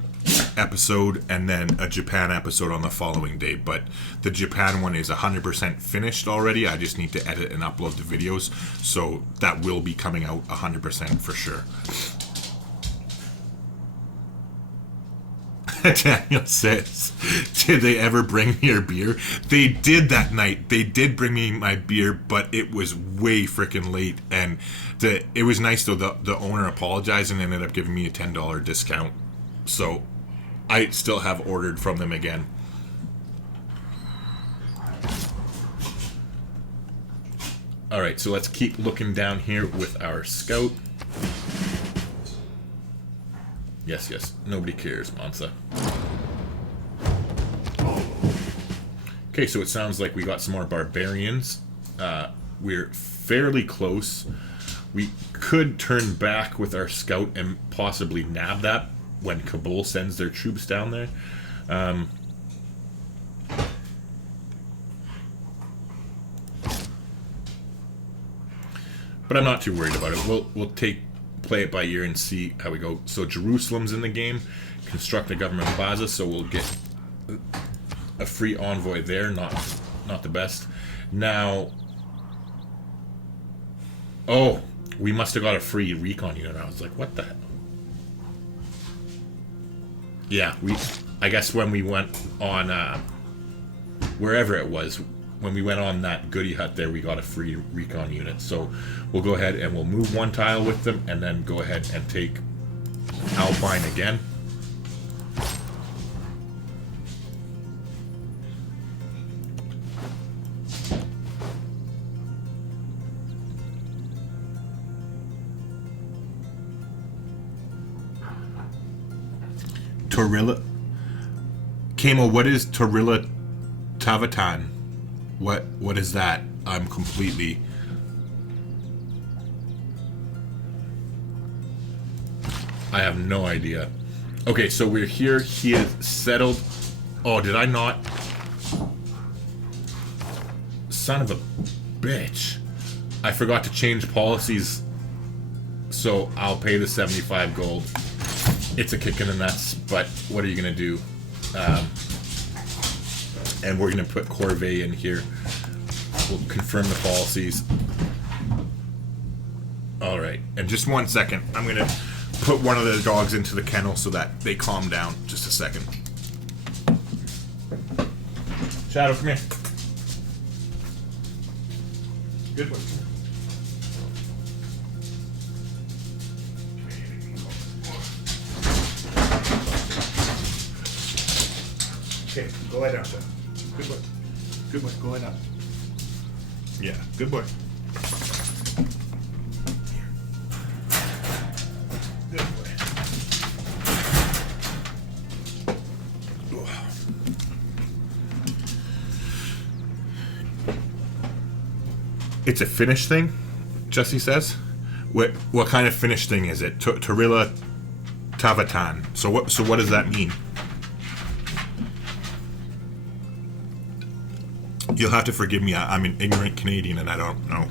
episode and then a Japan episode on the following day. But the Japan one is 100% finished already. I just need to edit and upload the videos, so that will be coming out 100% for sure. Daniel says, did they ever bring me your beer? They did that night. They did bring me my beer, but it was way freaking late. And it was nice, though. The owner apologized and ended up giving me a $10 discount. So I still have ordered from them again. Alright, so let's keep looking down here with our scout. Yes, yes. Nobody cares, Mansa. Okay, so it sounds like we got some more barbarians. We're fairly close. We could turn back with our scout and possibly nab that when Kabul sends their troops down there. But I'm not too worried about it. We'll play it by ear and see how we go. So Jerusalem's in the game. Construct a government plaza, so we'll get a free envoy there. Not the best. Now, oh, we must have got a free recon unit. I was like, what the hell? Yeah, I guess when we went on wherever it was, when we went on that goodie hut there, we got a free recon unit. So we'll go ahead and we'll move one tile with them and then go ahead and take Alpine again. Torilla. Kamo, what is Torilla Tavatan? What is that? I'm completely... I have no idea. Okay, so we're here. He is settled. Oh, did I not? Son of a bitch. I forgot to change policies, so I'll pay the 75 gold. It's a kick in the nuts, but what are you going to do? And we're going to put Corvée in here. We'll confirm the policies. Alright, and just 1 second. I'm going to put one of the dogs into the kennel so that they calm down. Just a second. Shadow, come here. Good one. Okay, go lie down, Shadow. Good boy. Good boy. Go lie down. Yeah, good boy. Good boy. It's a Finnish thing, Jesse says. What kind of Finnish thing is it? Torilla Tavatan. So what does that mean? You'll have to forgive me. I'm an ignorant Canadian and I don't know.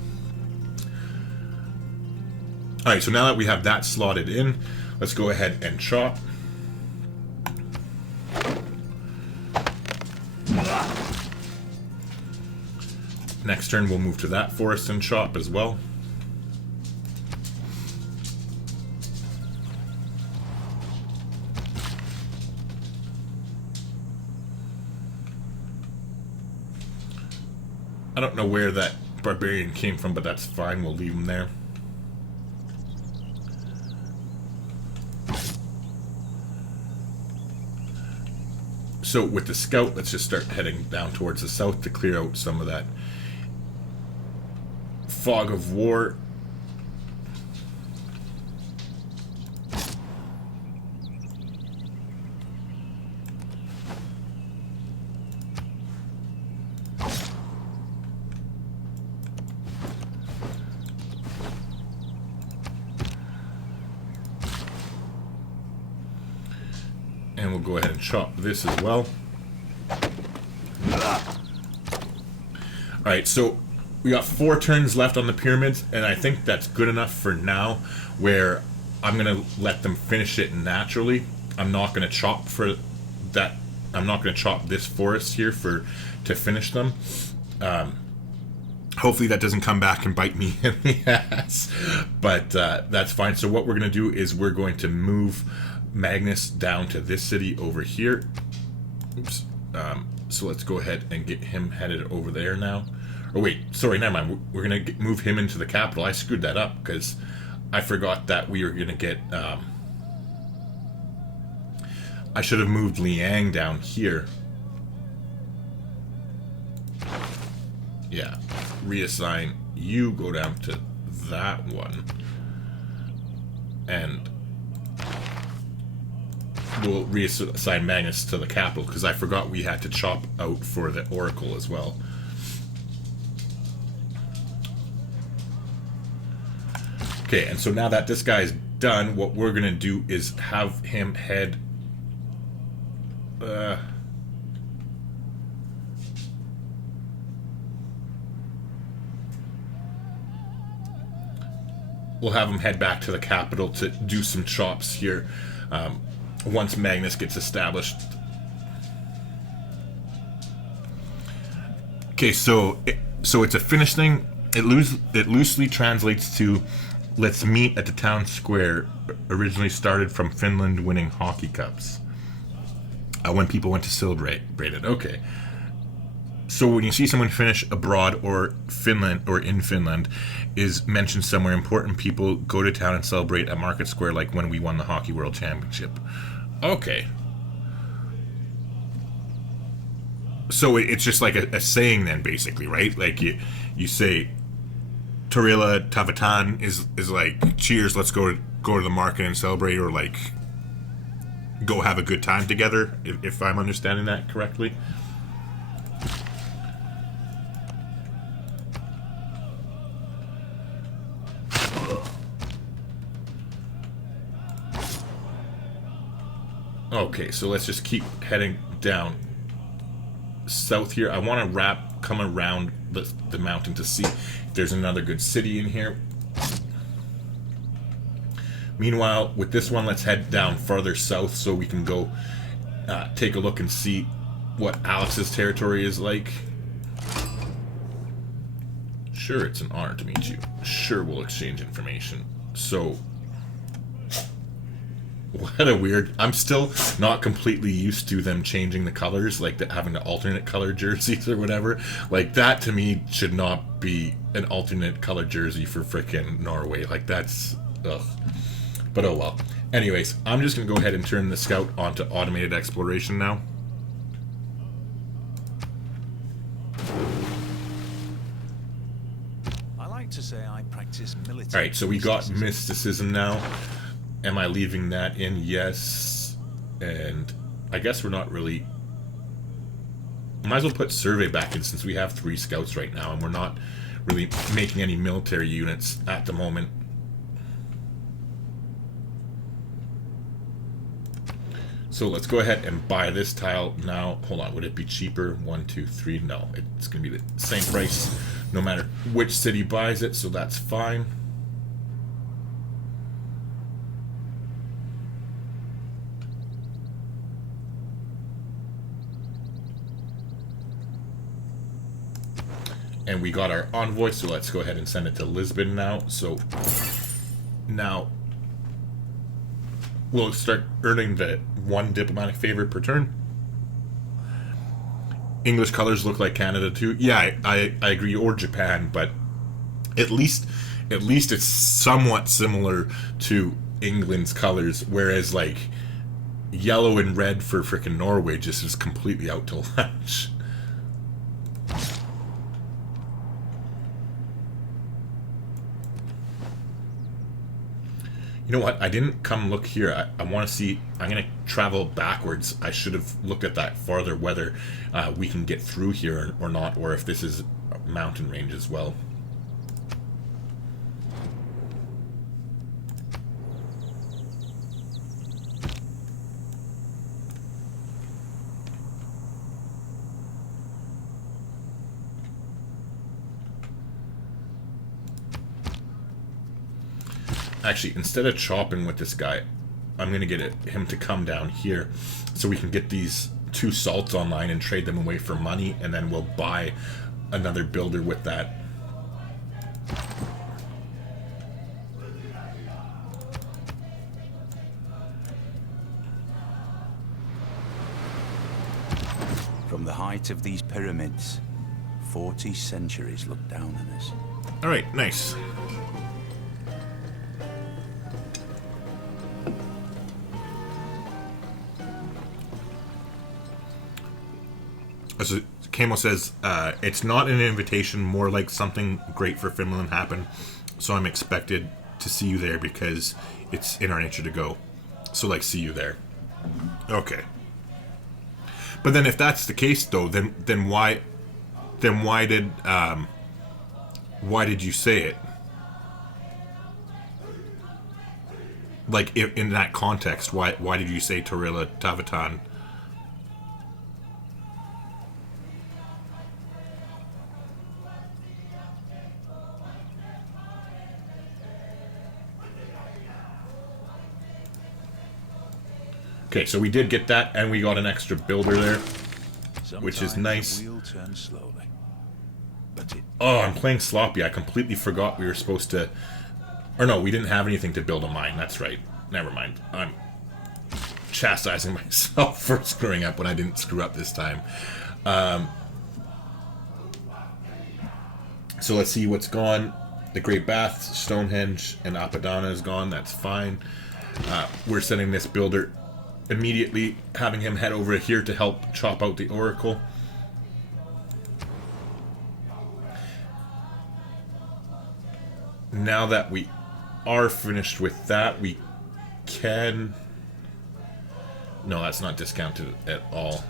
Alright, so now that we have that slotted in, let's go ahead and chop. Next turn we'll move to that forest and chop as well. I don't know where that barbarian came from, but that's fine. We'll leave him there. So with the scout, let's just start heading down towards the south to clear out some of that fog of war. And we'll go ahead and chop this as well. Alright, so we got 4 turns left on the pyramids, and I think that's good enough for now, where I'm going to let them finish it naturally. I'm not going to chop for that. I'm not going to chop this forest here to finish them. Hopefully that doesn't come back and bite me in the ass. But that's fine. So what we're going to do is we're going to move Magnus down to this city over here. Oops. So let's go ahead and get him headed over there now. Oh wait, sorry, never mind. We're gonna move him into the capital. I screwed that up because I forgot that we were gonna get. I should have moved Liang down here. Yeah, reassign you. Go down to that one, and we'll reassign Magnus to the capital because I forgot we had to chop out for the Oracle as well. Okay, and so now that this guy's done, what we're gonna do is have him head. We'll have him head back to the capital to do some chops here. Once Magnus gets established. Okay, so it's a Finnish thing. It loosely translates to "Let's meet at the town square." Originally started from Finland winning hockey cups when people went to celebrate it. Okay. So when you see someone Finnish abroad or Finland or in Finland is mentioned somewhere, important people go to town and celebrate at Market Square, like when we won the Hockey World Championship. Okay. So it's just like a saying then, basically, right? Like you say, Torilla Tavatan is like, cheers, let's go to the market and celebrate, or like go have a good time together, if I'm understanding that correctly. Okay, so let's just keep heading down south here. I want to come around the mountain to see if there's another good city in here. Meanwhile, with this one, let's head down farther south so we can go take a look and see what Alex's territory is like. Sure, it's an honor to meet you. Sure, we'll exchange information. So, what a weird... I'm still not completely used to them changing the colors, like having the alternate color jerseys or whatever. Like, that to me should not be an alternate color jersey for frickin' Norway. Like, that's... ugh. But oh well. Anyways, I'm just going to go ahead and turn the scout onto automated exploration now. I like to say I practice military. Alright, so we got mysticism now. Am I leaving that in? Yes. And I guess we're not really... Might as well put survey back in since we have 3 scouts right now and we're not really making any military units at the moment. So let's go ahead and buy this tile now. Hold on, would it be cheaper? 1, 2, 3. No, it's going to be the same price no matter which city buys it, so that's fine. And we got our envoy, so let's go ahead and send it to Lisbon now. So now we'll start earning the 1 diplomatic favor per turn. English colors look like Canada too. Yeah, I agree, or Japan, but at least it's somewhat similar to England's colors, whereas like yellow and red for frickin' Norway just is completely out to lunch. You know what? I didn't come look here. I want to see... I'm going to travel backwards. I should have looked at that farther, whether we can get through here or not, or if this is a mountain range as well. Actually, instead of chopping with this guy, I'm going to get him to come down here so we can get these 2 salts online and trade them away for money, and then we'll buy another builder with that. From the height of these pyramids, 40 centuries look down on us. Alright, nice. As Camo says, it's not an invitation, more like something great for Finland happened. So I'm expected to see you there because it's in our nature to go. So, like, see you there. Okay. But then, if that's the case, though, then why did you say it? Like, in that context, why did you say Torilla Tavatan? Okay, so we did get that, and we got an extra builder there, which is nice. The wheel turns slowly, but oh, I'm playing sloppy. I completely forgot we were supposed to... Or no, we didn't have anything to build a mine. That's right. Never mind. I'm chastising myself for screwing up when I didn't screw up this time. So let's see what's gone. The Great Bath, Stonehenge, and Apadana is gone. That's fine. We're sending this builder... immediately having him head over here to help chop out the oracle. Now that we are finished with that, we can... No, that's not discounted at all.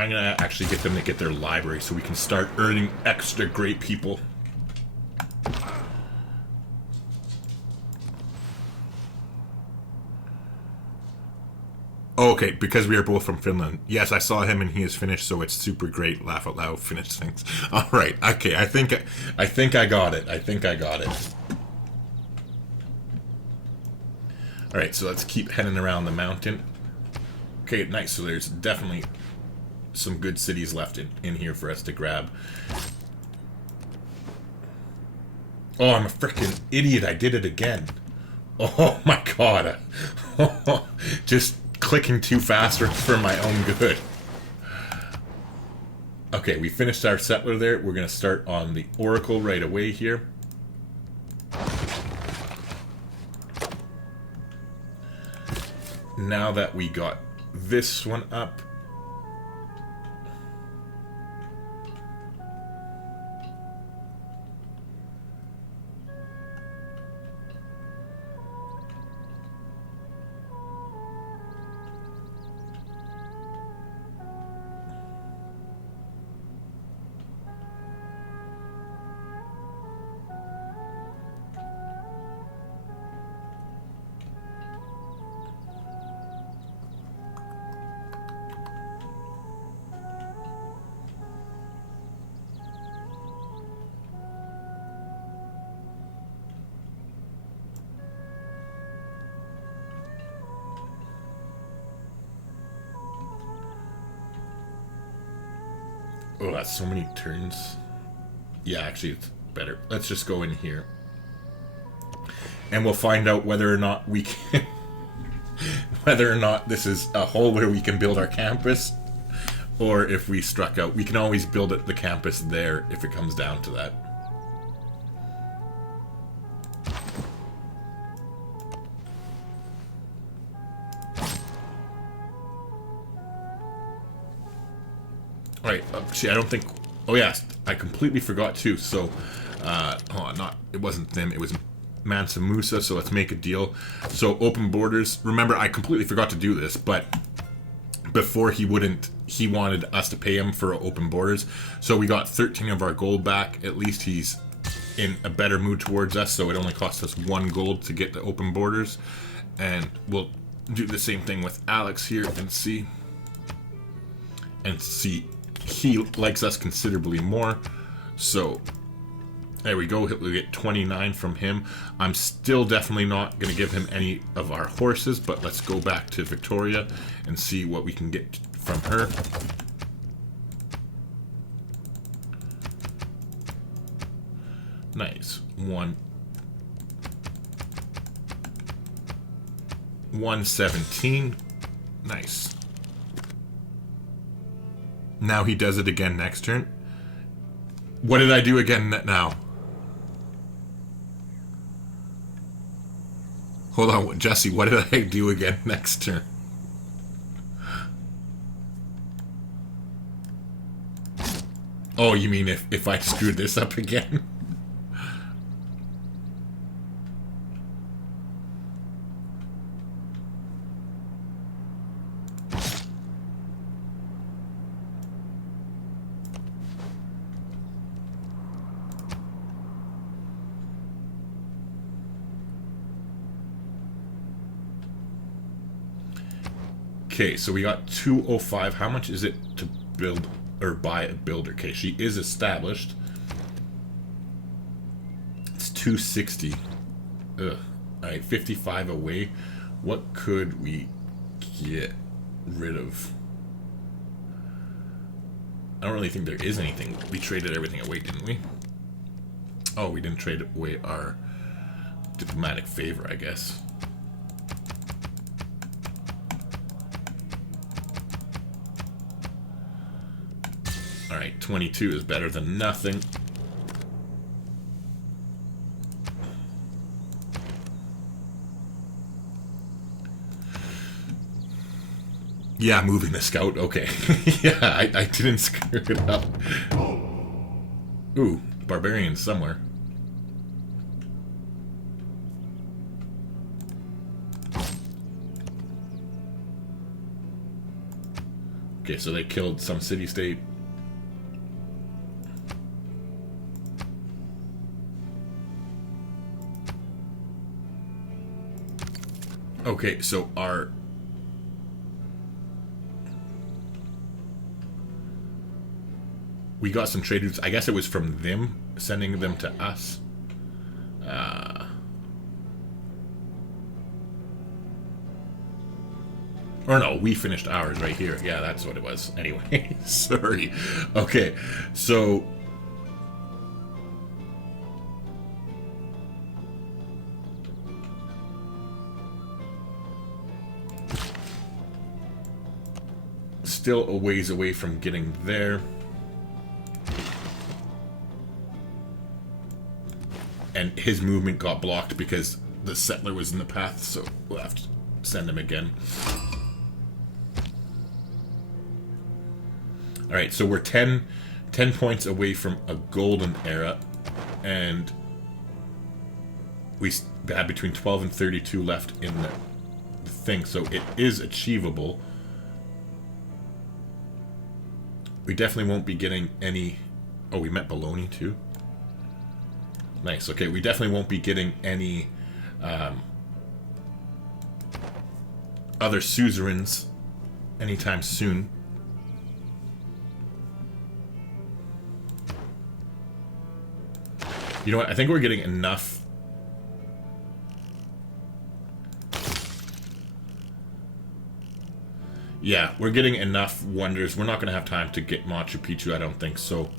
I'm going to actually get them to get their library so we can start earning extra great people. Oh, okay, because we are both from Finland. Yes, I saw him and he is Finnish, so it's super great. Laugh out loud, Finnish things. All right, okay, I think I got it. I think I got it. All right, so let's keep heading around the mountain. Okay, nice. So there's definitely some good cities left in here for us to grab. Oh, I'm a freaking idiot. I did it again. Oh my god. Just clicking too fast for my own good. Okay, we finished our settler there. We're going to start on the oracle right away here. Now that we got this one up, oh, that's so many turns. Yeah, actually, it's better. Let's just go in here. And we'll find out whether or not we can... whether or not this is a hole where we can build our campus. Or if we struck out. We can always build the campus there if it comes down to that. Alright, see, I don't think... Oh, yeah, I completely forgot, too. So, it wasn't them, it was Mansa Musa, so let's make a deal. So, open borders. Remember, I completely forgot to do this, but before he wanted us to pay him for open borders. So, we got 13 of our gold back. At least he's in a better mood towards us, so it only cost us 1 gold to get the open borders. And we'll do the same thing with Alex here and see. He likes us considerably more, so there we go. We'll get 29 from him. I'm still definitely not going to give him any of our horses, but let's go back to Victoria and see what we can get from her. Nice. 117. Nice. Now he does it again next turn. What did I do again now? Hold on, Jesse, what did I do again next turn? Oh, you mean if I screwed this up again? Okay, so we got 205. How much is it to build or buy a builder? Okay, she is established. It's 260. Ugh. Alright, 55 away. What could we get rid of? I don't really think there is anything. We traded everything away, didn't we? Oh, we didn't trade away our diplomatic favor, I guess. Alright, 22 is better than nothing. Yeah, moving the scout. Okay. Yeah, I didn't screw it up. Ooh, barbarians somewhere. Okay, so they killed some city-state. Okay, so our... We got some trade routes. I guess it was from them, sending them to us. Or no, we finished ours right here. Yeah, that's what it was. Anyway, sorry. Okay, so... Still a ways away from getting there. And his movement got blocked because the settler was in the path, so we'll have to send him again. Alright, so we're 10 points away from a golden era, and we had between 12 and 32 left in the thing, so it is achievable. We definitely won't be getting any... Oh, we met Bologna too? Nice, okay, we definitely won't be getting any other suzerains anytime soon. You know what, I think we're getting enough. Yeah, we're getting enough wonders. We're not going to have time to get Machu Picchu, I don't think, so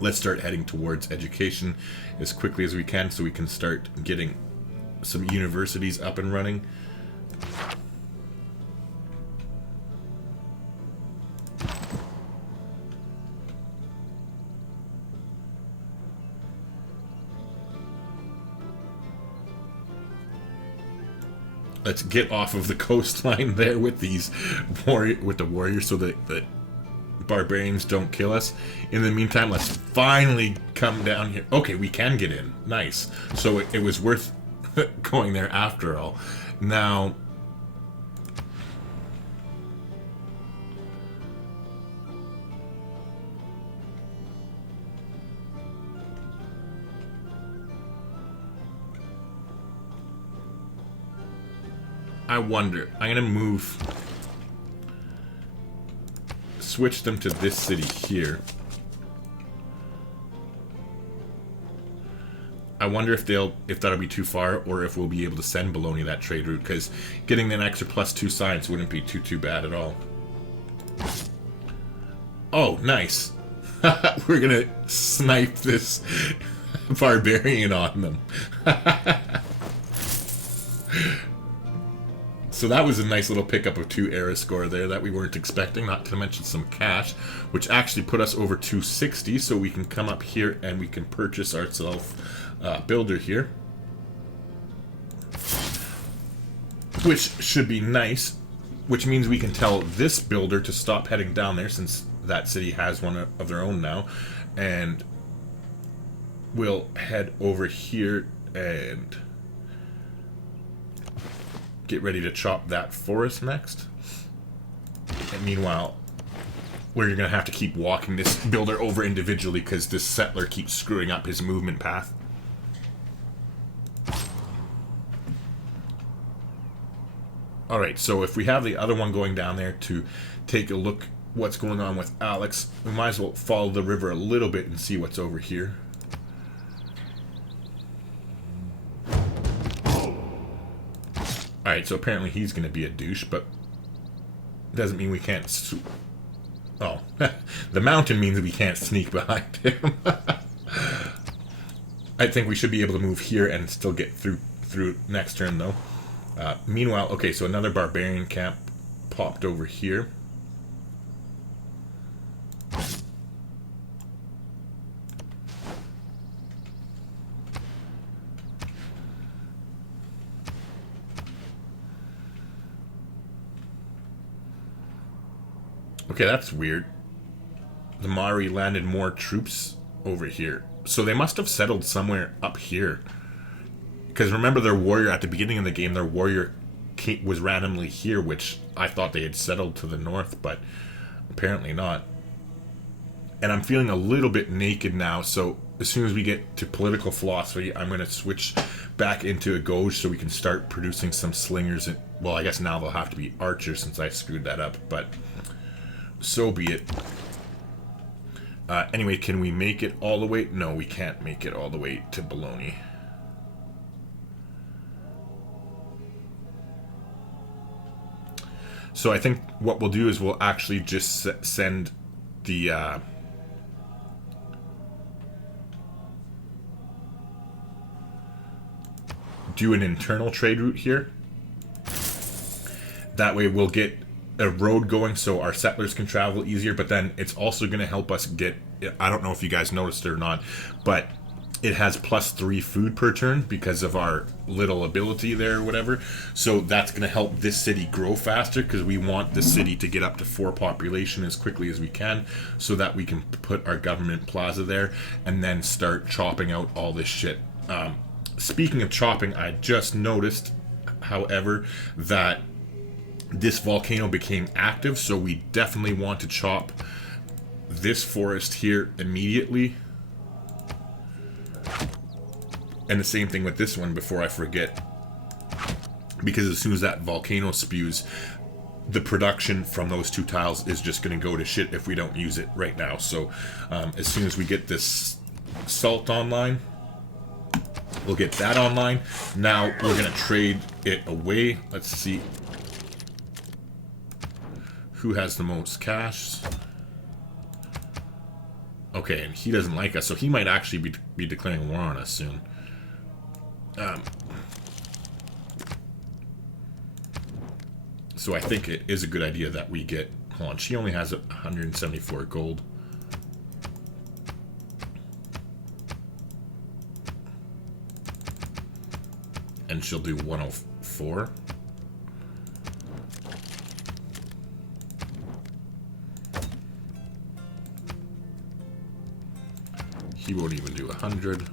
let's start heading towards education as quickly as we can so we can start getting some universities up and running. Let's get off of the coastline there with these warriors so that the barbarians don't kill us. In the meantime, let's finally come down here. Okay, we can get in. Nice. So it was worth going there after all. Now... I wonder. I'm going to move... Switch them to this city here. I wonder if that'll be too far, or if we'll be able to send Bologna that trade route, because getting an extra +2 science wouldn't be too bad at all. Oh, nice. We're gonna snipe this barbarian on them. So that was a nice little pickup of 2 era score there that we weren't expecting, not to mention some cash, which actually put us over 260, so we can come up here and we can purchase ourselves builder here. Which should be nice, which means we can tell this builder to stop heading down there, since that city has one of their own now, and we'll head over here and get ready to chop that forest next. And meanwhile, we're going to have to keep walking this builder over individually because this settler keeps screwing up his movement path. Alright, so if we have the other one going down there to take a look what's going on with Alex, we might as well follow the river a little bit and see what's over here. Alright, so apparently he's going to be a douche, but doesn't mean we can't... Oh, the mountain means we can't sneak behind him. I think we should be able to move here and still get through next turn, though. Meanwhile, okay, so another barbarian camp popped over here. Okay, that's weird. The Maori landed more troops over here. So they must have settled somewhere up here. Because remember their warrior, at the beginning of the game, their warrior was randomly here, which I thought they had settled to the north, but apparently not. And I'm feeling a little bit naked now, so as soon as we get to political philosophy, I'm going to switch back into a Gauge so we can start producing some slingers. Well, I guess now they'll have to be archers since I screwed that up, but so be it. Anyway, can we make it all the way? No, we can't make it all the way to Bologna. So I think what we'll do is we'll actually just send the... do an internal trade route here. That way we'll get a road going so our settlers can travel easier, but then it's also going to help us get... I don't know if you guys noticed it or not, but it has +3 food per turn because of our little ability there or whatever. So that's going to help this city grow faster because we want the city to get up to 4 population as quickly as we can so that we can put our government plaza there and then start chopping out all this shit. Speaking of chopping, I just noticed, however, that this volcano became active, so we definitely want to chop this forest here immediately. And the same thing with this one before I forget. Because as soon as that volcano spews, the production from those 2 tiles is just going to go to shit if we don't use it right now. So as soon as we get this salt online, we'll get that online. Now we're going to trade it away. Let's see who has the most cash. Okay, and he doesn't like us, so he might actually be declaring war on us soon. So I think it is a good idea that we get... Hold on, she only has 174 gold. And she'll do 104. He won't even do 100.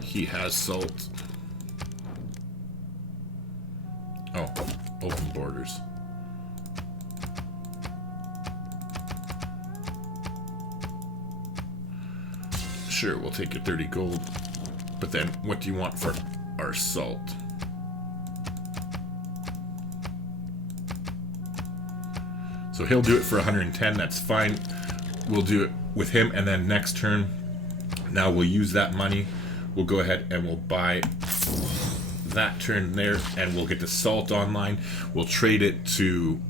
He has salt. Oh, open borders. Sure, we'll take your 30 gold. But then, what do you want for our salt? So he'll do it for 110, that's fine. We'll do it with him, and then next turn, now we'll use that money. We'll go ahead and we'll buy that turn there, and we'll get the salt online. We'll trade it to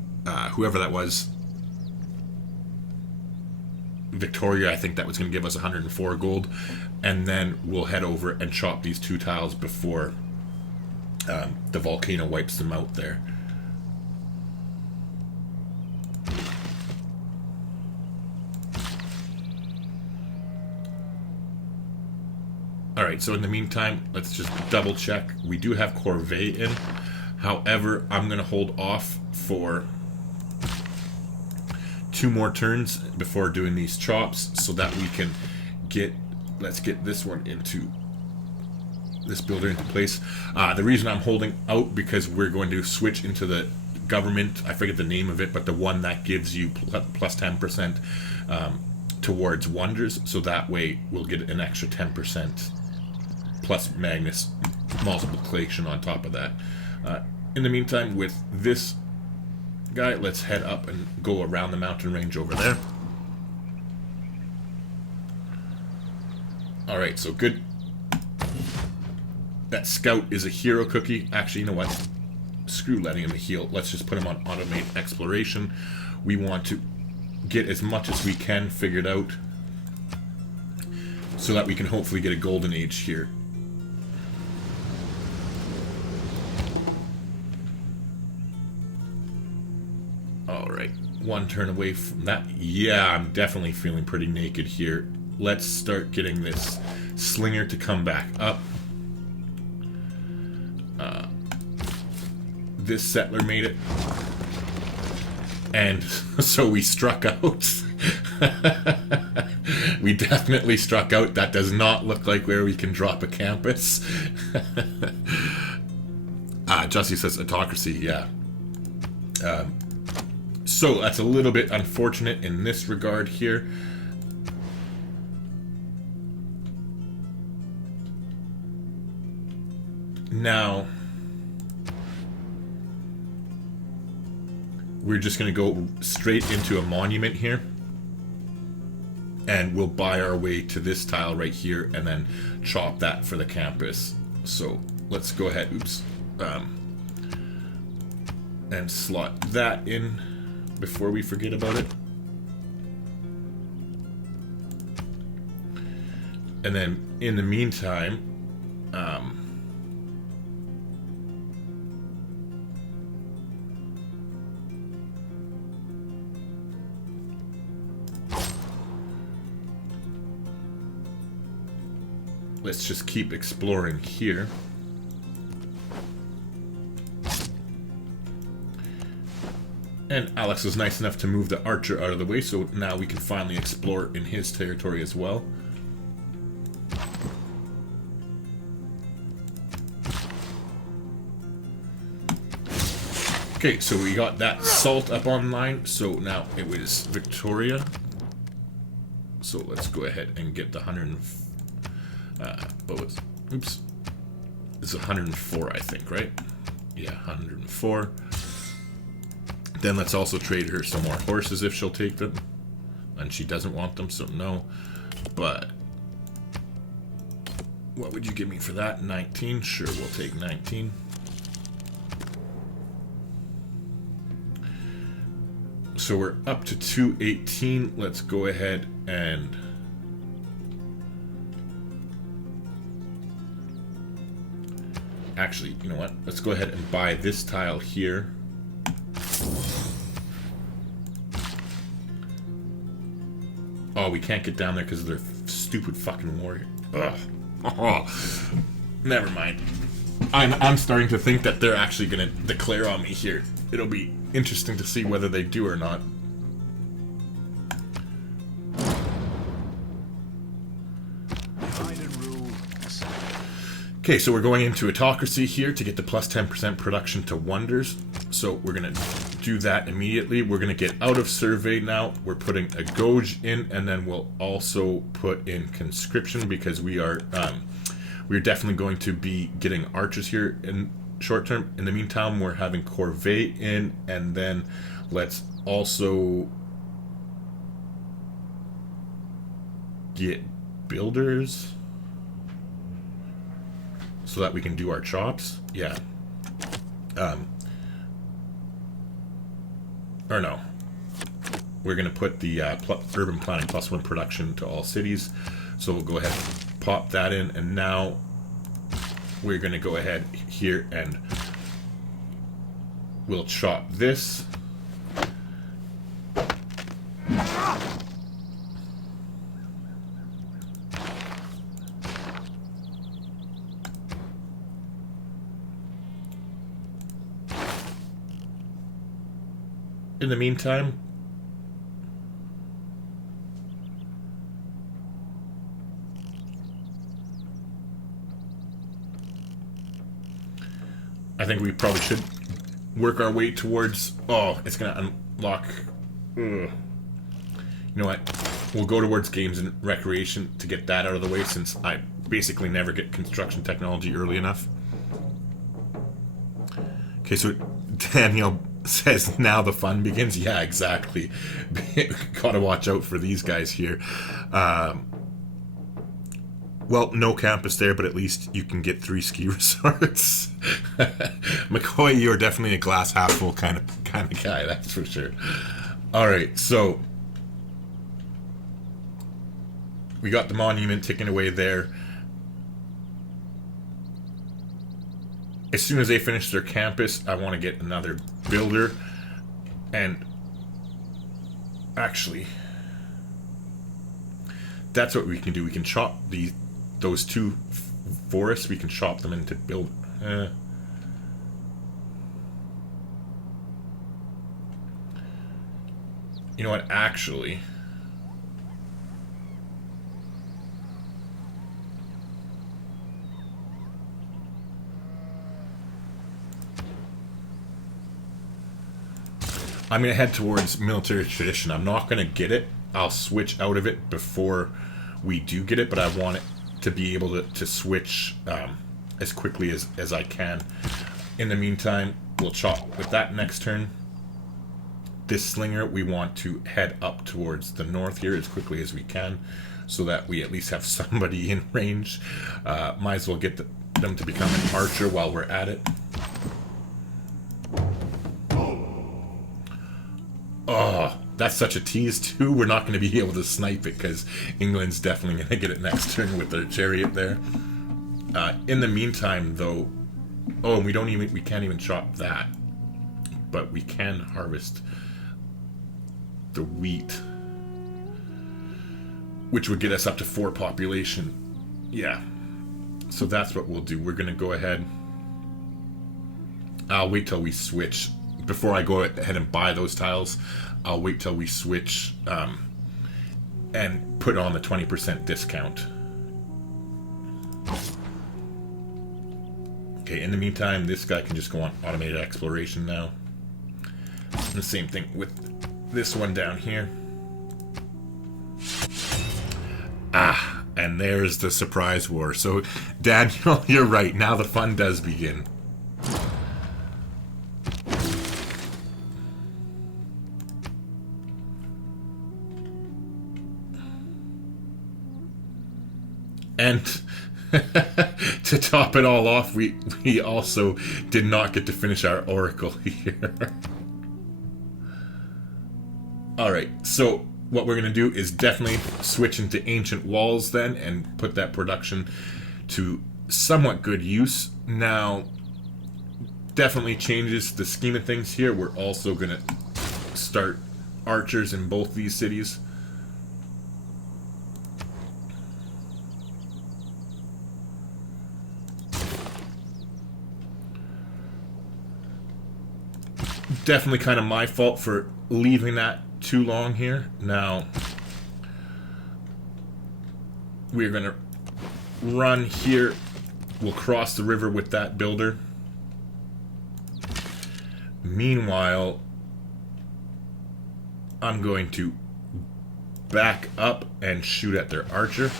whoever that was. Victoria, I think that was going to give us 104 gold. And then we'll head over and chop these 2 tiles before the volcano wipes them out there. Alright, so in the meantime, let's just double check. We do have Corvée in. However, I'm going to hold off for 2 more turns before doing these chops so that we can get... Let's get this one into... this builder into place. The reason I'm holding out because we're going to switch into the government, I forget the name of it, but the one that gives you plus 10% towards wonders, so that way we'll get an extra 10% plus Magnus multiplication on top of that. In the meantime, with this guy, let's head up and go around the mountain range over there. Alright, so good. That scout is a hero cookie. Actually, you know what? Screw letting him heal. Let's just put him on automate exploration. We want to get as much as we can figured out so that we can hopefully get a golden age here. Alright, 1 turn away from that. Yeah, I'm definitely feeling pretty naked here. Let's start getting this slinger to come back up. This settler made it. And so we struck out. We definitely struck out. That does not look like where we can drop a campus. Jussie says autocracy, yeah. So that's a little bit unfortunate in this regard here. Now, we're just going to go straight into a monument here. And we'll buy our way to this tile right here and then chop that for the campus. So let's go ahead, and slot that in before we forget about it. And then in the meantime, let's just keep exploring here. And Alex was nice enough to move the archer out of the way, so now we can finally explore in his territory as well. Okay, so we got that salt up online, so now it was Victoria. So let's go ahead and get the 100. Oops. It's 104, I think, right? Yeah, 104. Then let's also trade her some more horses if she'll take them. And she doesn't want them, so no. But what would you give me for that? 19? Sure, we'll take 19. So we're up to 218. Let's go ahead and actually, you know what? Let's go ahead and buy this tile here. Oh, we can't get down there because of their stupid fucking warrior. Ugh. Oh, never mind. I'm starting to think that they're actually going to declare on me here. It'll be interesting to see whether they do or not. Okay, so we're going into autocracy here to get the plus 10% production to wonders. So we're going to do that immediately. We're going to get out of survey now. We're putting a Goge in, and then we'll also put in conscription because we're definitely going to be getting archers here in short term. In the meantime, we're having Corvée in, and then let's also get builders so that we can do our chops. Yeah. Or no. we're going to put the urban planning +1 production to all cities. So we'll go ahead and pop that in, and now we're going to go ahead here and we'll chop this. In the meantime, I think we probably should work our way towards... Oh, it's going to unlock... You know what? We'll go towards games and recreation to get that out of the way, since I basically never get construction technology early enough. Okay, so Daniel says now the fun begins. Yeah, exactly. Gotta watch out for these guys here. Well, no campus there, but at least you can get 3 ski resorts. McCoy, you're definitely a glass half full kind of guy, that's for sure. Alright, so we got the monument ticking away there. As soon as they finish their campus, I want to get another builder. And actually, that's what we can do. We can chop those 2 forests. We can chop them into build. You know what? Actually, I'm going to head towards military tradition. I'm not going to get it. I'll switch out of it before we do get it, but I want it to be able to switch as quickly as I can. In the meantime, we'll chop with that next turn. This slinger, we want to head up towards the north here as quickly as we can, so that we at least have somebody in range. Might as well get them to become an archer while we're at it. Oh, that's such a tease too. We're not going to be able to snipe it because England's definitely going to get it next turn with their chariot there. In the meantime, though, oh, we can't even chop that, but we can harvest the wheat, which would get us up to 4 population. Yeah, so that's what we'll do. We're going to go ahead. I'll wait till we switch. Before I go ahead and buy those tiles, I'll wait till we switch and put on the 20% discount. Okay, in the meantime, this guy can just go on automated exploration now. And the same thing with this one down here. Ah, and there's the surprise war. So, Daniel, you're right. Now the fun does begin. And to top it all off, we also did not get to finish our oracle here. Alright, so what we're going to do is definitely switch into ancient walls then and put that production to somewhat good use. Now, definitely changes the scheme of things here. We're also going to start archers in both these cities. Definitely kind of my fault for leaving that too long here. Now, we're going to run here. We'll cross the river with that builder. Meanwhile, I'm going to back up and shoot at their archer.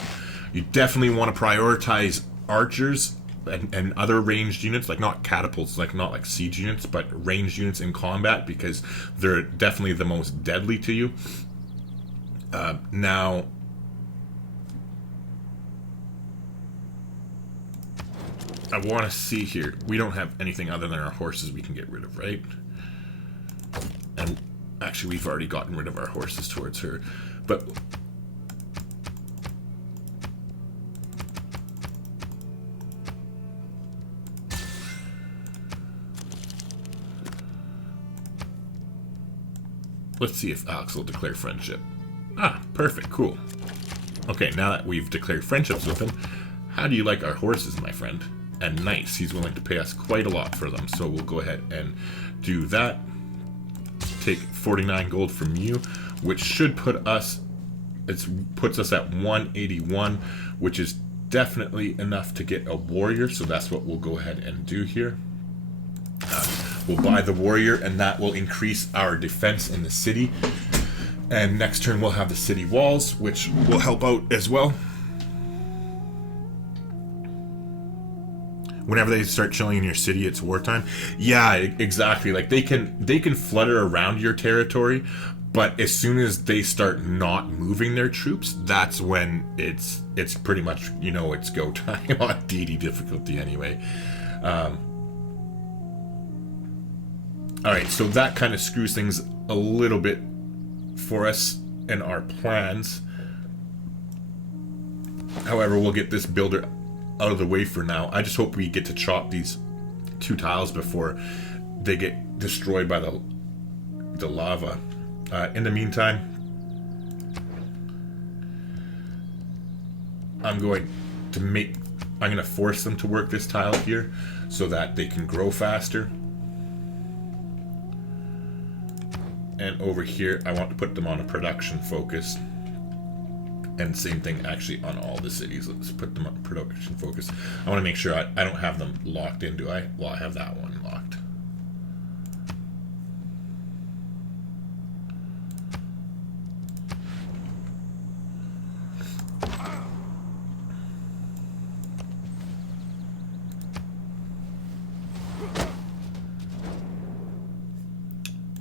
You definitely want to prioritize archers and other ranged units, like not catapults, like not like siege units, but ranged units in combat, because they're definitely the most deadly to you. Now, I want to see here. We don't have anything other than our horses we can get rid of, right? And actually, we've already gotten rid of our horses towards her. But let's see if Alex will declare friendship. Ah, perfect, cool. Okay, now that we've declared friendships with him, how do you like our horses, my friend? And nice, he's willing to pay us quite a lot for them, so we'll go ahead and do that. Take 49 gold from you, which should put us, puts us at 181, which is definitely enough to get a warrior, so that's what we'll go ahead and do here. We'll buy the warrior, and that will increase our defense in the city. And next turn we'll have the city walls, which will help out as well. Whenever they start chilling in your city, it's wartime. Yeah, exactly. Like they can flutter around your territory, but as soon as they start not moving their troops, that's when it's pretty much, you know, it's go time on deity difficulty anyway. Alright, so that kind of screws things a little bit for us and our plans. However, we'll get this builder out of the way for now. I just hope we get to chop these 2 tiles before they get destroyed by the lava. In the meantime, I'm going to force them to work this tile here so that they can grow faster. And over here, I want to put them on a production focus. And same thing actually on all the cities. Let's put them on production focus. I want to make sure I don't have them locked in, do I? Well, I have that one locked.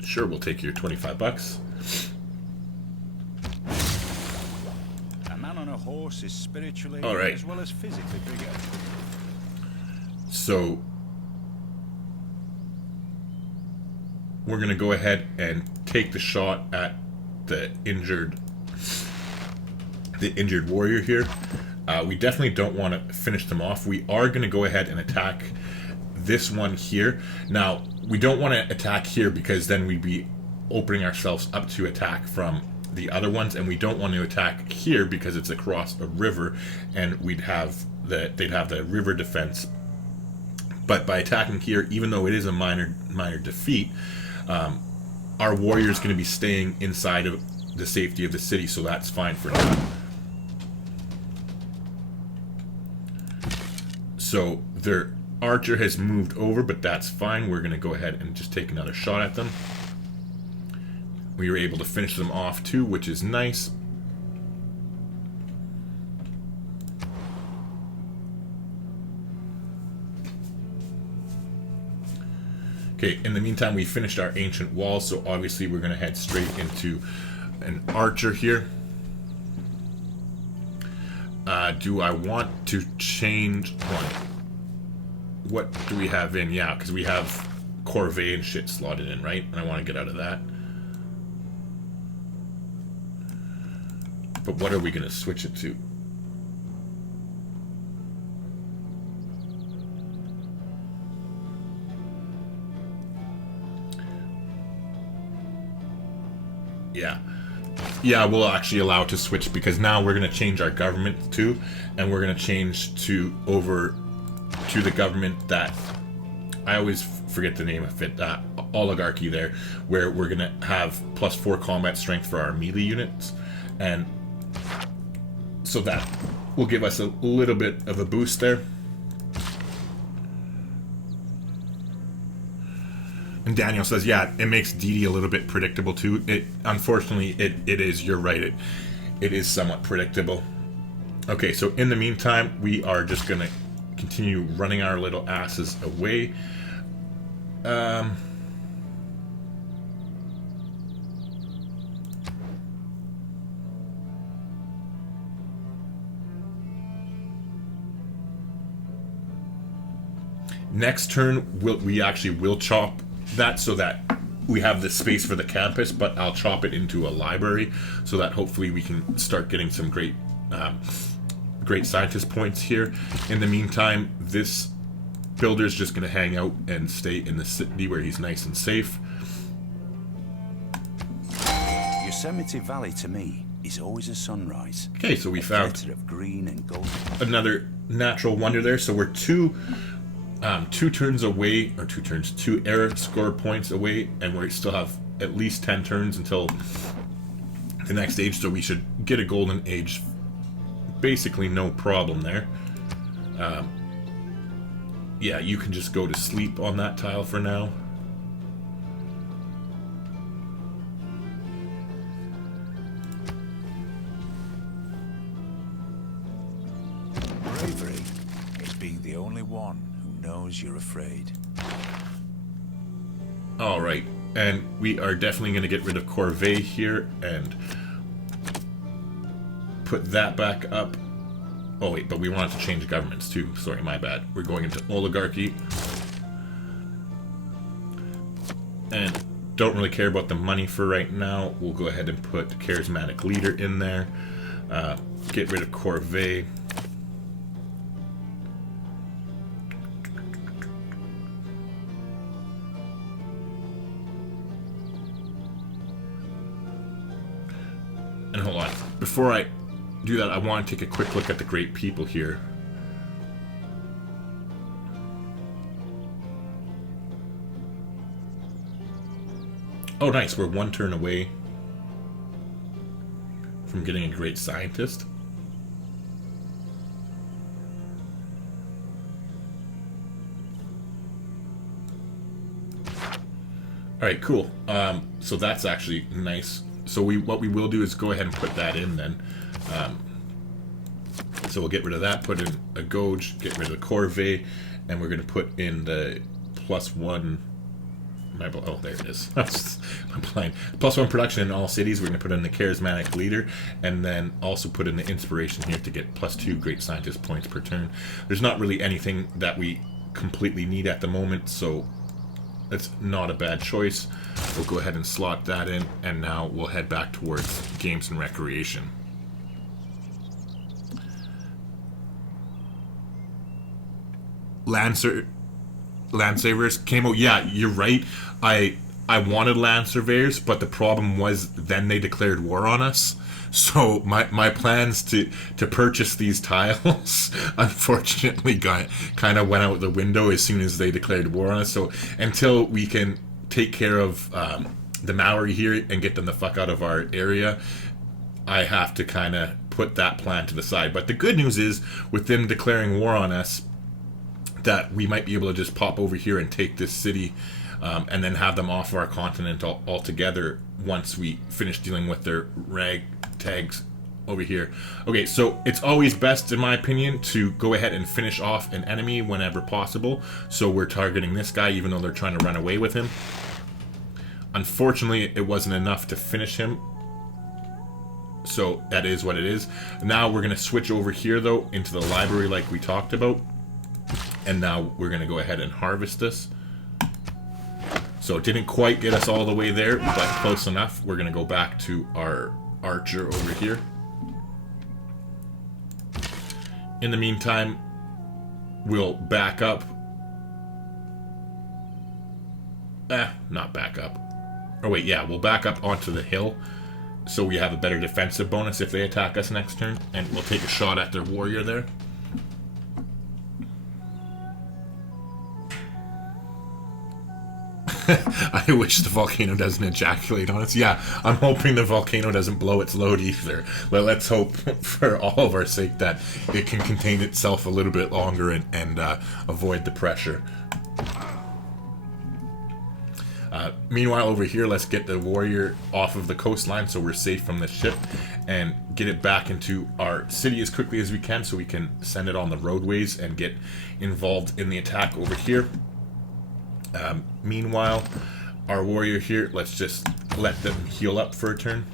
Sure, we'll take your 25 bucks. A man on a horse is spiritually all right, as well as physically bigger. So we're gonna go ahead and take the shot at the injured warrior here. We definitely don't want to finish them off. We are gonna go ahead and attack this one here. Now, we don't want to attack here because then we'd be opening ourselves up to attack from the other ones, and we don't want to attack here because it's across a river, and they'd have the river defense. But by attacking here, even though it is a minor defeat, our warrior is going to be staying inside of the safety of the city, so that's fine for now. So their archer has moved over, but that's fine. We're going to go ahead and just take another shot at them. We were able to finish them off too, which is nice. Okay, in the meantime, we finished our ancient wall, so obviously we're going to head straight into an archer here. Do I want to change one? What do we have in? Yeah, because we have corvée and shit slotted in, right? And I want to get out of that. But what are we going to switch it to? Yeah, we'll actually allow it to switch because now we're going to change our government too, and we're going to change to over to the government that I always forget the name of it, oligarchy there, where we're going to have +4 combat strength for our melee units, and so that will give us a little bit of a boost there. And Daniel says, yeah, it makes DD a little bit predictable too. Unfortunately, it is, you're right, it is somewhat predictable. Okay, so in the meantime, we are just going to continue running our little asses away. Next turn, we actually will chop that so that we have the space for the campus, but I'll chop it into a library so that hopefully we can start getting some great scientist points here. In the meantime, this builder's just going to hang out and stay in the city where he's nice and safe. Yosemite Valley to me is always a sunrise. Okay, so we found of green and gold. Another natural wonder there. So we're two turns away, or two era score points away, and we still have at least 10 turns until the next age, so we should get a golden age basically no problem there. Yeah, you can just go to sleep on that tile for now. Bravery is being the only one who knows you're afraid. Alright, and we are definitely going to get rid of Corvée here and put that back up. Oh wait, but we wanted to change governments too. Sorry, my bad. We're going into oligarchy. And don't really care about the money for right now. We'll go ahead and put charismatic leader in there. Get rid of Corvée. And hold on. Before I do that, I want to take a quick look at the great people here. Oh, nice. We're one turn away from getting a great scientist. Alright, cool. So that's actually nice. So what we will do is go ahead and put that in then. So we'll get rid of that, put in a Gauge, get rid of the Corvée, and we're going to put in the +1... Oh, there it is. I'm blind. +1 production in all cities. We're going to put in the charismatic leader, and then also put in the inspiration here to get +2 great scientist points per turn. There's not really anything that we completely need at the moment, so that's not a bad choice. We'll go ahead and slot that in, and now we'll head back towards games and recreation. Land Savers came out. Yeah, you're right. I wanted Land Surveyors, but the problem was then they declared war on us. So my plans to purchase these tiles unfortunately kind of went out the window as soon as they declared war on us. So until we can take care of the Maori here and get them the fuck out of our area, I have to kind of put that plan to the side. But the good news is, with them declaring war on us, that we might be able to just pop over here and take this city and then have them off of our continent altogether once we finish dealing with their ragtags over here. Okay, so it's always best, in my opinion, to go ahead and finish off an enemy whenever possible. So we're targeting this guy, even though they're trying to run away with him. Unfortunately, it wasn't enough to finish him. So that is what it is. Now we're going to switch over here, though, into the library like we talked about. And now we're going to go ahead and harvest this. So it didn't quite get us all the way there, but close enough. We're going to go back to our archer over here. In the meantime, we'll back up. Not back up. Oh wait, yeah, we'll back up onto the hill so we have a better defensive bonus if they attack us next turn. And we'll take a shot at their warrior there. I wish the volcano doesn't ejaculate on us. Yeah, I'm hoping the volcano doesn't blow its load either. But let's hope, for all of our sake, that it can contain itself a little bit longer and avoid the pressure. Meanwhile, over here, let's get the warrior off of the coastline so we're safe from the ship and get it back into our city as quickly as we can so we can send it on the roadways and get involved in the attack over here. Meanwhile, our warrior here, let's just let them heal up for a turn.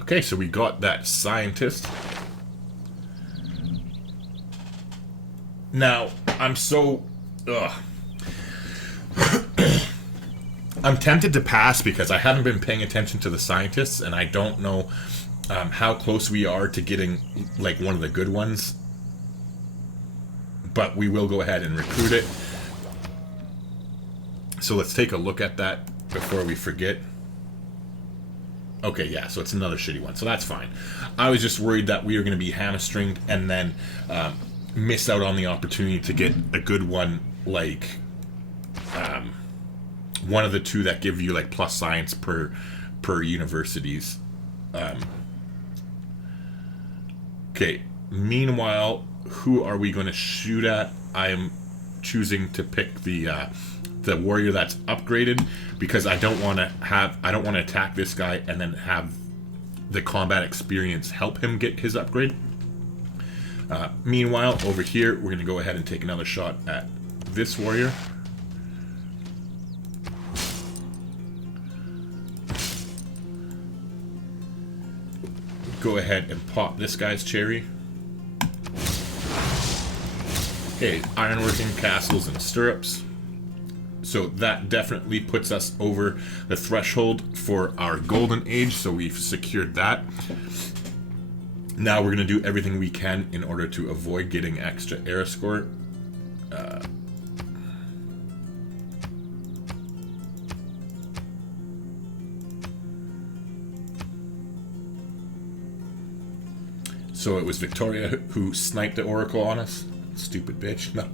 Okay, so we got that scientist. Now, I'm so... Ugh. I'm tempted to pass because I haven't been paying attention to the scientists, and I don't know how close we are to getting, like, one of the good ones. But we will go ahead and recruit it. So let's take a look at that before we forget. Okay, yeah, so it's another shitty one, so that's fine. I was just worried that we were going to be hamstringed and then miss out on the opportunity to get a good one, like one of the two that give you like plus science per universities. Okay, meanwhile, who are we going to shoot at? I am choosing to pick the warrior that's upgraded because I don't want to attack this guy and then have the combat experience help him get his upgrade. Meanwhile, over here, we're going to go ahead and take another shot at this warrior. Go ahead and pop this guy's cherry. Okay, ironworking, castles, and stirrups. So that definitely puts us over the threshold for our golden age, so we've secured that. Now we're going to do everything we can in order to avoid getting extra era score. So it was Victoria who sniped the Oracle on us. Stupid bitch. No.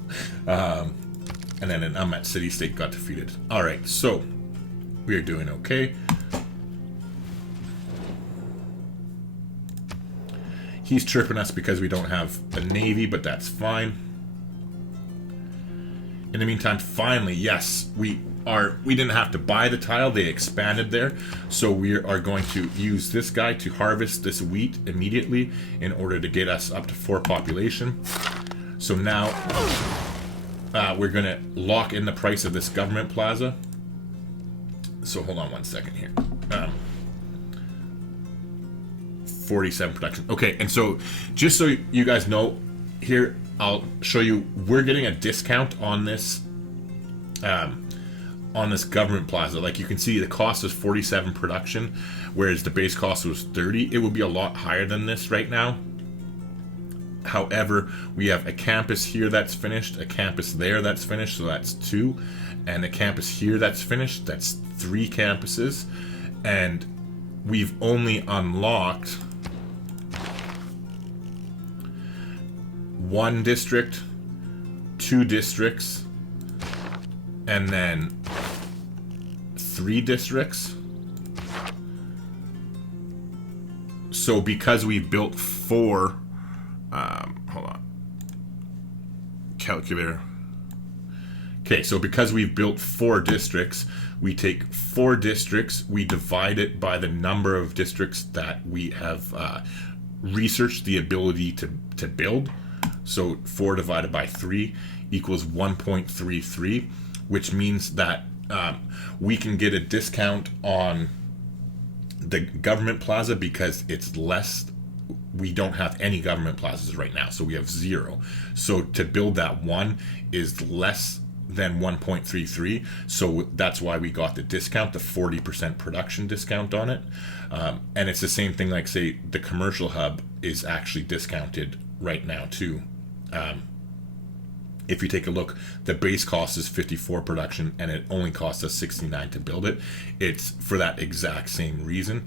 And then an unmet city-state got defeated. Alright, so we are doing okay. He's chirping us because we don't have a navy, but that's fine. In the meantime, finally, yes, we didn't have to buy the tile, they expanded there. So we are going to use this guy to harvest this wheat immediately in order to get us up to 4 population. So now we're going to lock in the price of this government plaza. So hold on one second here. 47 production. Okay, and so just so you guys know, here I'll show you we're getting a discount on this government plaza. Like you can see, the cost is 47 production, whereas the base cost was 30. It would be a lot higher than this right now. However, we have a campus here that's finished, a campus there that's finished, so that's 2, and a campus here that's finished, that's 3 campuses, and we've only unlocked 1 district, 2 districts, and then 3 districts. So because we built 4, hold on, calculator. Okay, so because we've built 4 districts, we take 4 districts, we divide it by the number of districts that we have researched the ability to build. So 4 divided by 3 equals 1.33, which means that we can get a discount on the government plaza because it's less. We don't have any government plazas right now, so we have 0. So to build that 1 is less than 1.33, so that's why we got the discount, the 40% production discount on it. And it's the same thing, like say the commercial hub is actually discounted right now too. If you take a look, the base cost is 54 production and it only costs us 69 to build it. It's for that exact same reason.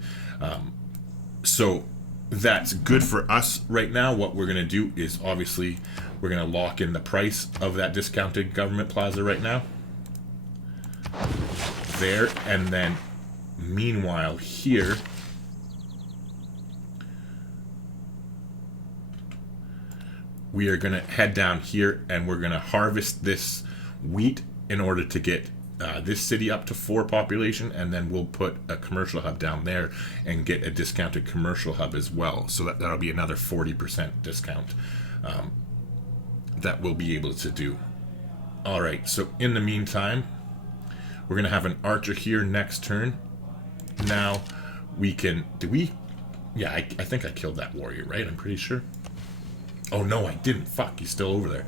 So that's good for us right now. What we're going to do is obviously we're going to lock in the price of that discounted government plaza right now. There, and then meanwhile here, we are going to head down here and we're going to harvest this wheat in order to get this city up to 4 population, and then we'll put a commercial hub down there and get a discounted commercial hub as well. So that'll be another 40% discount that we'll be able to do. All right, so in the meantime, we're going to have an archer here next turn. Now we can, yeah, I think I killed that warrior, right? I'm pretty sure. Oh no, I didn't. Fuck, he's still over there.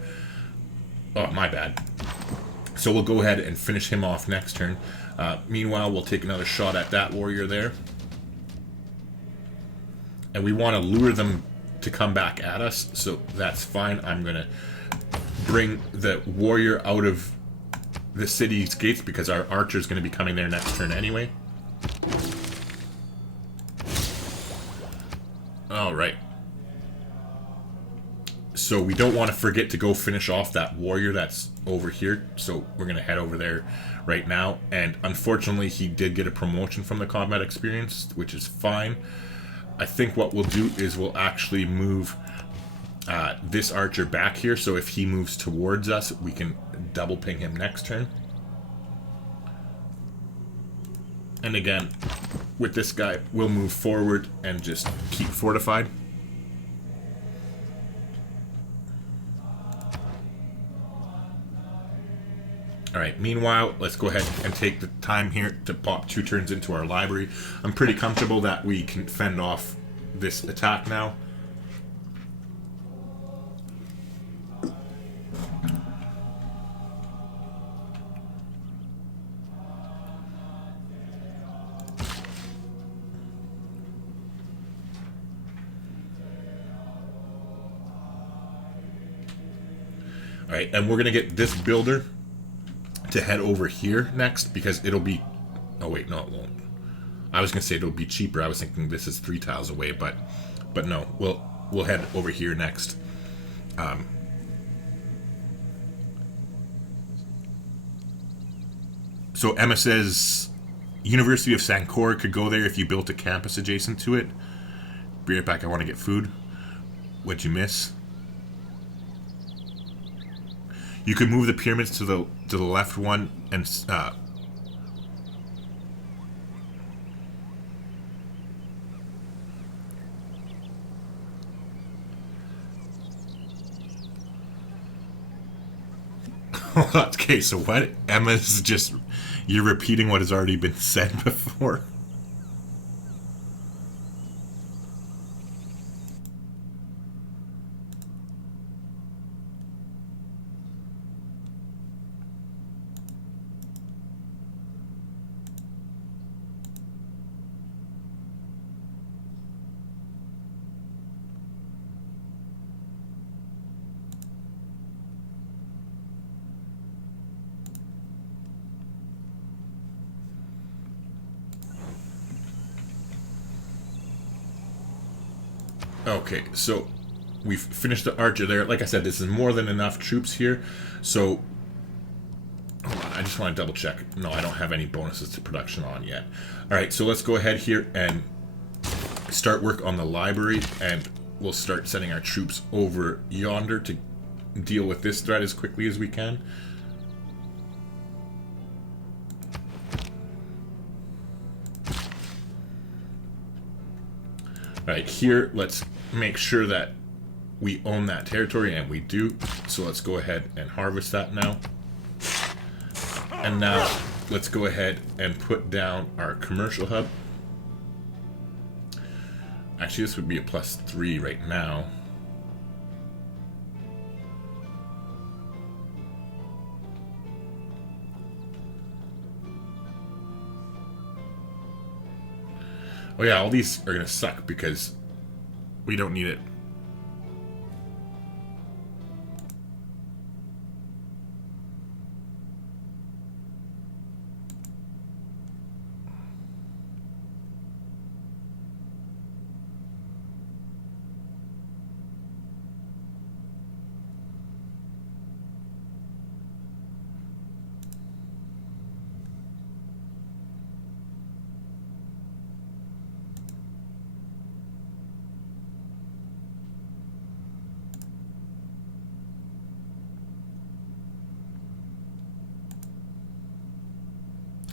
Oh, my bad. So we'll go ahead and finish him off next turn. Meanwhile, we'll take another shot at that warrior there. And we want to lure them to come back at us, so that's fine. I'm going to bring the warrior out of the city's gates because our archer is going to be coming there next turn anyway. Alright. So we don't want to forget to go finish off that warrior that's over here, so we're going to head over there right now. And unfortunately, he did get a promotion from the combat experience, which is fine. I think what we'll do is we'll actually move this archer back here, so if he moves towards us, we can double ping him next turn. And again, with this guy, we'll move forward and just keep fortified. Alright, meanwhile, let's go ahead and take the time here to pop 2 turns into our library. I'm pretty comfortable that we can fend off this attack now. Alright, and we're going to get this builder to head over here next because it'll be... Oh wait, no it won't. I was going to say it'll be cheaper. I was thinking this is 3 tiles away, but no. We'll head over here next. So Emma says University of Sancor could go there if you built a campus adjacent to it. Be right back, I want to get food. What'd you miss? You could move the pyramids to the left one and okay, so what? Emma's just... You're repeating what has already been said before. Okay, so we've finished the archer there. Like I said, this is more than enough troops here. So, hold on, I just want to double check. No, I don't have any bonuses to production on yet. Alright, so let's go ahead here and start work on the library. And we'll start sending our troops over yonder to deal with this threat as quickly as we can. Alright, here, let's make sure that we own that territory, and we do. So let's go ahead and harvest that now. And now, let's go ahead and put down our commercial hub. Actually, this would be a +3 right now. Oh yeah, all these are gonna suck because we don't need it.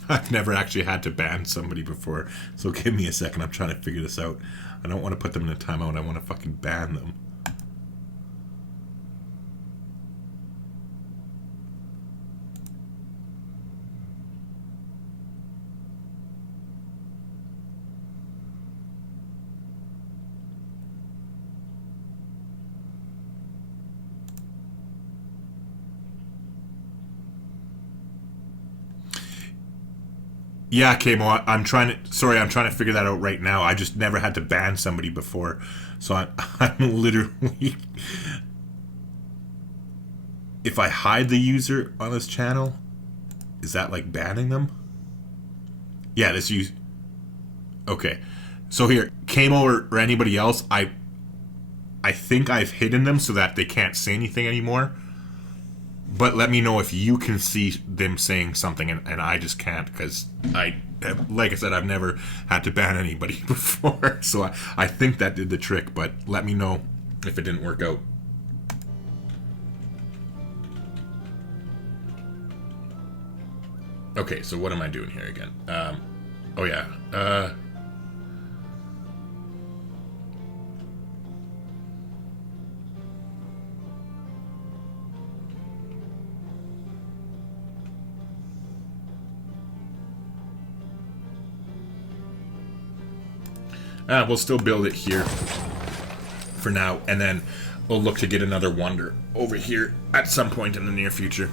I've never actually had to ban somebody before, so give me a second. I'm trying to figure this out. I don't want to put them in a timeout. I want to fucking ban them. Yeah, Kamo, I'm trying to figure that out right now. I just never had to ban somebody before. So I'm literally... If I hide the user on this channel, is that like banning them? Yeah, this use... Okay. So here, Kamo or anybody else, I think I've hidden them so that they can't say anything anymore. But let me know if you can see them saying something and I just can't, because like I said, I've never had to ban anybody before. So I think that did the trick, but let me know if it didn't work out. Okay, so what am I doing here again? Oh yeah. We'll still build it here for now, and then we'll look to get another wonder over here at some point in the near future.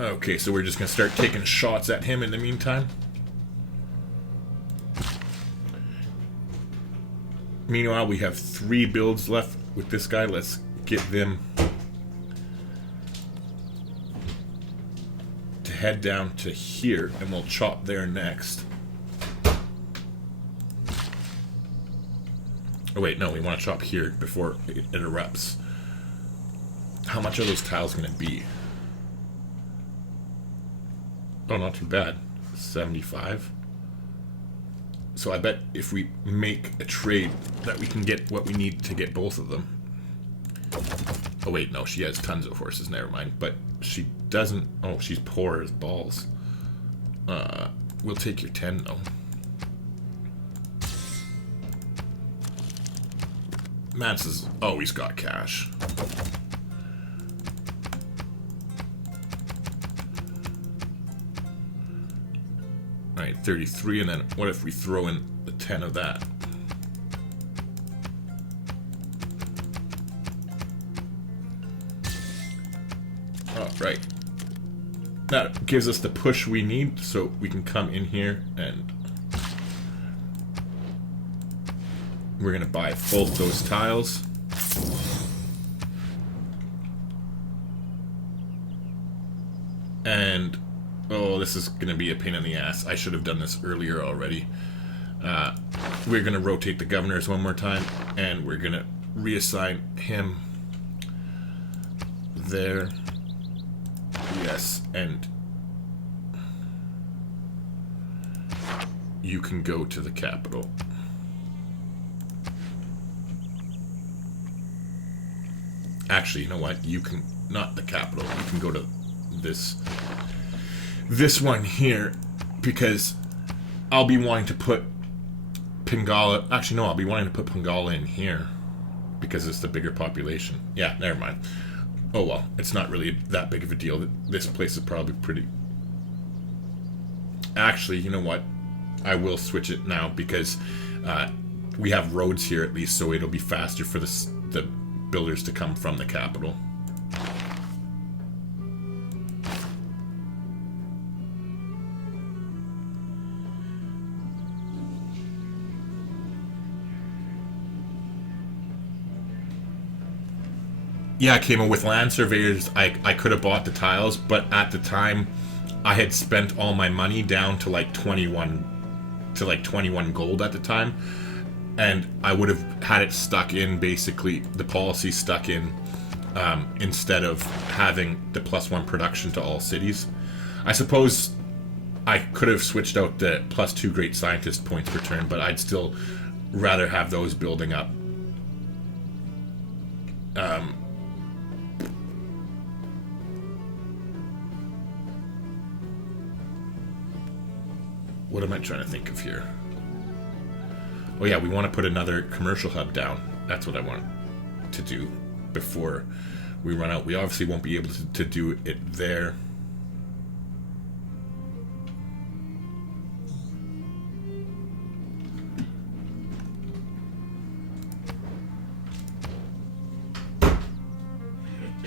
Okay, so we're just gonna start taking shots at him in the meantime. Meanwhile, we have 3 builds left with this guy. Let's get them to head down to here, and we'll chop there next. Oh wait, no, we want to chop here before it erupts. How much are those tiles going to be? Oh, not too bad. 75. So I bet if we make a trade that we can get what we need to get both of them. Oh wait, no, she has tons of horses, never mind. But she doesn't... Oh, she's poor as balls. We'll take your 10 though. Mats has always got cash. Alright, 33, and then what if we throw in the 10 of that? Alright. That gives us the push we need, so we can come in here and... We're going to buy both those tiles. And... Oh, this is going to be a pain in the ass. I should have done this earlier already. We're going to rotate the governors one more time, and we're going to reassign him there. Yes, and you can go to the capital. Actually, you know what? You can... Not the capital. You can go to this one here, because I'll be wanting to put Pingala... Actually, no, I'll be wanting to put Pingala in here, because it's the bigger population. Yeah, never mind. Oh well, it's not really that big of a deal. This place is probably pretty... Actually, you know what? I will switch it now, because we have roads here at least, so it'll be faster for the builders to come from the capital. Yeah, I came in with land surveyors. I could have bought the tiles, but at the time I had spent all my money down to like 21 gold at the time, and I would have had it stuck in, basically the policy stuck in, instead of having the +1 production to all cities. I suppose I could have switched out the +2 great scientist points per turn, but I'd still rather have those building up. What am I trying to think of here? Oh yeah, we want to put another commercial hub down. That's what I want to do before we run out. We obviously won't be able to do it there.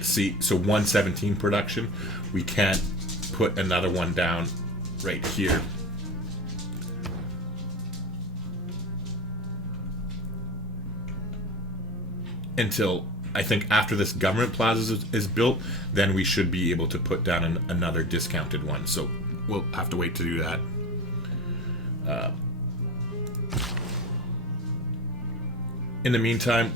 See, so 117 production. We can't put another one down right here. Until I think after this government plaza is built, then we should be able to put down another discounted one. So we'll have to wait to do that. In the meantime,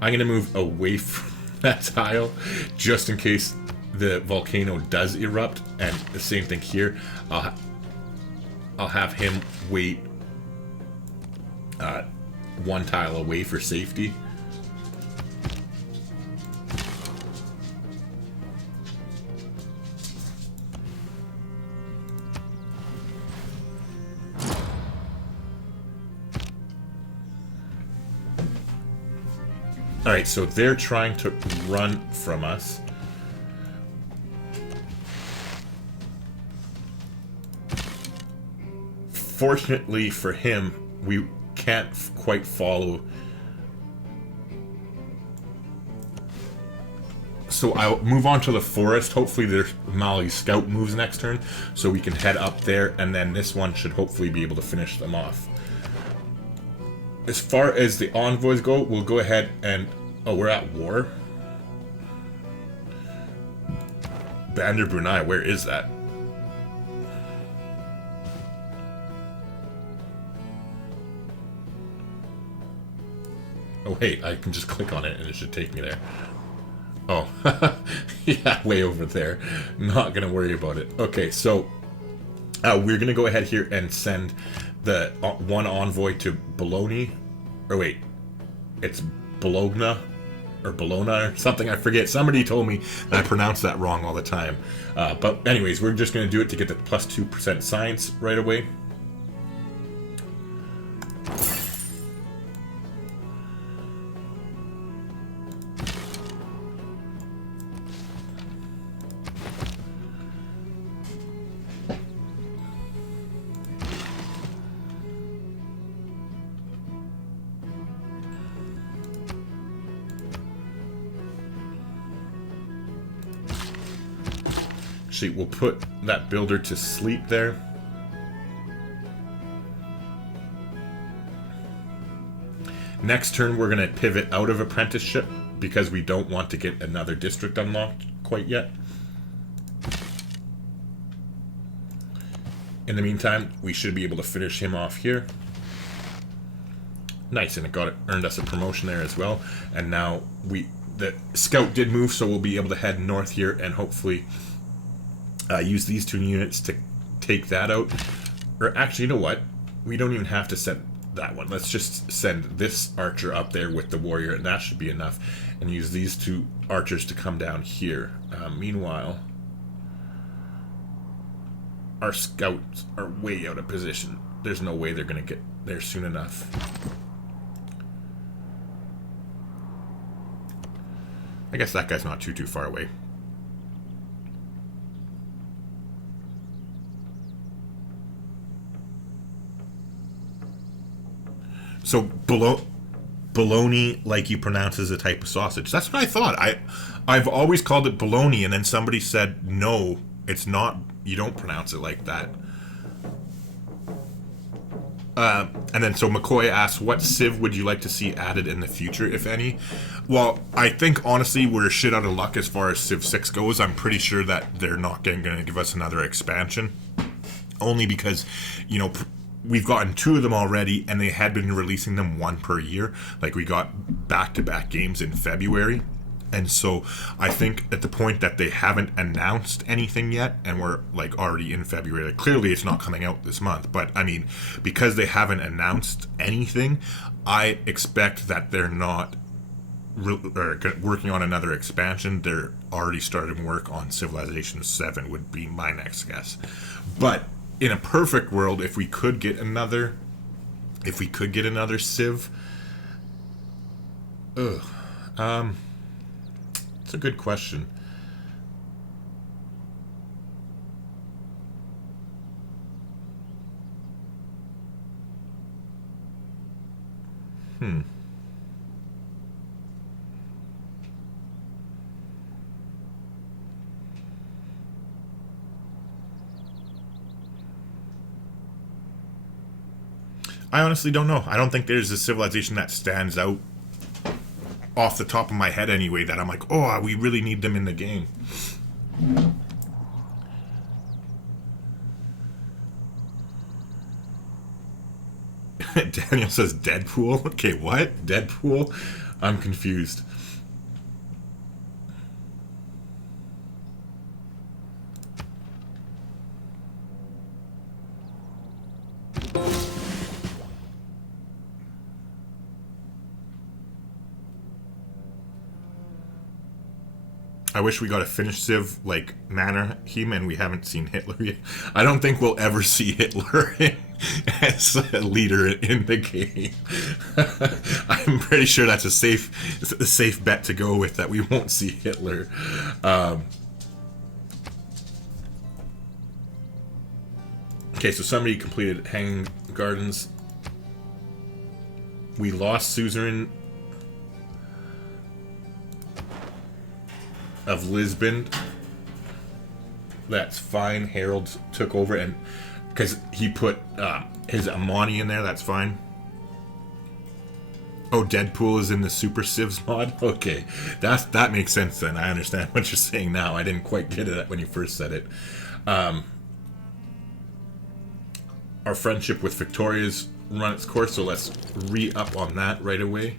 I'm going to move away from that tile just in case the volcano does erupt. And the same thing here. I'll have him wait one tile away for safety. Alright, so they're trying to run from us. Fortunately for him, we can't quite follow. So I'll move on to the forest. Hopefully their Mali's scout moves next turn, so we can head up there, and then this one should hopefully be able to finish them off. As far as the envoys go, we'll go ahead and... Oh, we're at war? Bandar Brunei, where is that? Oh, hey, I can just click on it and it should take me there. Oh, yeah, way over there. Not gonna worry about it. Okay, so we're gonna go ahead here and send the one envoy to Bologna. Or wait, it's Bologna or Bologna or something. I forget. Somebody told me that I pronounce that wrong all the time. But anyways, we're just gonna do it to get the plus 2% science right away. We'll put that builder to sleep there. Next turn, we're going to pivot out of apprenticeship because we don't want to get another district unlocked quite yet. In the meantime, we should be able to finish him off here. Nice, and it earned us a promotion there as well. And now the scout did move, so we'll be able to head north here and hopefully use these 2 units to take that out. Or actually, you know what? We don't even have to send that one. Let's just send this archer up there with the warrior, and that should be enough. And use these 2 archers to come down here. Meanwhile, our scouts are way out of position. There's no way they're going to get there soon enough. I guess that guy's not too far away. So bologna, like you pronounce, is a type of sausage. That's what I thought. I've always called it bologna, and then somebody said no, it's not. You don't pronounce it like that. And then so McCoy asks, what Civ would you like to see added in the future, if any? Well, I think honestly we're shit out of luck as far as Civ 6 goes. I'm pretty sure that they're not going to give us another expansion, only because, you know, we've gotten 2 of them already, and they had been releasing them 1 per year. Like, we got back-to-back games in February. And so I think at the point that they haven't announced anything yet, and we're like already in February, like, clearly it's not coming out this month, but I mean, because they haven't announced anything, I expect that they're not working on another expansion. They're already starting work on Civilization 7 would be my next guess. But in a perfect world, if we could get another Civ, it's a good question. I honestly don't know. I don't think there's a civilization that stands out off the top of my head anyway that I'm like, oh, we really need them in the game. Daniel says Deadpool. Okay, what? Deadpool? I'm confused. I wish we got a finished Civ like Mannerheim and we haven't seen Hitler yet. I don't think we'll ever see Hitler as a leader in the game. I'm pretty sure that's a safe bet to go with, that we won't see Hitler. Okay, so somebody completed Hanging Gardens. We lost Suzerain of Lisbon. That's fine. Harold took over, and because he put his Amani in there, that's fine. Oh, Deadpool is in the Super Civs mod? Okay, that makes sense then. I understand what you're saying now. I didn't quite get it when you first said it. Our friendship with Victoria's run its course, so let's re-up on that right away.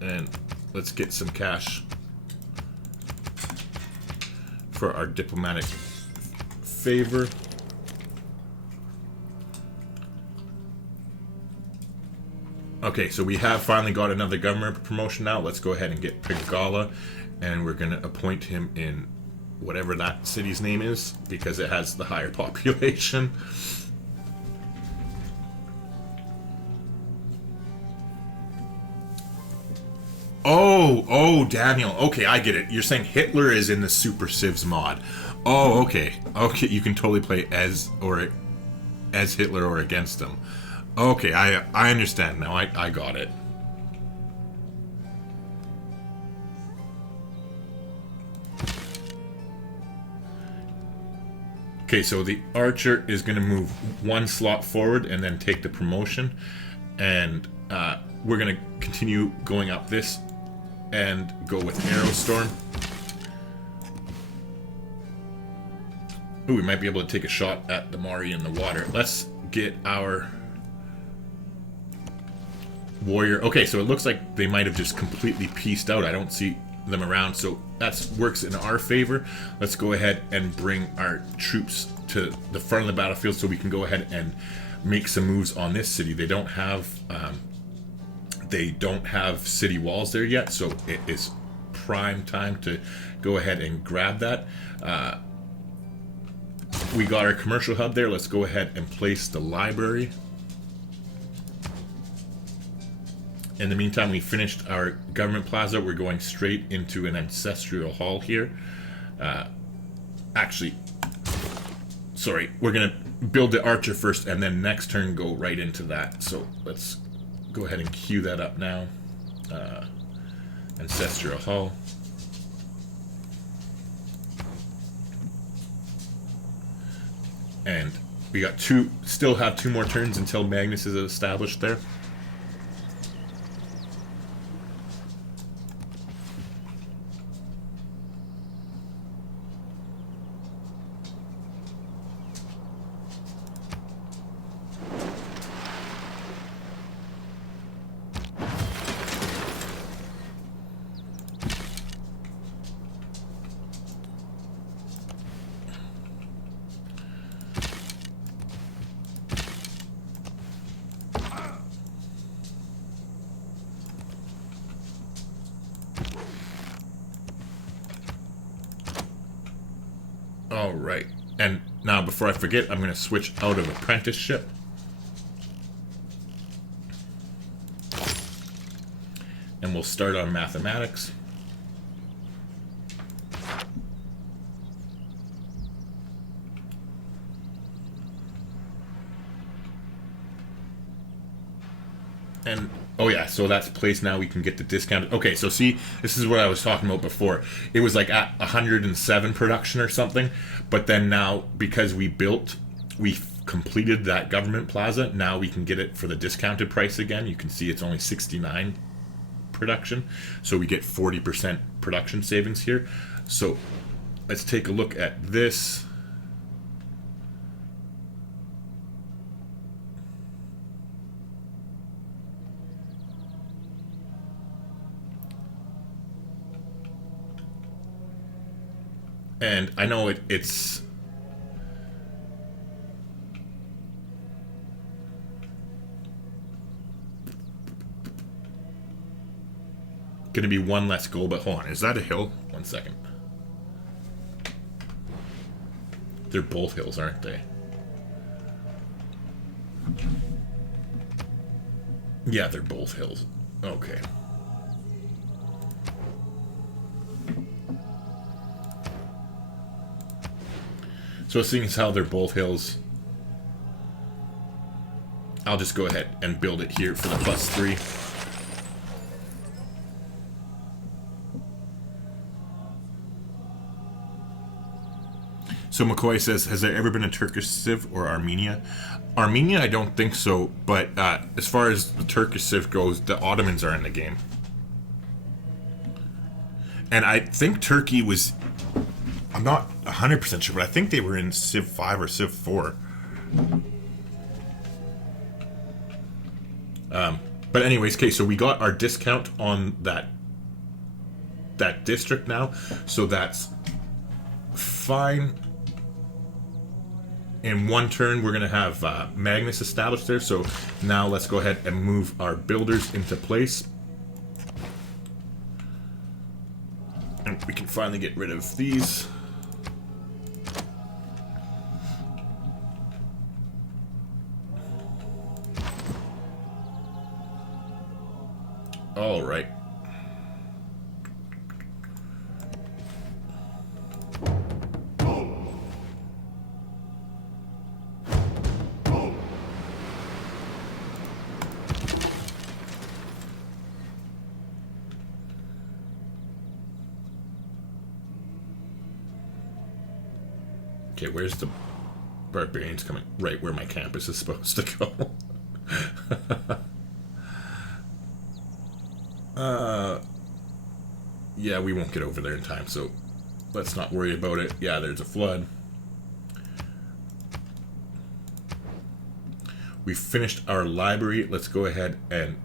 And let's get some cash for our diplomatic favor. Okay, so we have finally got another government promotion now. Let's go ahead and get Pigala, and we're going to appoint him in whatever that city's name is, because it has the higher population. Oh, Daniel. Okay, I get it. You're saying Hitler is in the Super Civs mod. Oh, okay. Okay, you can totally play as Hitler or against him. Okay, I understand now. I got it. Okay, so the archer is going to move one slot forward and then take the promotion. And we're going to continue going up this and go with Arrowstorm. Ooh, we might be able to take a shot at the Mari in the water. Let's get our warrior. Okay, so it looks like they might have just completely pieced out. I don't see them around, so that works in our favor. Let's go ahead and bring our troops to the front of the battlefield so we can go ahead and make some moves on this city. They don't have city walls there yet, so it is prime time to go ahead and grab that. We got our commercial hub there. Let's go ahead and place the library. In the meantime, we finished our government plaza. We're going straight into an ancestral hall here. Actually, sorry, we're going to build the archer first, and then next turn go right into that. So let's go ahead and queue that up now. Ancestral hall. And we got still have 2 more turns until Magnus is established there. Alright, and now before I forget, I'm going to switch out of apprenticeship. And we'll start on mathematics. And Oh yeah, so that's placed now. We can get the discount. Okay, so see, this is what I was talking about before. It was like at 107 production or something, but then now because we completed that government plaza. Now we can get it for the discounted price again. You can see it's only 69 production, so we get 40% production savings here. So let's take a look at this. And I know it's going to be one less goal, but hold on. Is that a hill? 1 second. They're both hills, aren't they? Yeah, they're both hills. Okay. So seeing as how they're both hills, I'll just go ahead and build it here for the +3. So McCoy says, has there ever been a Turkish Civ or Armenia? Armenia, I don't think so, but as far as the Turkish Civ goes, the Ottomans are in the game. And I think Turkey was... I'm not 100% sure, but I think they were in Civ 5 or Civ 4. But anyways, okay, so we got our discount on that district now, so that's fine. In one turn, we're going to have Magnus established there, so now let's go ahead and move our builders into place. And we can finally get rid of these. All right. Okay, where's the barbarians coming? Right where my campus is supposed to go. Yeah, we won't get over there in time, so let's not worry about it. Yeah, there's a flood. We finished our library. Let's go ahead and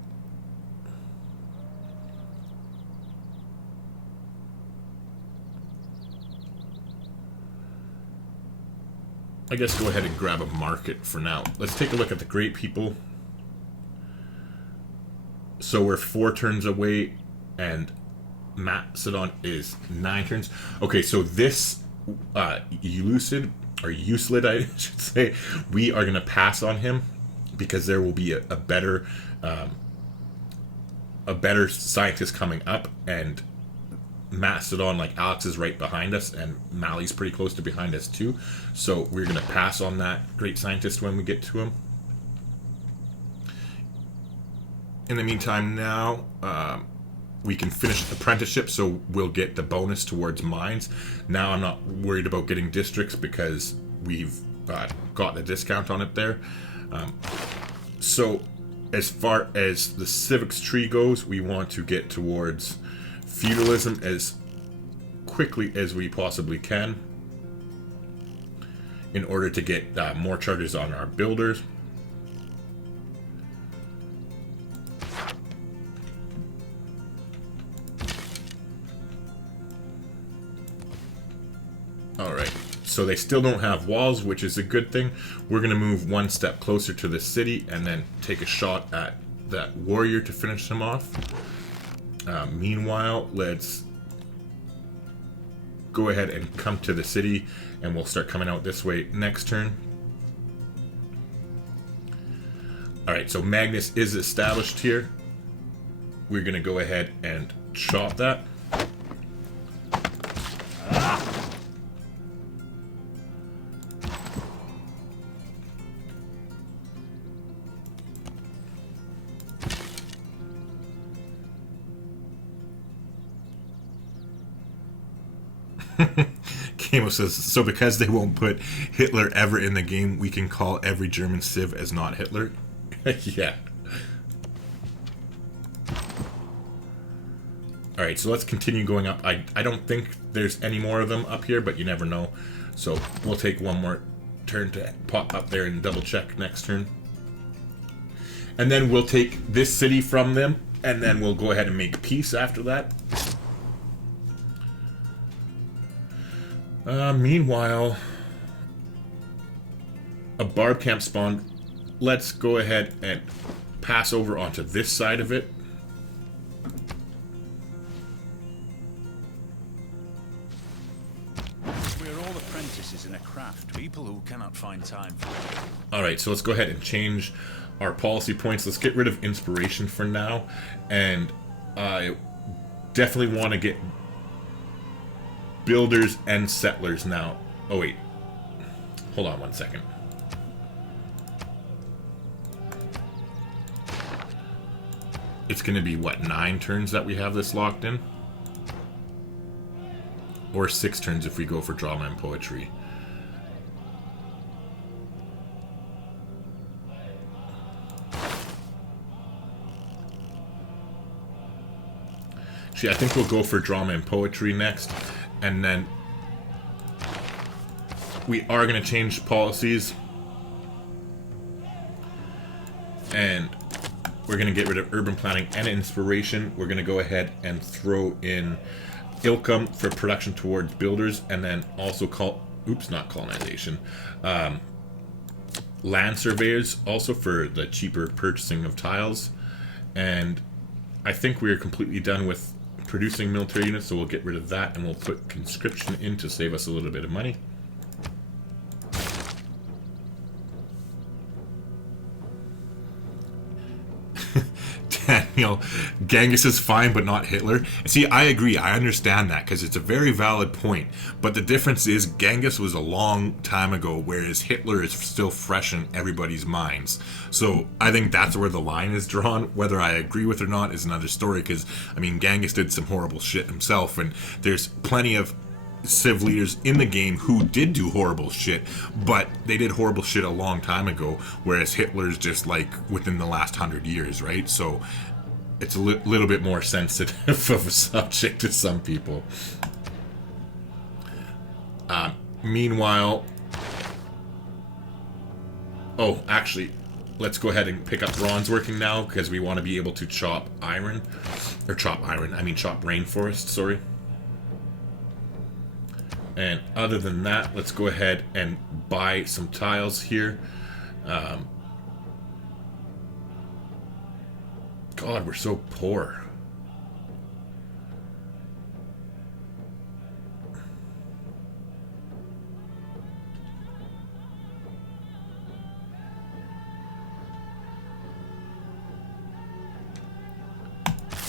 I guess go ahead and grab a market for now. Let's take a look at the great people. So we're 4 turns away, and Macedon is 9 turns. Okay, so this Euclid, I should say, we are going to pass on him because there will be a better scientist coming up, and Macedon, like Alex, is right behind us, and Mali's pretty close to behind us too. So we're going to pass on that great scientist when we get to him. In the meantime, now we can finish apprenticeship, so we'll get the bonus towards mines. Now I'm not worried about getting districts because we've got the discount on it there. So as far as the civics tree goes, we want to get towards feudalism as quickly as we possibly can in order to get more charges on our builders. Alright, so they still don't have walls, which is a good thing. We're going to move one step closer to the city and then take a shot at that warrior to finish him off. Meanwhile, let's go ahead and come to the city, and we'll start coming out this way next turn. Alright, so Magnus is established here. We're going to go ahead and chop that. Camo says, so because they won't put Hitler ever in the game, we can call every German Civ as not Hitler? Yeah. Alright, so let's continue going up. I don't think there's any more of them up here, but you never know. So we'll take one more turn to pop up there and double check next turn. And then we'll take this city from them, and then we'll go ahead and make peace after that. Meanwhile, a barb camp spawned. Let's go ahead and pass over onto this side of it. We're all apprentices in a craft, people who cannot find time for it. Alright, so let's go ahead and change our policy points. Let's get rid of inspiration for now. And I definitely want to get builders and settlers now. Oh wait, hold on one second. It's going to be what, 9 turns that we have this locked in, or 6 turns if we go for drama and poetry. Actually, I think we'll go for drama and poetry next. And then we are going to change policies. And we're going to get rid of urban planning and inspiration. We're going to go ahead and throw in Ilcum for production towards builders. And then also not colonization. Land surveyors also for the cheaper purchasing of tiles. And I think we are completely done with producing military units, so we'll get rid of that and we'll put conscription in to save us a little bit of money. Daniel, Genghis is fine but not Hitler. See, I agree, I understand that because it's a very valid point, but the difference is Genghis was a long time ago, whereas Hitler is still fresh in everybody's minds. So I think that's where the line is drawn. Whether I agree with it or not is another story, because I mean, Genghis did some horrible shit himself, and there's plenty of Civ leaders in the game who did do horrible shit, but they did horrible shit a long time ago, whereas Hitler's just like within the last 100 years, right? So it's a little bit more sensitive of a subject to some people. Meanwhile, oh, actually, let's go ahead and pick up bronze working now, because we want to be able to chop rainforest, sorry. And other than that, let's go ahead and buy some tiles here. God, we're so poor.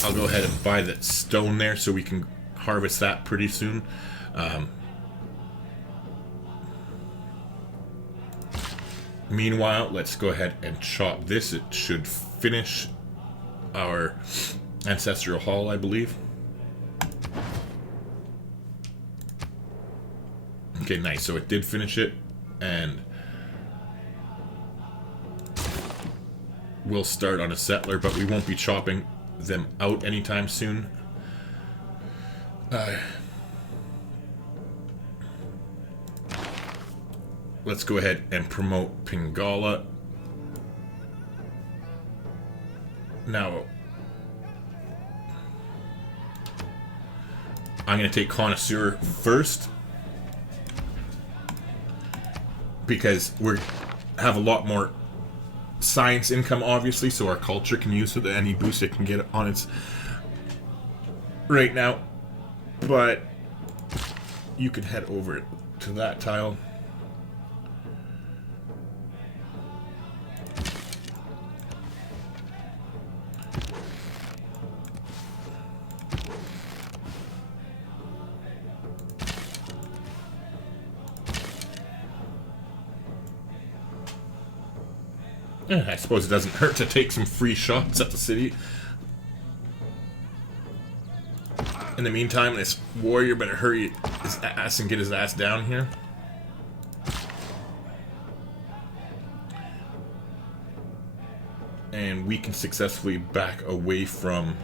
I'll go ahead and buy that stone there so we can harvest that pretty soon. Meanwhile, let's go ahead and chop this. It should finish our ancestral hall, I believe. Okay, nice. So it did finish it, and we'll start on a settler, but we won't be chopping them out anytime soon. Let's go ahead and promote Pingala. Now, I'm going to take Connoisseur first, because we have a lot more science income, obviously, so our culture can use any boost it can get on its right now. But you can head over to that tile. I suppose it doesn't hurt to take some free shots at the city. In the meantime, this warrior better hurry his ass and get his ass down here. And we can successfully back away from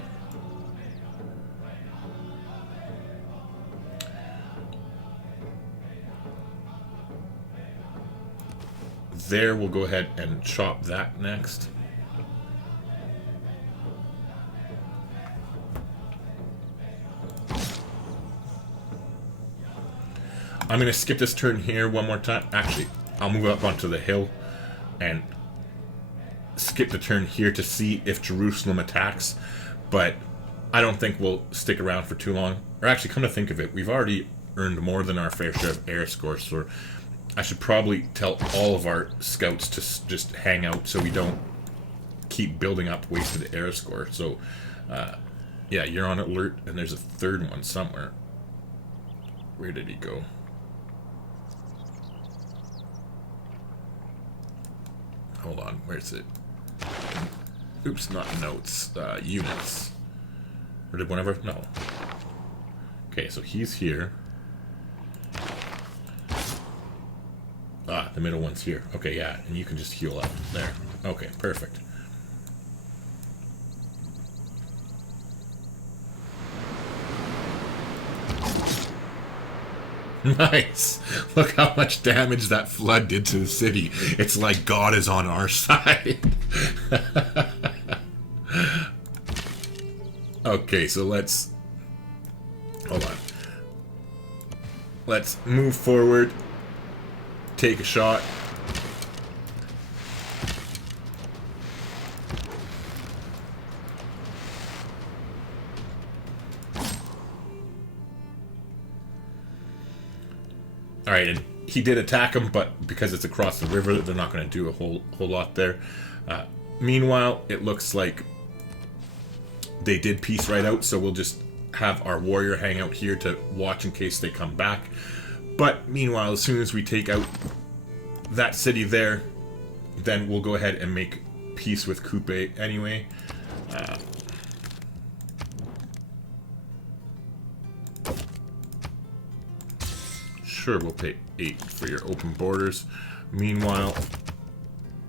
there. We'll go ahead and chop that next. I'm going to skip this turn here one more time. Actually, I'll move up onto the hill and skip the turn here to see if Jerusalem attacks. But I don't think we'll stick around for too long. Or actually, come to think of it, we've already earned more than our fair share of air scores. So I should probably tell all of our scouts to just hang out so we don't keep building up wasted air score. So, yeah, you're on alert, and there's a third one somewhere. Where did he go? Hold on, where's it? Oops, not notes. Units. Or did one ever? No. Okay, so he's here. Ah, the middle one's here. Okay, yeah, and you can just heal up there. Okay, perfect. Nice! Look how much damage that flood did to the city. It's like God is on our side. Okay, so let's... Hold on. Let's move forward. Take a shot. Alright, and he did attack him, but because it's across the river, they're not going to do a whole lot there. Meanwhile, it looks like they did peace right out, so we'll just have our warrior hang out here to watch in case they come back. But meanwhile, as soon as we take out that city there, then we'll go ahead and make peace with Coupe anyway. Sure, we'll pay 8 for your open borders. Meanwhile,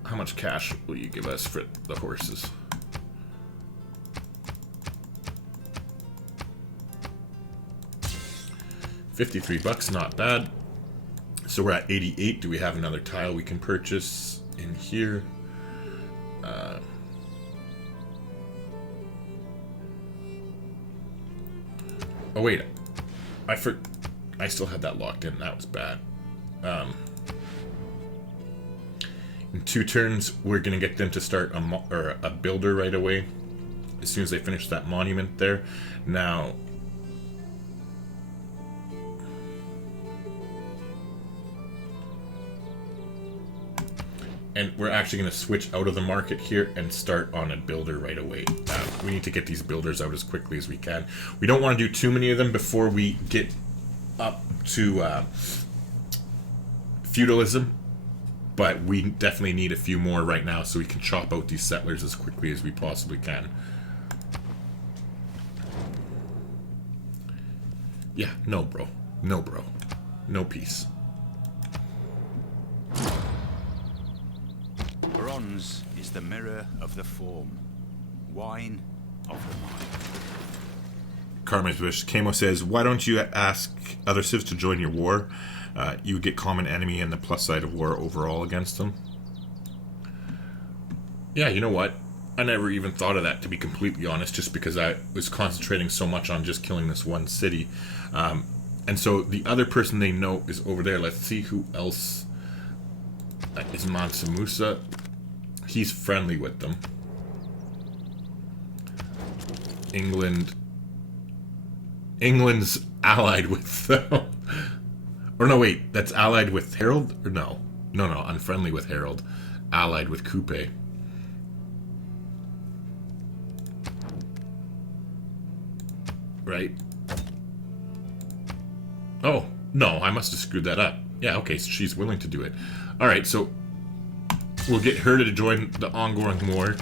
how much cash will you give us for the horses? $53, not bad. So we're at 88. Do we have another tile we can purchase in here? Oh wait, I still had that locked in. That was bad. In 2 turns, we're gonna get them to start a builder right away as soon as they finish that monument there. Now. And we're actually going to switch out of the market here and start on a builder right away. We need to get these builders out as quickly as we can. We don't want to do too many of them before we get up to feudalism, but we definitely need a few more right now so we can chop out these settlers as quickly as we possibly can. Yeah, no bro. No bro. No peace. Bronze is the mirror of the form, wine of the mind. Karma's Wish. Kamo says, why don't you ask other civs to join your war? You would get common enemy and the plus side of war overall against them. Yeah, you know what? I never even thought of that, to be completely honest, just because I was concentrating so much on just killing this one city. And so the other person they know is over there. Let's see who else is Mansa Musa. He's friendly with them. England's allied with them. Or no, wait, that's allied with Harold? Or no, unfriendly with Harold. Allied with Coupe. Right? Oh, no, I must have screwed that up. Yeah, okay, so she's willing to do it. Alright, so we'll get her to join the ongoing war.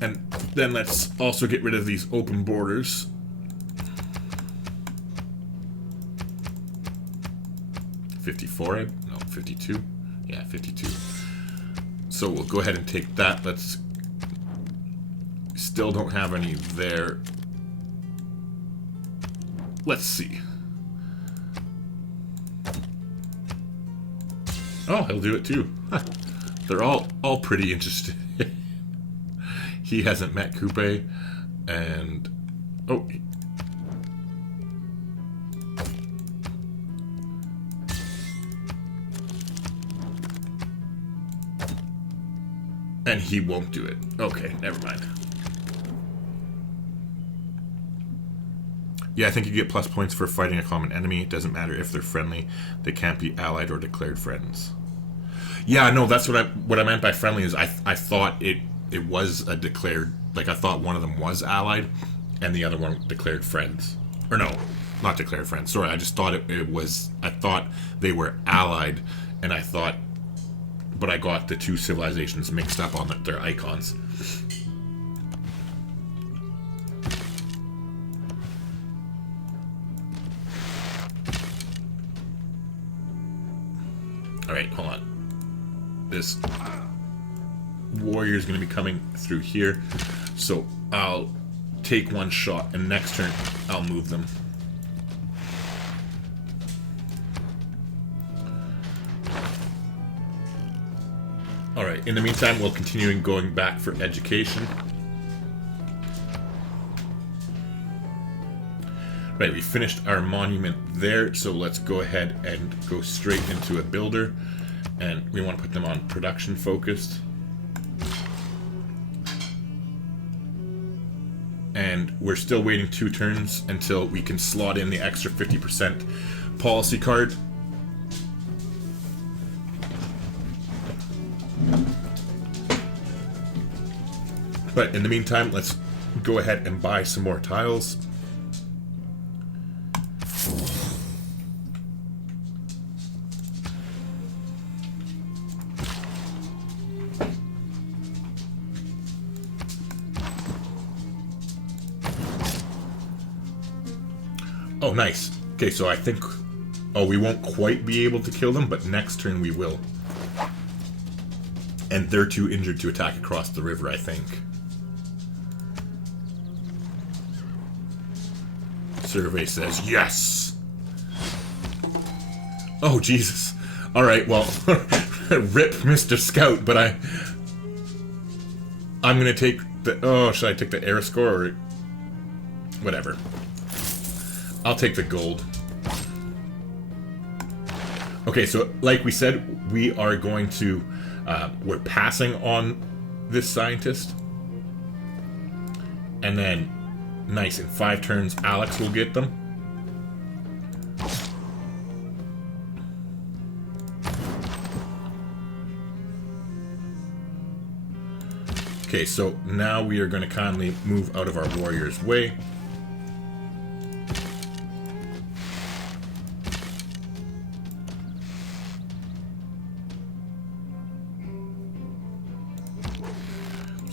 And then let's also get rid of these open borders. 54, no, 52. Yeah, 52. So we'll go ahead and take that. Let's... Still don't have any there. Let's see. Oh, he'll do it too. Huh. They're all pretty interested. He hasn't met Coupe, and... Oh. And he won't do it. Okay, never mind. Yeah, I think you get plus points for fighting a common enemy. It doesn't matter if they're friendly. They can't be allied or declared friends. Yeah, no, that's what I meant by friendly is I thought it was a declared, like I thought one of them was allied and the other one declared friends. Or no, not declared friends. Sorry, I just thought it was, I thought they were allied, and I thought, but I got the two civilizations mixed up on their icons. Alright, hold on. This warrior is going to be coming through here, so I'll take one shot, and next turn I'll move them. Alright, in the meantime, we'll continue going back for education. Right, we finished our monument there, so let's go ahead and go straight into a builder. And we want to put them on production focused. And we're still waiting 2 turns until we can slot in the extra 50% policy card. But in the meantime, let's go ahead and buy some more tiles. Oh, nice. Okay, so I think... Oh, we won't quite be able to kill them, but next turn we will. And they're too injured to attack across the river, I think. Survey says yes! Oh, Jesus. Alright, well, rip Mr. Scout, but I'm gonna take the... Oh, should I take the air score or... Whatever. I'll take the gold. Okay, so like we said, we are going to... we're passing on this scientist. And then, nice, in 5 turns, Alex will get them. Okay, so now we are going to kindly move out of our warrior's way.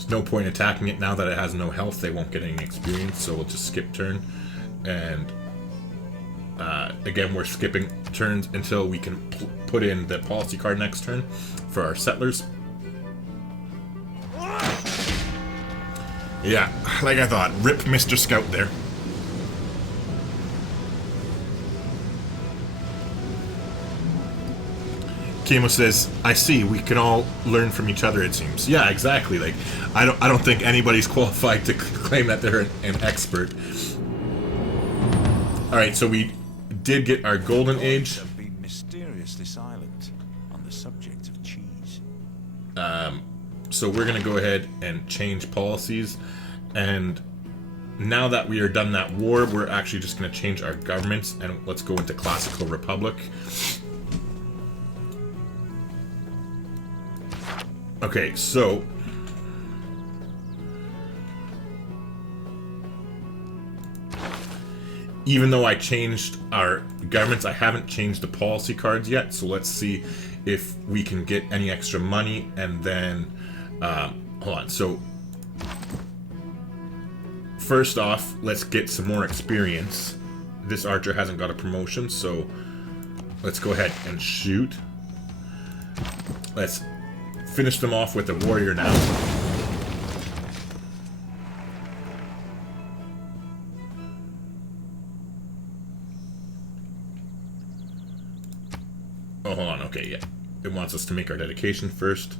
No point attacking it now that it has no health. They won't get any experience, so we'll just skip turn. And again, we're skipping turns until we can put in the policy card next turn for our settlers. Yeah, like I thought, rip Mr. Scout there. Kimo says, I see, we can all learn from each other, it seems. Yeah, exactly. Like, I don't think anybody's qualified to claim that they're an expert. Alright, so we did get our golden age. Have been mysteriously silent on the subject of cheese. So we're gonna go ahead and change policies, and now that we are done that war, we're actually just gonna change our governments, and let's go into Classical Republic. Okay, so even though I changed our governments, I haven't changed the policy cards yet, so let's see if we can get any extra money, and then hold on. So first off, let's get some more experience. This archer hasn't got a promotion, so let's go ahead and shoot. Let's finish them off with the warrior now. Oh, hold on. Okay, yeah. It wants us to make our dedication first.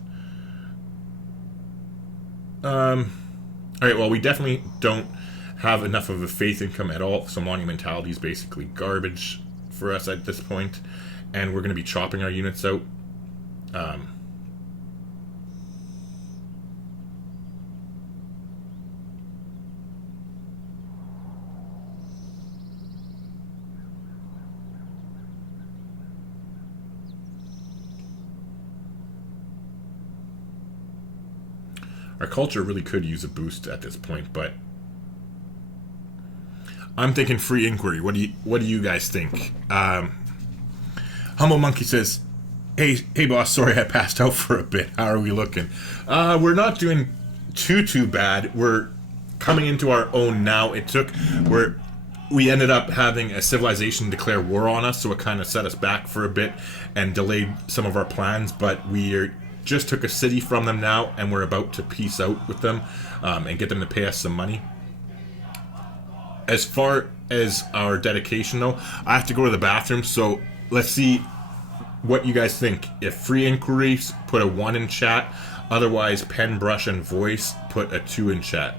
Alright, well, we definitely don't have enough of a faith income at all, so monumentality is basically garbage for us at this point, and we're going to be chopping our units out. Our culture really could use a boost at this point, but I'm thinking free inquiry. What do you guys think? Humble Monkey says, "Hey boss, sorry I passed out for a bit. How are we looking?" We're not doing too bad. We're coming into our own now. We ended up having a civilization declare war on us, so it kind of set us back for a bit and delayed some of our plans, but just took a city from them now, and we're about to peace out with them and get them to pay us some money. As far as our dedication, though, I have to go to the bathroom, so let's see what you guys think. If free inquiries, put a 1 in chat. Otherwise, pen, brush, and voice, put a 2 in chat.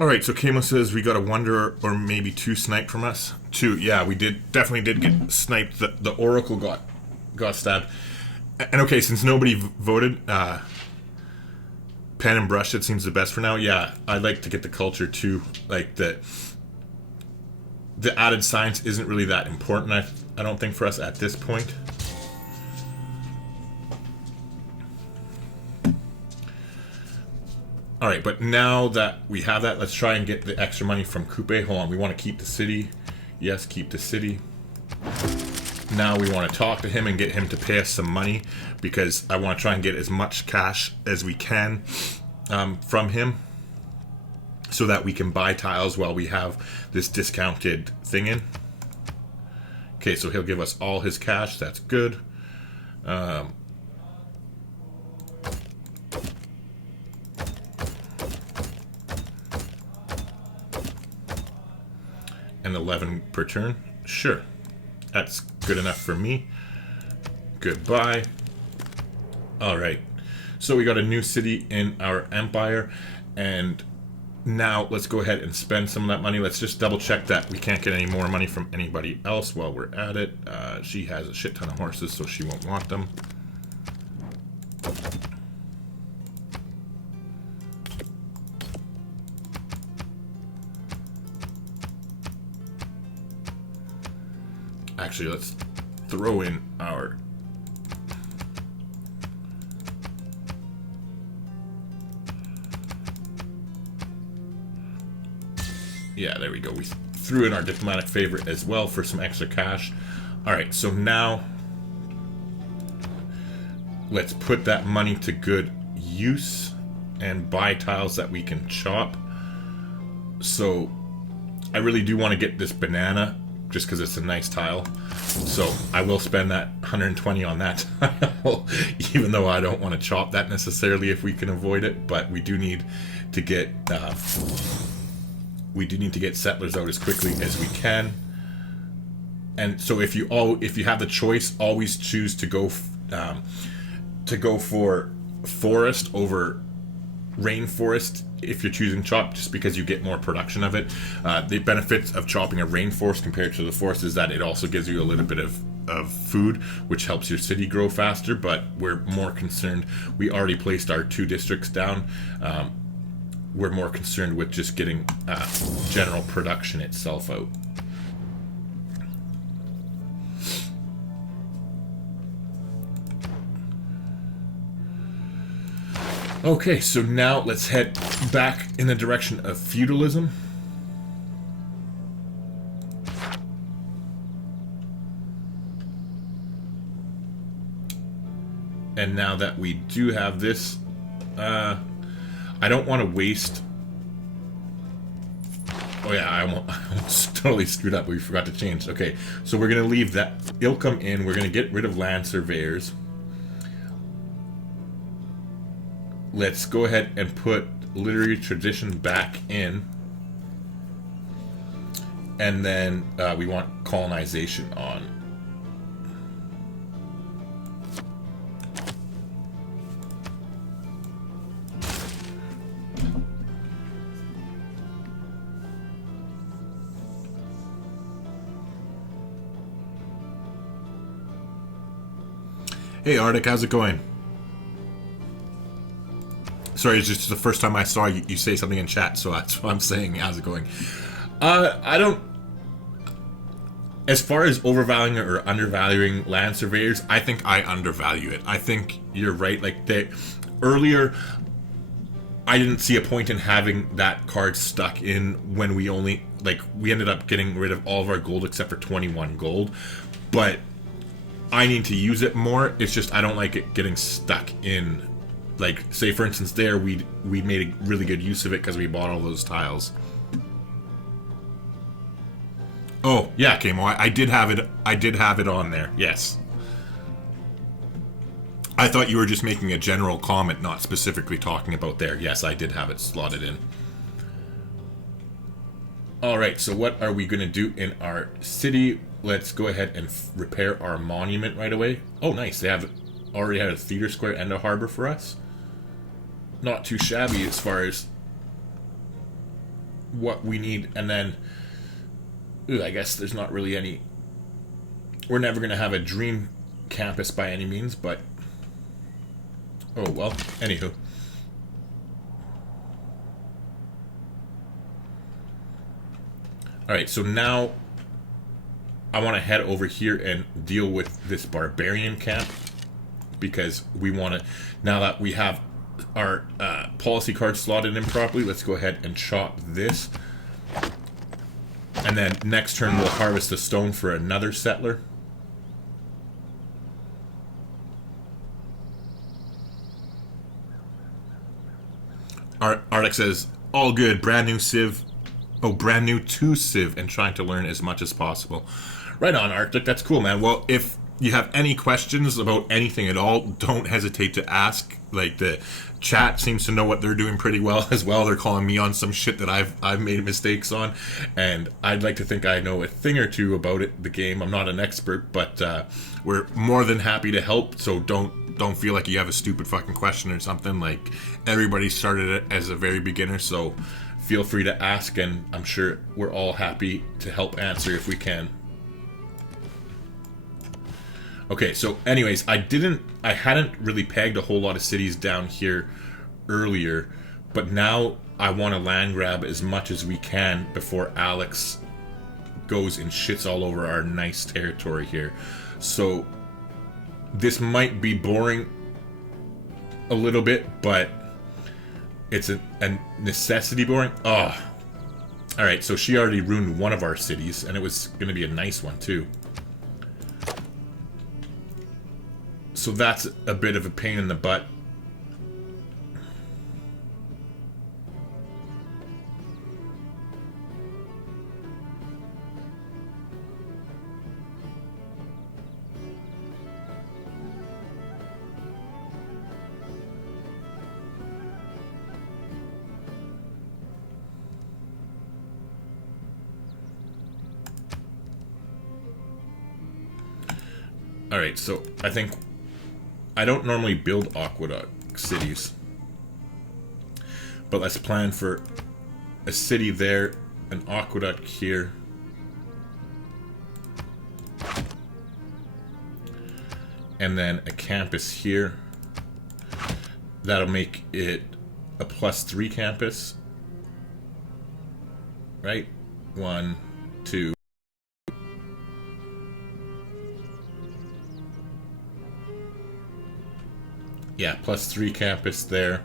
Alright, so Kamo says we got a wonder or maybe 2 sniped from us. 2, yeah, we definitely did get sniped. The Oracle got stabbed. And okay, since nobody voted, pen and brush, it seems the best for now. Yeah, I'd like to get the culture too. Like, the added science isn't really that important, I don't think, for us at this point. Alright, but now that we have that, let's try and get the extra money from Coupe. Hold on, we want to keep the city. Yes, keep the city. Now we want to talk to him and get him to pay us some money, because I want to try and get as much cash as we can from him, so that we can buy tiles while we have this discounted thing in. Okay, so he'll give us all his cash. That's good. And 11 per turn. Sure. That's good enough for me. Goodbye. Alright. So we got a new city in our empire. And now let's go ahead and spend some of that money. Let's just double check that we can't get any more money from anybody else while we're at it. She has a shit ton of horses, so she won't want them. Actually, let's throw in our Yeah, there we go. We threw in our diplomatic favor as well for some extra cash. Alright, so now let's put that money to good use and buy tiles that we can chop. So I really do want to get this banana just because it's a nice tile. So I will spend that 120 on that tile, even though I don't want to chop that necessarily if we can avoid it. But we do need to get settlers out as quickly as we can. And so if you have the choice, always choose to go for forest over rainforest if you're choosing chop, just because you get more production of it. The benefits of chopping a rainforest compared to the forest is that it also gives you a little bit of food, which helps your city grow faster, but we're more concerned. We already placed our 2 districts down. We're more concerned with just getting general production itself out. Okay, so now let's head back in the direction of feudalism. And now that we do have this, I don't want to waste... Oh yeah, I almost totally screwed up. We forgot to change. Okay, so we're going to leave that Ilkum in. We're going to get rid of land surveyors. Let's go ahead and put literary tradition back in. And then we want colonization on. Hey Arctic, how's it going? Sorry, it's just the first time I saw you say something in chat, so that's what I'm saying. How's it going? I don't... As far as overvaluing or undervaluing land surveyors, I think I undervalue it. I think you're right. Like, earlier, I didn't see a point in having that card stuck in when we only... Like, we ended up getting rid of all of our gold except for 21 gold. But I need to use it more. It's just I don't like it getting stuck in... Like, say for instance there, we made a really good use of it because we bought all those tiles. Oh, yeah, Kamo, I did have it on there, yes. I thought you were just making a general comment, not specifically talking about there. Yes, I did have it slotted in. Alright, so what are we going to do in our city? Let's go ahead and repair our monument right away. Oh, nice, they have already had a theater square and a harbor for us. Not too shabby as far as what we need. And then, I guess there's not really any... We're never going to have a dream campus by any means, but... Oh, well, anywho. Alright, so now I want to head over here and deal with this barbarian camp, because we want to... Now that we have our policy card slotted in properly, let's go ahead and chop this, and then next turn we'll harvest the stone for another settler. Arctic says all good, brand new Civ, brand new to Civ, and trying to learn as much as possible. Right on, Arctic, that's cool, man. Well, if you have any questions about anything at all, don't hesitate to ask. Like, the chat seems to know what they're doing pretty well as well. They're calling me on some shit that I've made mistakes on, and I'd like to think I know a thing or two about it, the game. I'm not an expert, but we're more than happy to help. So don't feel like you have a stupid fucking question or something. Like, everybody started it as a very beginner, so feel free to ask, and I'm sure we're all happy to help answer if we can. Okay, so anyways, I hadn't really pegged a whole lot of cities down here earlier, but now I want to land grab as much as we can before Alex goes and shits all over our nice territory here. So this might be boring a little bit, but it's a necessity boring. Oh, Alright, so she already ruined one of our cities, and it was going to be a nice one, too. So that's a bit of a pain in the butt. Alright, so I think I don't normally build aqueduct cities, but let's plan for a city there, an aqueduct here, and then a campus here. That'll make it a +3 campus, right? 1, 2. Yeah, +3 campus there.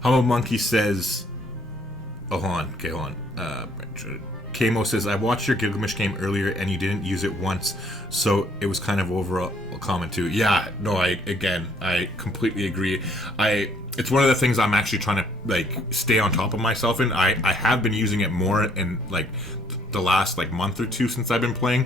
Humble Monkey says... Oh, hold on. Okay, hold on. Kamo says, I watched your Gilgamesh game earlier and you didn't use it once, so it was kind of overall common too. Yeah, no, I completely agree. It's one of the things I'm actually trying to, like, stay on top of myself in. I have been using it more in, like, the last, like, month or two since I've been playing.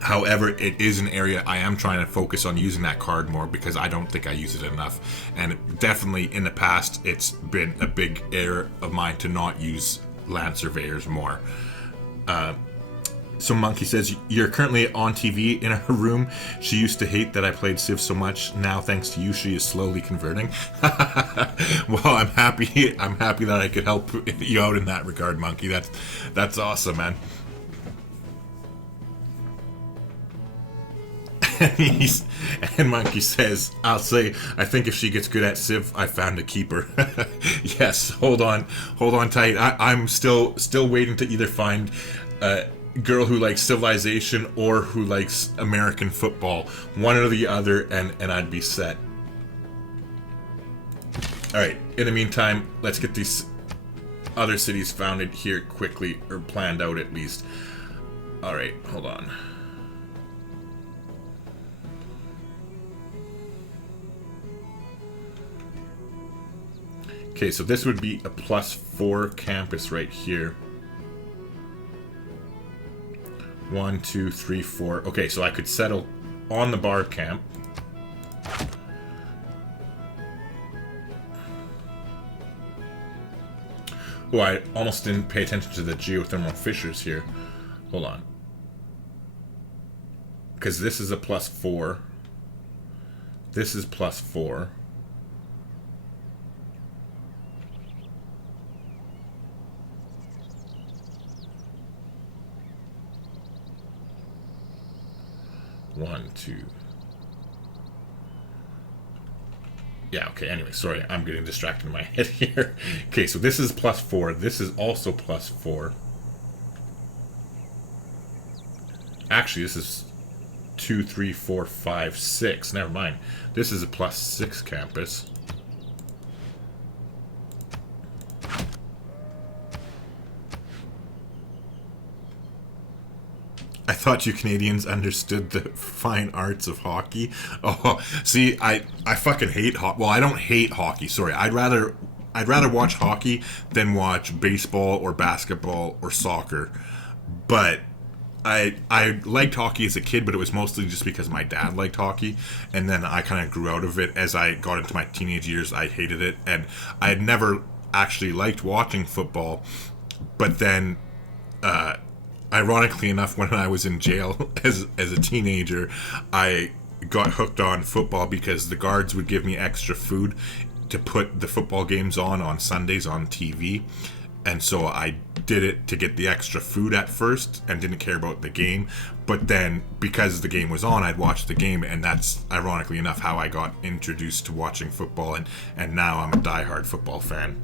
However, it is an area I am trying to focus on using that card more because I don't think I use it enough. And definitely in the past, it's been a big error of mine to not use land surveyors more. So Monkey says, you're currently on TV in her room. She used to hate that I played Civ so much. Now, thanks to you, she is slowly converting. Well, I'm happy that I could help you out in that regard, Monkey. That's awesome, man. And Monkey says, I'll say, I think if she gets good at Civ, I found a keeper. Yes, hold on tight. I'm still waiting to either find a girl who likes Civilization or who likes American football. One or the other, and I'd be set. Alright, in the meantime, let's get these other cities founded here quickly, or planned out at least. Alright, hold on. Okay, so this would be a +4 campus right here. 1, 2, 3, 4. Okay, so I could settle on the bar camp. Oh, I almost didn't pay attention to the geothermal fissures here. Hold on. Because this is a +4. This is +4. One, two. Yeah, okay, anyway, sorry, I'm getting distracted in my head here. Okay, so this is +4. This is also +4. Actually, this is 2, 3, 4, 5, 6. Never mind. This is a +6 campus. I thought you Canadians understood the fine arts of hockey. Oh, see, I fucking hate hockey. Well, I don't hate hockey. Sorry, I'd rather watch hockey than watch baseball or basketball or soccer. But I liked hockey as a kid, but it was mostly just because my dad liked hockey, and then I kind of grew out of it as I got into my teenage years. I hated it, and I had never actually liked watching football, but then. Ironically enough, when I was in jail as a teenager, I got hooked on football because the guards would give me extra food to put the football games on Sundays on TV. and so I did it to get the extra food at first and didn't care about the game. But then because the game was on, I'd watch the game, and that's ironically enough how I got introduced to watching football, and now I'm a diehard football fan.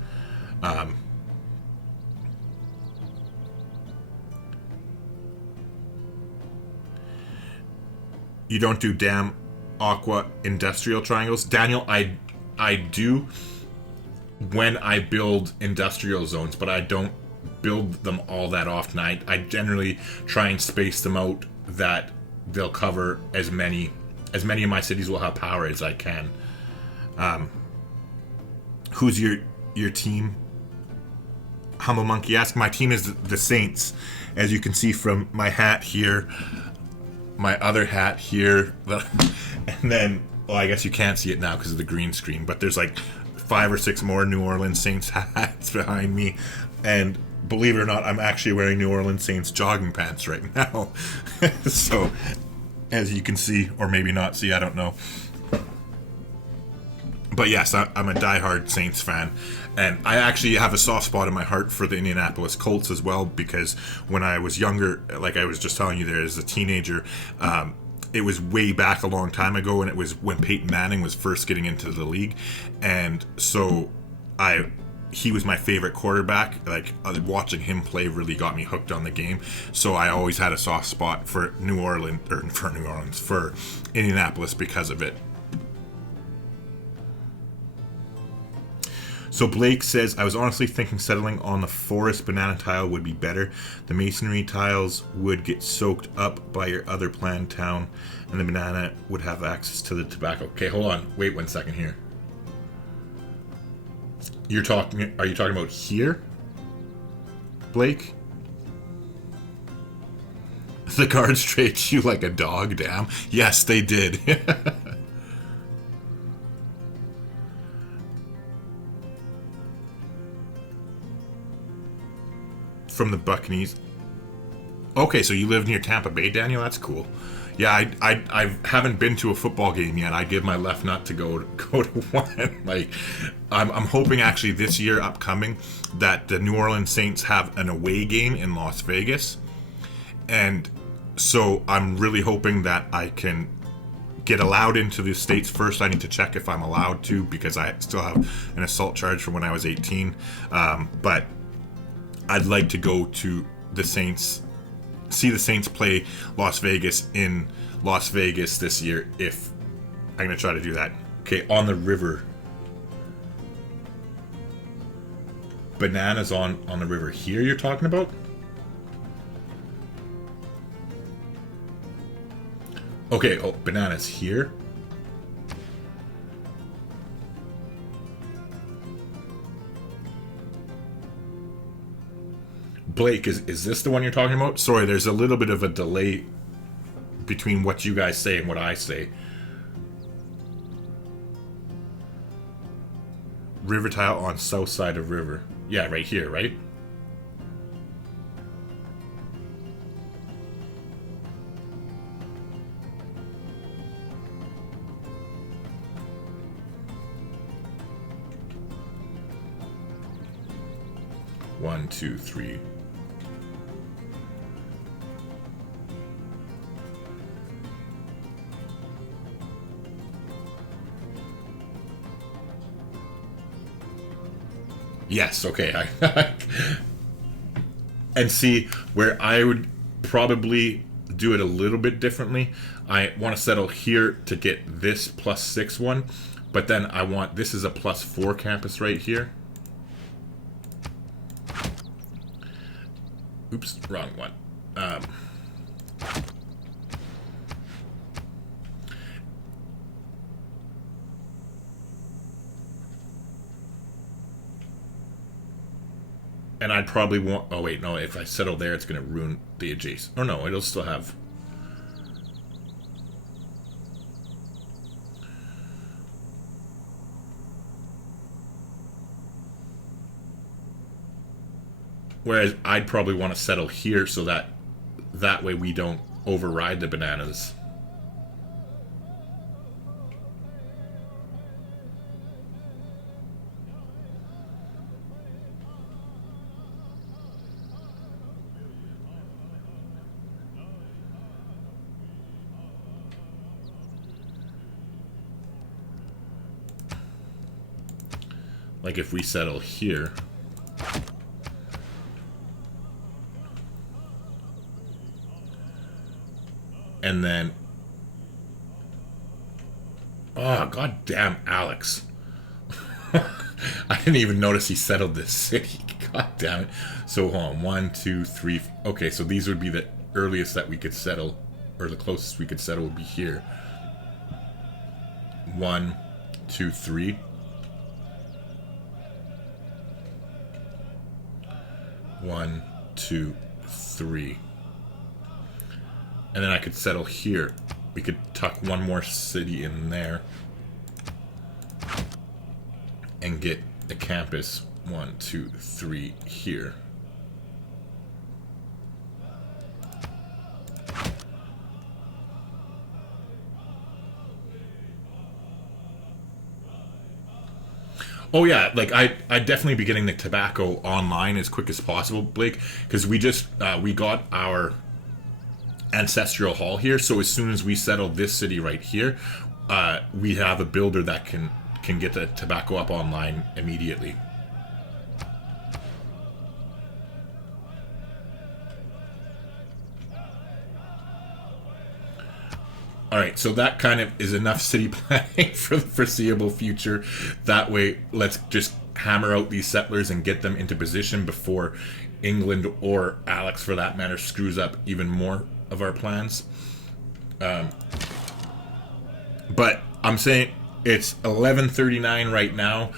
You don't do damn aqua industrial triangles, Daniel. I do when I build industrial zones, but I don't build them all that often. I generally try and space them out that they'll cover as many of my cities will have power as I can. Who's your team? Humble Monkey asks. My team is the Saints, as you can see from my hat here, my other hat here, and then, well, I guess you can't see it now because of the green screen, but there's like 5 or 6 more New Orleans Saints hats behind me, and believe it or not, I'm actually wearing New Orleans Saints jogging pants right now. So, as you can see, or maybe not see, I don't know. But yes, I'm a diehard Saints fan, and I actually have a soft spot in my heart for the Indianapolis Colts as well, because when I was younger, like I was just telling you there, as a teenager, it was way back a long time ago, and it was when Peyton Manning was first getting into the league, and so he was my favorite quarterback. Like, watching him play really got me hooked on the game, so I always had a soft spot for for Indianapolis because of it. So Blake says, I was honestly thinking settling on the forest banana tile would be better. The masonry tiles would get soaked up by your other planned town, and the banana would have access to the tobacco. Okay, hold on. Wait 1 second here. Are you talking about here, Blake? The guards treat you like a dog, damn. Yes, they did. From the Buccaneers. Okay, so you live near Tampa Bay, Daniel? That's cool. Yeah, I haven't been to a football game yet. I give my left nut to go to one. Like, I'm hoping actually this year upcoming that the New Orleans Saints have an away game in Las Vegas, and so I'm really hoping that I can get allowed into the States first. I need to check if I'm allowed to, because I still have an assault charge from when I was 18. But I'd like to go to the Saints, see the Saints play Las Vegas in Las Vegas this year, if I'm going to try to do that. Okay, on the river. Bananas on the river here you're talking about? Okay, oh, bananas here? Blake, is this the one you're talking about? Sorry, there's a little bit of a delay between what you guys say and what I say. River tile on south side of river. Yeah, right here, right? One, two, three. Yes, okay. And see, where I would probably do it a little bit differently, I want to settle here to get this +6 one, but then I want, this is a +4 campus right here. Oops, wrong one. And I'd probably want... Oh, wait, no. If I settle there, it's going to ruin the adjacent... Oh, no. It'll still have... Whereas I'd probably want to settle here so that way we don't override the bananas. like if we settle here, and then, oh god damn Alex. I didn't even notice he settled this city. God damn it. So hold on, 1, 2, 3. Okay, so these would be the earliest that we could settle, or the closest we could settle would be here. 1, 2, 3. 1, 2, 3. And then I could settle here. We could tuck one more city in there and get a campus 1, 2, 3 here. Oh yeah, like I'd definitely be getting the tobacco online as quick as possible, Blake, because we just we got our ancestral hall here. So as soon as we settle this city right here, we have a builder that can get the tobacco up online immediately. Alright, so that kind of is enough city planning for the foreseeable future. That way, let's just hammer out these settlers and get them into position before England, or Alex for that matter, screws up even more of our plans. But I'm saying it's 11:39 right now.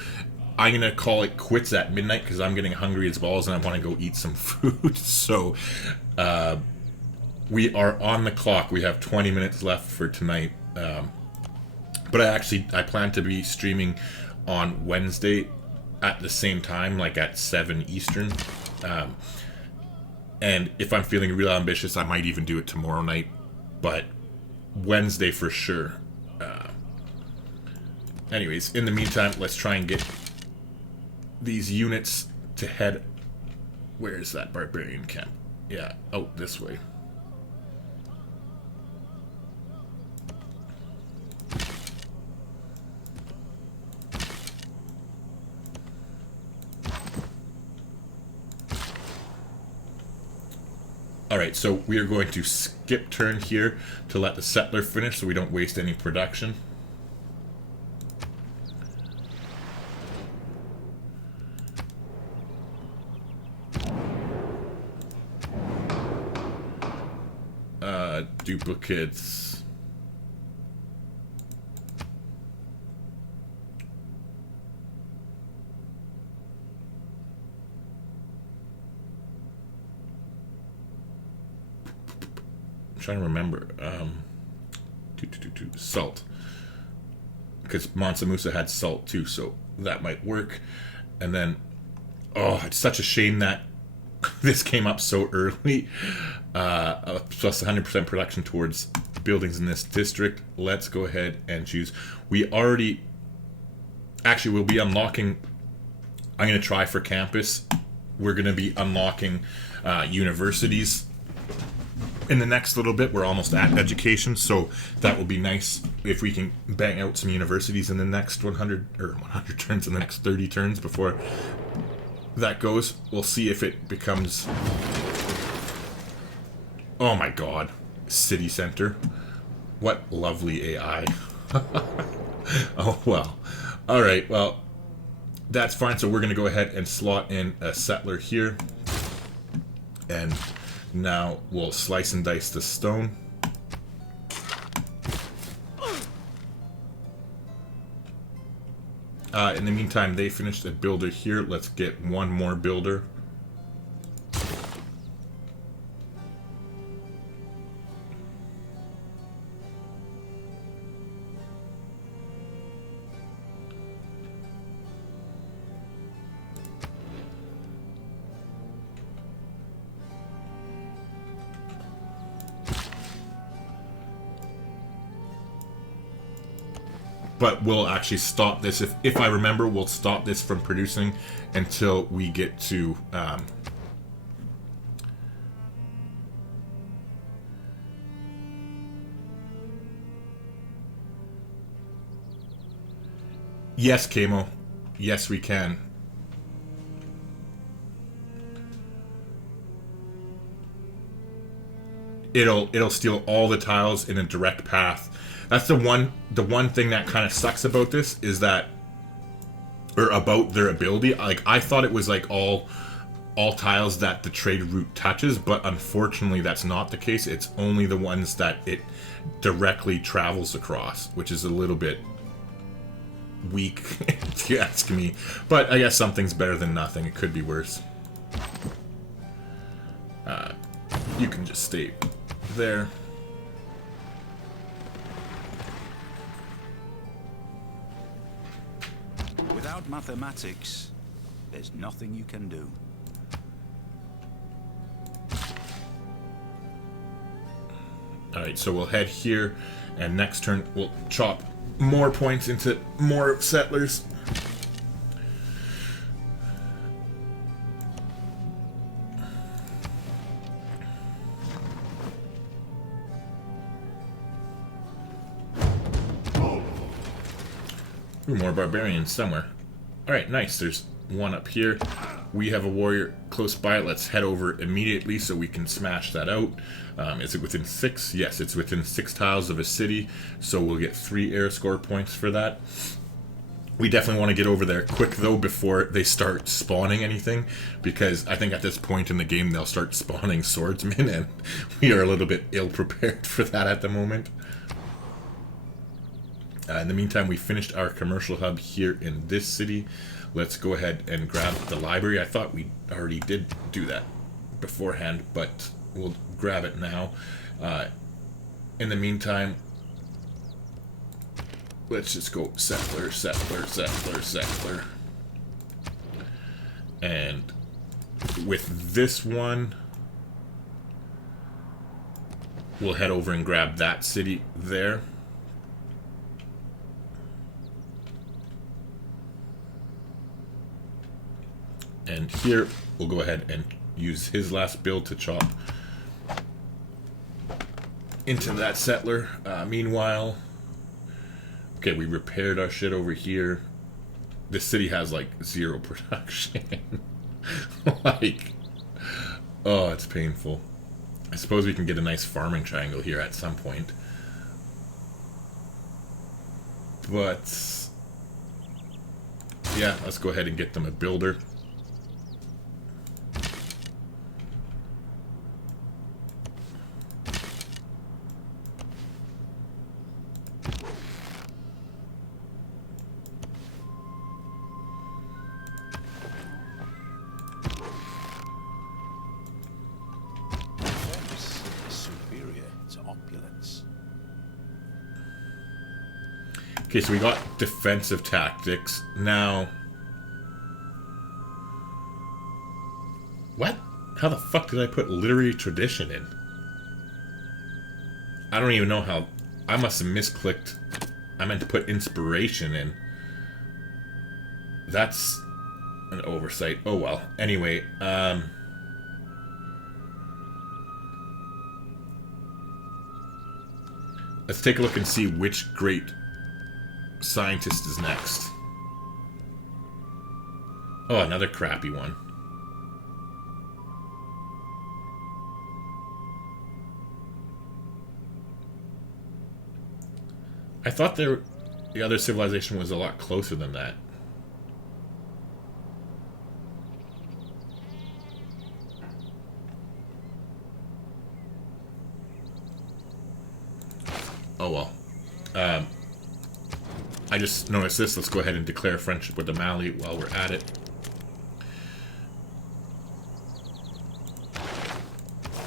I'm going to call it quits at midnight because I'm getting hungry as balls and I want to go eat some food. So, we are on the clock. We have 20 minutes left for tonight. But I plan to be streaming on Wednesday at the same time, like at 7 Eastern. And if I'm feeling real ambitious, I might even do it tomorrow night. But Wednesday for sure. Anyways, in the meantime, let's try and get these units to head... Where is that barbarian camp? Yeah, out this way. Alright, so we are going to skip turn here to let the settler finish so we don't waste any production. Duplicates. I'm trying to remember. Salt. Because Mansa Musa had salt too, so that might work. And then, oh, it's such a shame that this came up so early. Plus 100% production towards buildings in this district. Let's go ahead and choose. We already... Actually, we'll be unlocking... I'm going to try for campus. We're going to be unlocking universities in the next little bit. We're almost at education, so that will be nice if we can bang out some universities in the next 100 turns, in the next 30 turns before that goes. We'll see if it becomes... Oh my god. City center. What lovely AI. Oh well. Alright, well, that's fine. So we're going to go ahead and slot in a settler here. And now we'll slice and dice the stone. In the meantime, they finished a builder here. Let's get one more builder. But we'll actually stop this. If I remember, we'll stop this from producing until we get to... Yes, Kamo. Yes, we can. It'll steal all the tiles in a direct path. That's the one thing that kind of sucks about this is that, or about their ability. Like, I thought it was like all tiles that the trade route touches, but unfortunately that's not the case. It's only the ones that it directly travels across, which is a little bit weak if you ask me. But I guess something's better than nothing. It could be worse. You can just stay there. Without mathematics, there's nothing you can do. Alright, so we'll head here, and next turn we'll chop more points into more settlers. Ooh, more barbarians somewhere. Alright, nice. There's one up here. We have a warrior close by. Let's head over immediately so we can smash that out. Is it within 6? Yes, it's within 6 tiles of a city, so we'll get 3 air score points for that. We definitely want to get over there quick, though, before they start spawning anything, because I think at this point in the game they'll start spawning swordsmen, and we are a little bit ill-prepared for that at the moment. In the meantime, we finished our commercial hub here in this city. Let's go ahead and grab the library. I thought we already did do that beforehand, but we'll grab it now. In the meantime, let's just go settler, settler, settler, settler. And with this one, we'll head over and grab that city there. And here, we'll go ahead and use his last build to chop into that settler. Meanwhile, okay, we repaired our shit over here. This city has, like, 0 production. Like, oh, it's painful. I suppose we can get a nice farming triangle here at some point. But, yeah, let's go ahead and get them a builder. Okay, so we got defensive tactics. Now... What? How the fuck did I put literary tradition in? I don't even know how... I must have misclicked. I meant to put inspiration in. That's an oversight. Oh well. Anyway, let's take a look and see which great scientist is next. Oh, another crappy one. I thought the other civilization was a lot closer than that. Oh well. I just noticed this. Let's go ahead and declare friendship with the Mali while we're at it.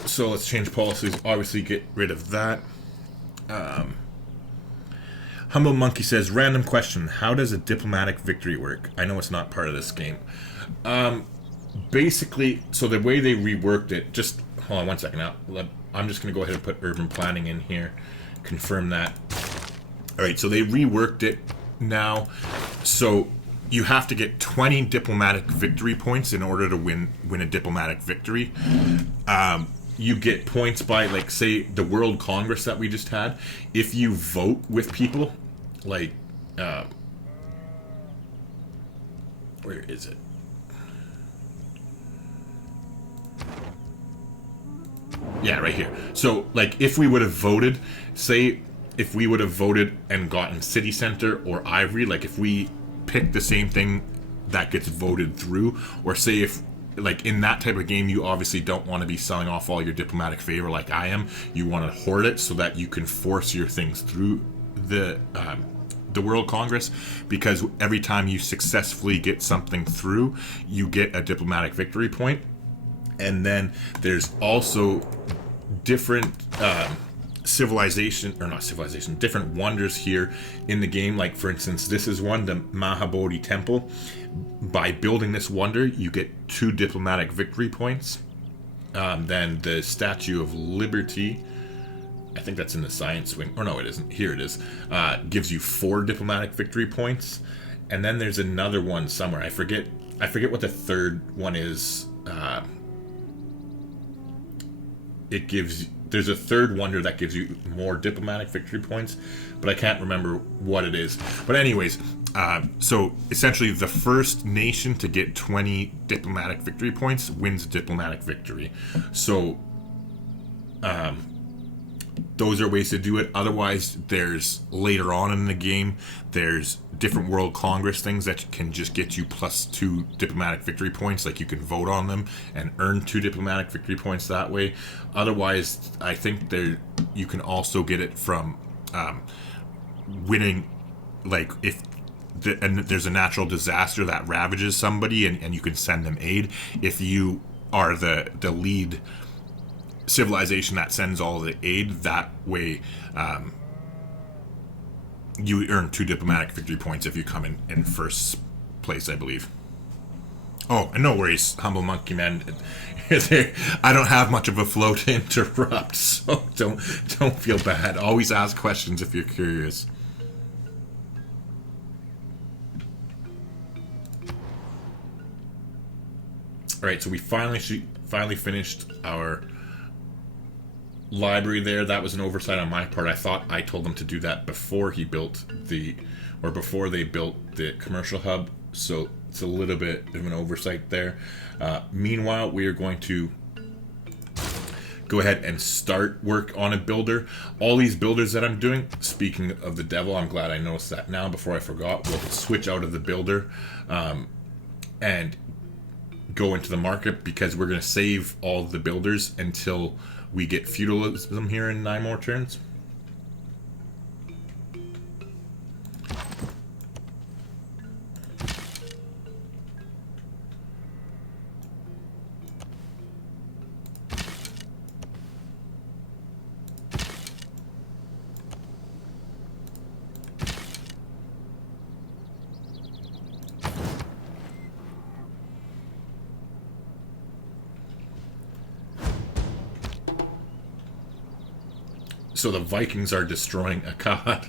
So let's change policies. Obviously get rid of that. Humble Monkey says, random question. How does a diplomatic victory work? I know it's not part of this game. Basically, so the way they reworked it, just hold on one second now. I'm just going to go ahead and put urban planning in here. Confirm that. Alright, so they reworked it now. So you have to get 20 diplomatic victory points in order to win a diplomatic victory. You get points by, like, say, the World Congress that we just had. If you vote with people, like, Where is it? Yeah, right here. So, like, if we would have voted, say, if we would have voted and gotten City Center or Ivory, like, if we pick the same thing that gets voted through, or say if, like, in that type of game, you obviously don't want to be selling off all your diplomatic favor like I am. You want to hoard it so that you can force your things through the World Congress, because every time you successfully get something through, you get a diplomatic victory point. And then there's also different different wonders here in the game. Like, for instance, this is one, the Mahabodhi Temple. By building this wonder, you get 2 diplomatic victory points. Then the Statue of Liberty, I think that's in the science wing. Or no, it isn't. Here it is. Gives you 4 diplomatic victory points. And then there's another one somewhere. I forget what the third one is. There's a third wonder that gives you more diplomatic victory points, but I can't remember what it is. But anyways, so essentially the first nation to get 20 diplomatic victory points wins a diplomatic victory. So those are ways to do it. Otherwise, there's later on in the game, there's different World Congress things that can just get you +2 diplomatic victory points. Like, you can vote on them and earn 2 diplomatic victory points that way. Otherwise, I think you can also get it from winning, like, if there's a natural disaster that ravages somebody and you can send them aid. If you are the lead civilization that sends all the aid, that way you earn 2 diplomatic victory points if you come in first place, I believe. Oh, and no worries, humble monkey man. I don't have much of a flow to interrupt, so don't feel bad. Always ask questions if you're curious. All right, so we finally finished our library there. That was an oversight on my part. I thought I told them to do that before they built the commercial hub, so it's a little bit of an oversight there. Meanwhile, we are going to go ahead and start work on a builder. All these builders that I'm doing, speaking of the devil, I'm glad I noticed that now before I forgot. We'll switch out of the builder and go into the market, because we're going to save all the builders until we get feudalism here in 9 more turns. So the Vikings are destroying Akkad.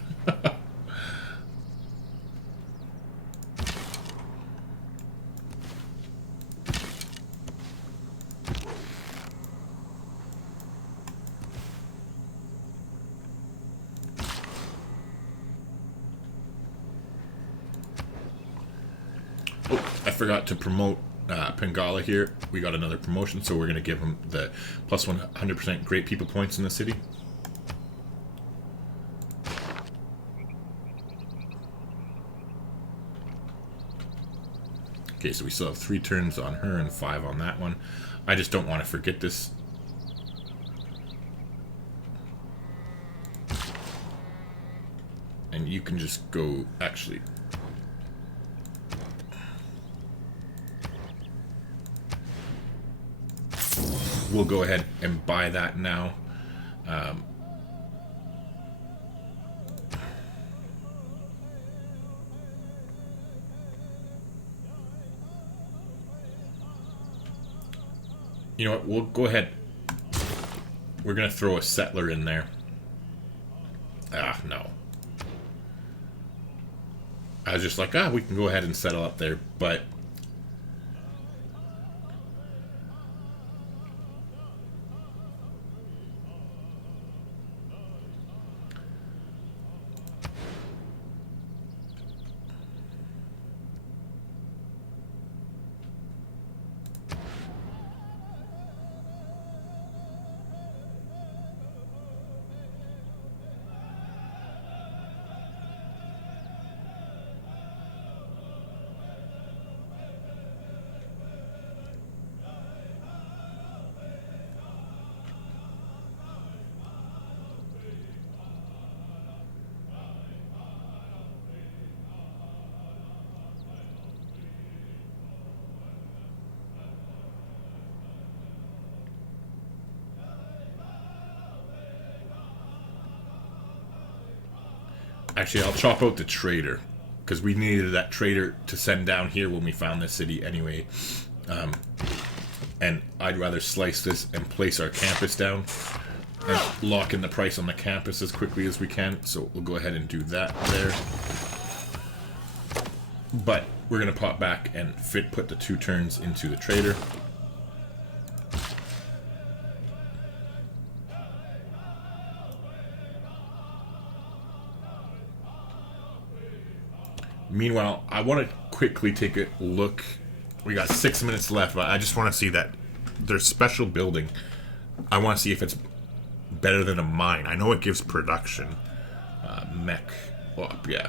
Oh, I forgot to promote Pangala here. We got another promotion, so we're going to give him the plus 100% great people points in the city. Okay, so we still have 3 turns on her and 5 on that one. I just don't want to forget this. And you can just go, actually. We'll go ahead and buy that now. You know what, we'll go ahead. We're going to throw a settler in there. Ah, no. I was just like, we can go ahead and settle up there, but... Actually, I'll chop out the trader, because we needed that trader to send down here when we found this city anyway. And I'd rather slice this and place our campus down and lock in the price on the campus as quickly as we can. So we'll go ahead and do that there. But we're going to pop back and put the 2 turns into the trader. Meanwhile, I want to quickly take a look. We got 6 minutes left, but I just want to see that their special building. I want to see if it's better than a mine. I know it gives production. Mech. Well, yeah.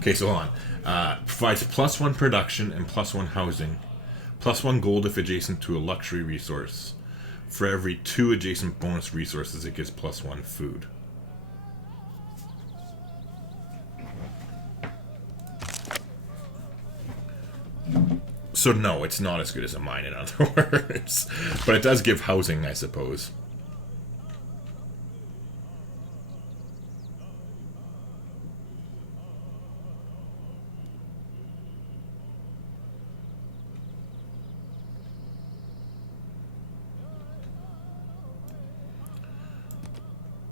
Okay, so hold on. Provides +1 production and +1 housing. +1 gold if adjacent to a luxury resource. For every 2 adjacent bonus resources, it gives +1 food. So no, it's not as good as a mine, in other words. But it does give housing, I suppose.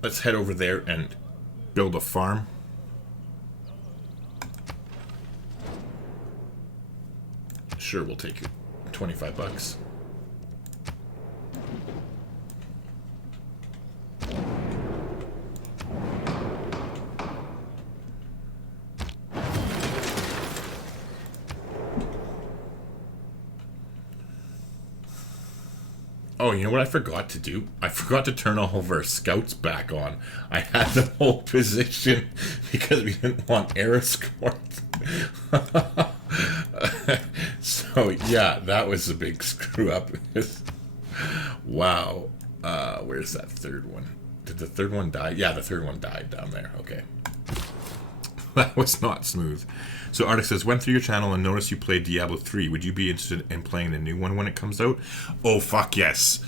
Let's head over there and build a farm. Sure, we'll take it. 25 bucks. Oh, you know what I forgot to do? I forgot to turn all of our scouts back on. I had the whole position because we didn't want air escort. So, yeah, that was a big screw up. Wow. Where's that third one? Did the third one die? Yeah, the third one died down there. Okay. That was not smooth. So Arctic says, went through your channel and noticed you played Diablo 3. Would you be interested in playing the new one when it comes out? Oh, fuck yes.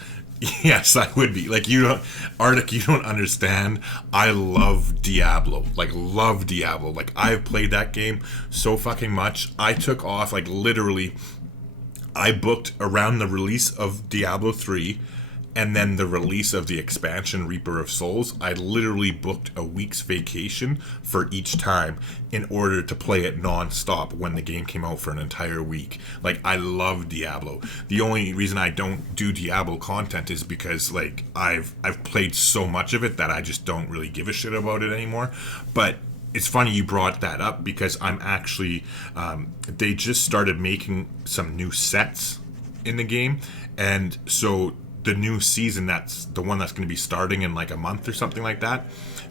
Yes, I would be. Like, you don't... Arctic, you don't understand. I love Diablo. Like, love Diablo. Like, I've played that game so fucking much. I took off, like, literally... I booked around the release of Diablo 3... and then the release of the expansion Reaper of Souls. I literally booked a week's vacation for each time in order to play it non-stop when the game came out for an entire week. Like, I love Diablo. The only reason I don't do Diablo content is because, like, I've played so much of it that I just don't really give a shit about it anymore. But it's funny you brought that up because I'm actually... they just started making some new sets in the game. And so... the new season, that's the one that's going to be starting in like a month or something like that,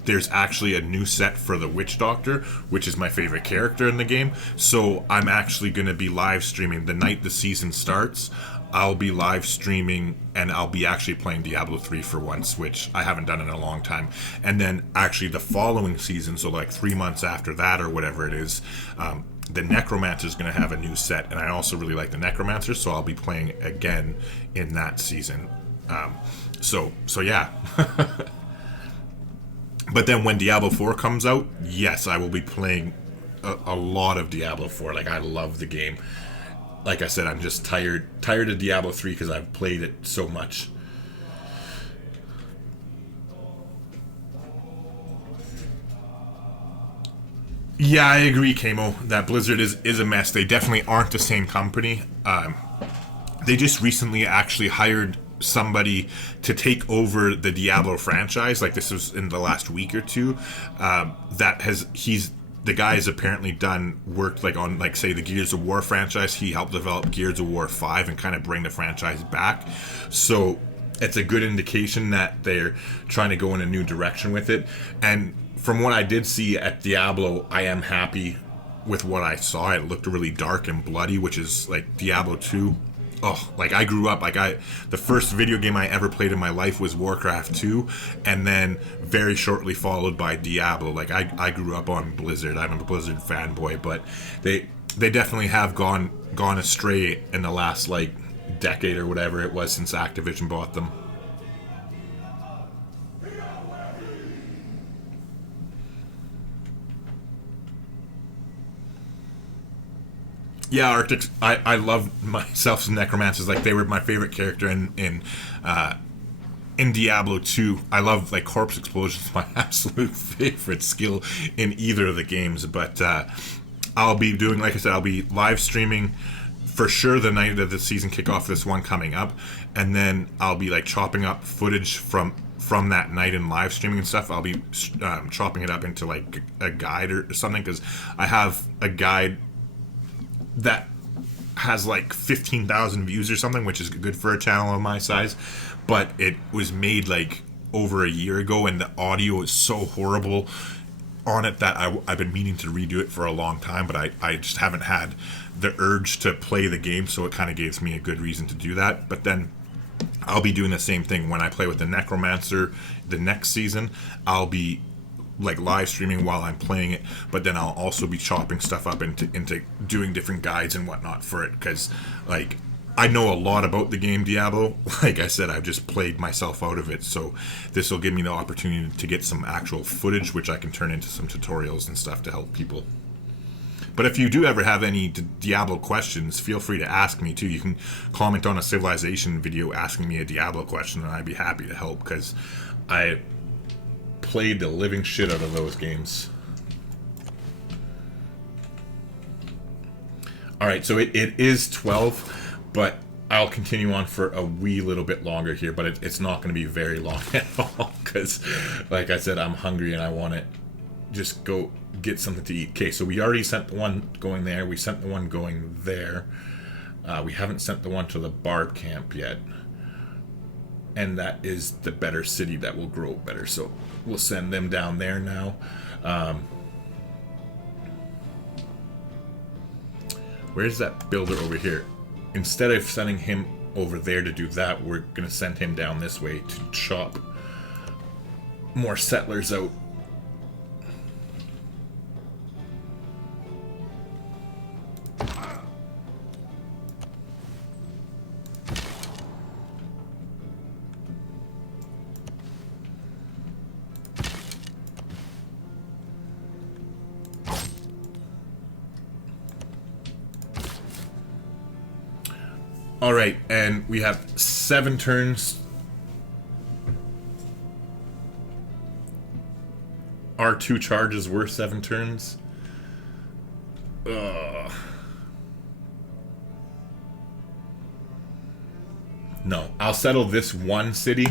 there's actually a new set for the Witch Doctor, which is my favorite character in the game. So I'm actually going to be live streaming the night the season starts. I'll be live streaming and I'll be actually playing Diablo 3 for once, which I haven't done in a long time. And then actually the following season, so like 3 months after that or whatever it is, the Necromancer is going to have a new set, and I also really like the Necromancer, so I'll be playing again in that season. So yeah. But then when Diablo 4 comes out, yes, I will be playing a lot of Diablo 4. Like, I love the game. Like I said, I'm just tired of Diablo 3 because I've played it so much. Yeah, I agree, Kamo, that Blizzard is a mess. They definitely aren't the same company. They just recently actually hired somebody to take over the Diablo franchise. Like, this was in the last week or two. The guy has apparently worked like on, like, say, the Gears of War franchise. He helped develop Gears of War 5 and kind of bring the franchise back. So it's a good indication that they're trying to go in a new direction with it. And from what I did see at Diablo, I am happy with what I saw. It looked really dark and bloody, which is like Diablo 2. Oh, like, I grew up, the first video game I ever played in my life was Warcraft 2, and then very shortly followed by Diablo. Like, I grew up on Blizzard. I'm a Blizzard fanboy, but they definitely have gone astray in the last, like, decade or whatever it was since Activision bought them. Yeah, Arctics. I love myself as necromancers. Like, they were my favorite character in Diablo 2. I love, like, corpse explosions. My absolute favorite skill in either of the games. But I'll be doing, like I said, I'll be live streaming for sure the night of the season kickoff, this one coming up, and then I'll be like chopping up footage from that night and live streaming and stuff. I'll be chopping it up into like a guide or something, because I have a guide that has like 15,000 views or something, which is good for a channel of my size, but it was made like over a year ago, and the audio is so horrible on it that I've been meaning to redo it for a long time, but I just haven't had the urge to play the game, so it kind of gives me a good reason to do that. But then I'll be doing the same thing when I play with the Necromancer the next season. I'll be like live streaming while I'm playing it, but then I'll also be chopping stuff up into doing different guides and whatnot for it, because like I know a lot about the game Diablo. Like I said, I've just played myself out of it, so this will give me the opportunity to get some actual footage, which I can turn into some tutorials and stuff to help people. But if you do ever have any Diablo questions, feel free to ask me too. You can comment on a Civilization video asking me a Diablo question, and I'd be happy to help, because I played the living shit out of those games. Alright, so it is 12, but I'll continue on for a wee little bit longer here, but it's not going to be very long at all, because, like I said, I'm hungry and I want to just go get something to eat. Okay, so we already sent the one going there. We sent the one going there. We haven't sent the one to the barb camp yet. And that is the better city that will grow better. So we'll send them down there now. Where's that builder over here? Instead of sending him over there to do that, we're going to send him down this way to chop more settlers out. Alright, and we have 7 turns. Our 2 charges were 7 turns. Ugh. No, I'll settle this one city.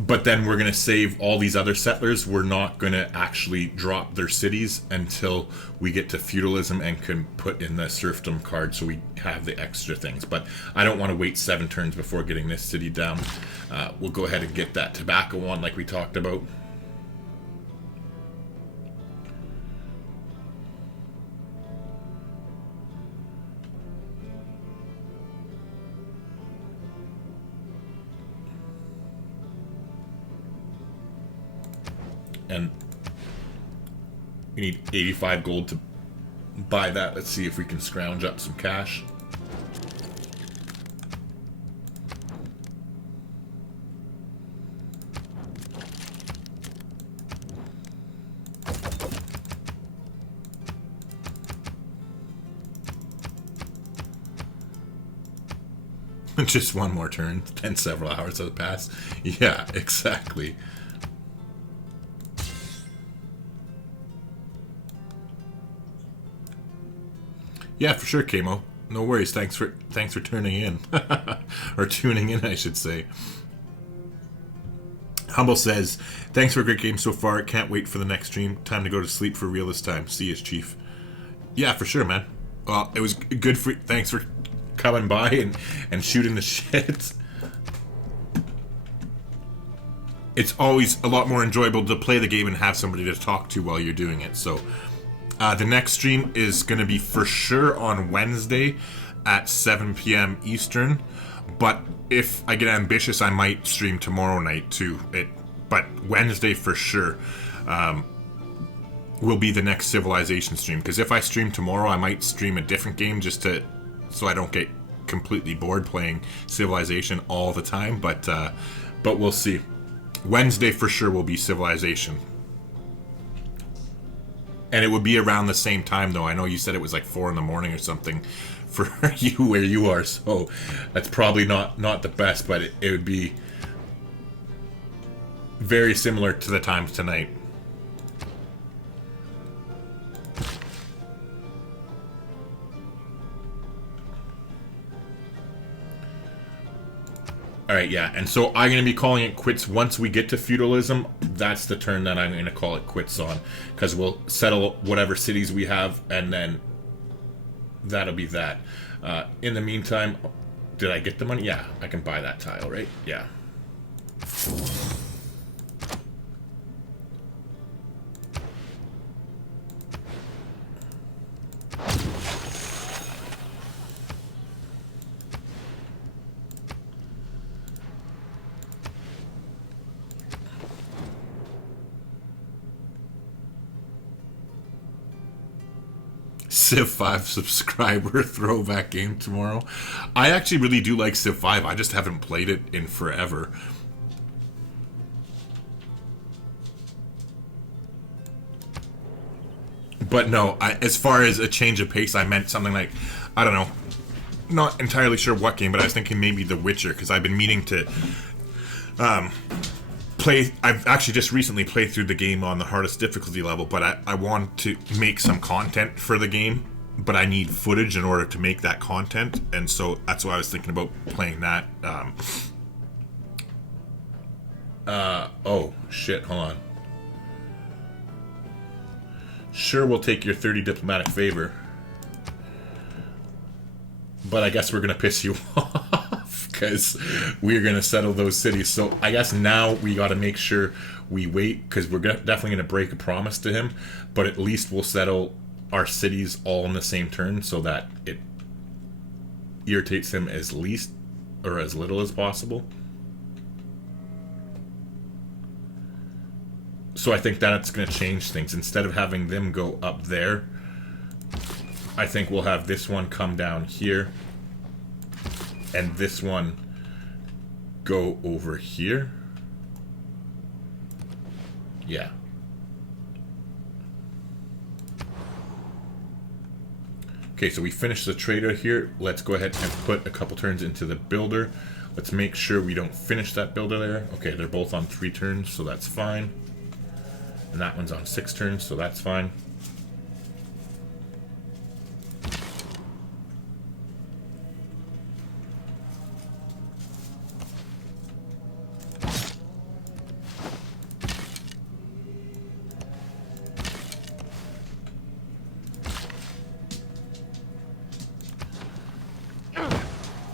But then we're going to save all these other settlers. We're not going to actually drop their cities until we get to feudalism and can put in the serfdom card, so we have the extra things. But I don't want to wait 7 turns before getting this city down. We'll go ahead and get that tobacco one like we talked about. And we need 85 gold to buy that. Let's see if we can scrounge up some cash. Just one more turn, then several hours have passed. Yeah, exactly. Yeah, for sure, Kamo. No worries. Thanks for tuning in. Or tuning in, I should say. Humble says, thanks for a great game so far. Can't wait for the next stream. Time to go to sleep for real this time. See you, Chief. Yeah, for sure, man. Well, it was good for... Thanks for coming by and shooting the shit. It's always a lot more enjoyable to play the game and have somebody to talk to while you're doing it, so... the next stream is going to be for sure on Wednesday at 7 p.m. Eastern. But if I get ambitious, I might stream tomorrow night too. But Wednesday for sure will be the next Civilization stream. Because if I stream tomorrow, I might stream a different game just so I don't get completely bored playing Civilization all the time. But we'll see. Wednesday for sure will be Civilization. And it would be around the same time, though. I know you said it was like 4 in the morning or something for you where you are, so that's probably not the best, but it would be very similar to the times tonight. Alright, yeah, and so I'm going to be calling it quits once we get to feudalism. That's the turn that I'm going to call it quits on, because we'll settle whatever cities we have, and then that'll be that. In the meantime, did I get the money? Yeah, I can buy that tile, right? Yeah. Civ 5 subscriber throwback game tomorrow. I actually really do like Civ 5. I just haven't played it in forever. But no, as far as a change of pace, I meant something like, I don't know, not entirely sure what game, but I was thinking maybe The Witcher, because I've been meaning to play. I've actually just recently played through the game on the hardest difficulty level, but I want to make some content for the game, but I need footage in order to make that content, and so that's why I was thinking about playing that. Oh shit, hold on. Sure, we'll take your 30 diplomatic favor, but I guess we're gonna piss you off because we're gonna settle those cities. So I guess now we got to make sure we wait, because we're definitely gonna break a promise to him, but at least we'll settle our cities all in the same turn so that it irritates him as least or as little as possible. So I think that's going to change things. Instead of having them go up there, I think we'll have this one come down here, and this one go over here. Yeah. Okay, so we finished the trader here. Let's go ahead and put a couple turns into the builder. Let's make sure we don't finish that builder there. Okay, they're both on 3 turns, so that's fine. And that one's on 6 turns, so that's fine.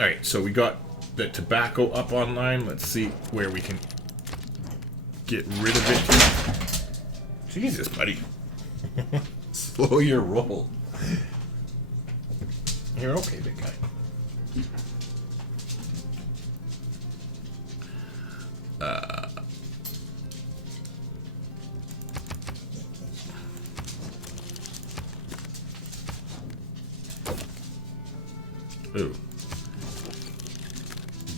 Alright, so we got the tobacco up online. Let's see where we can get rid of it. Jesus, buddy. Slow your roll. You're okay, big guy. Ooh.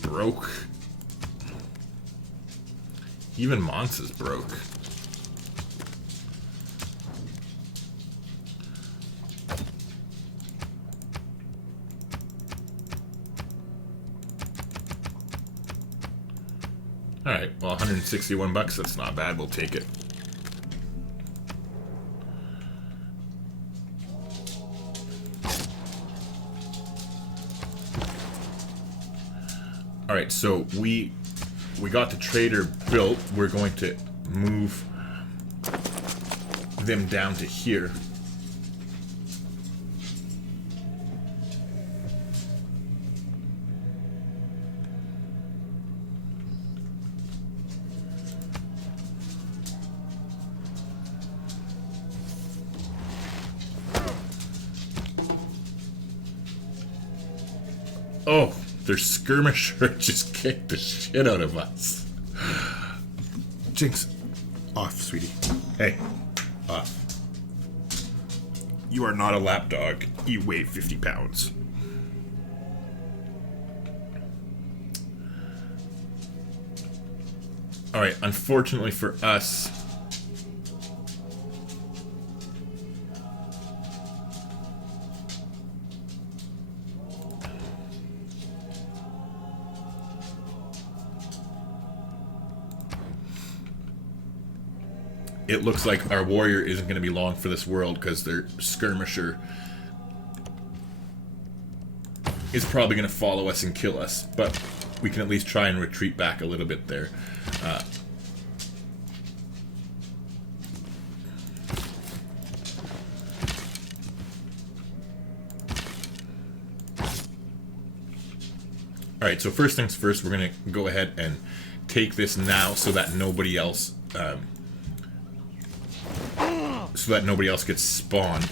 Broke. Even Mons is broke. Alright, well, 161 bucks, that's not bad, we'll take it. Alright, so we got the trader built. We're going to move them down to here. Oh, their skirmisher just kicked the shit out of us. Jinx, off, sweetie. Hey, off. You are not a lapdog. You weigh 50 pounds. Alright, unfortunately for us, it looks like our warrior isn't going to be long for this world because their skirmisher is probably going to follow us and kill us. But we can at least try and retreat back a little bit there. Alright, so first things first, we're going to go ahead and take this now so that nobody else gets spawned.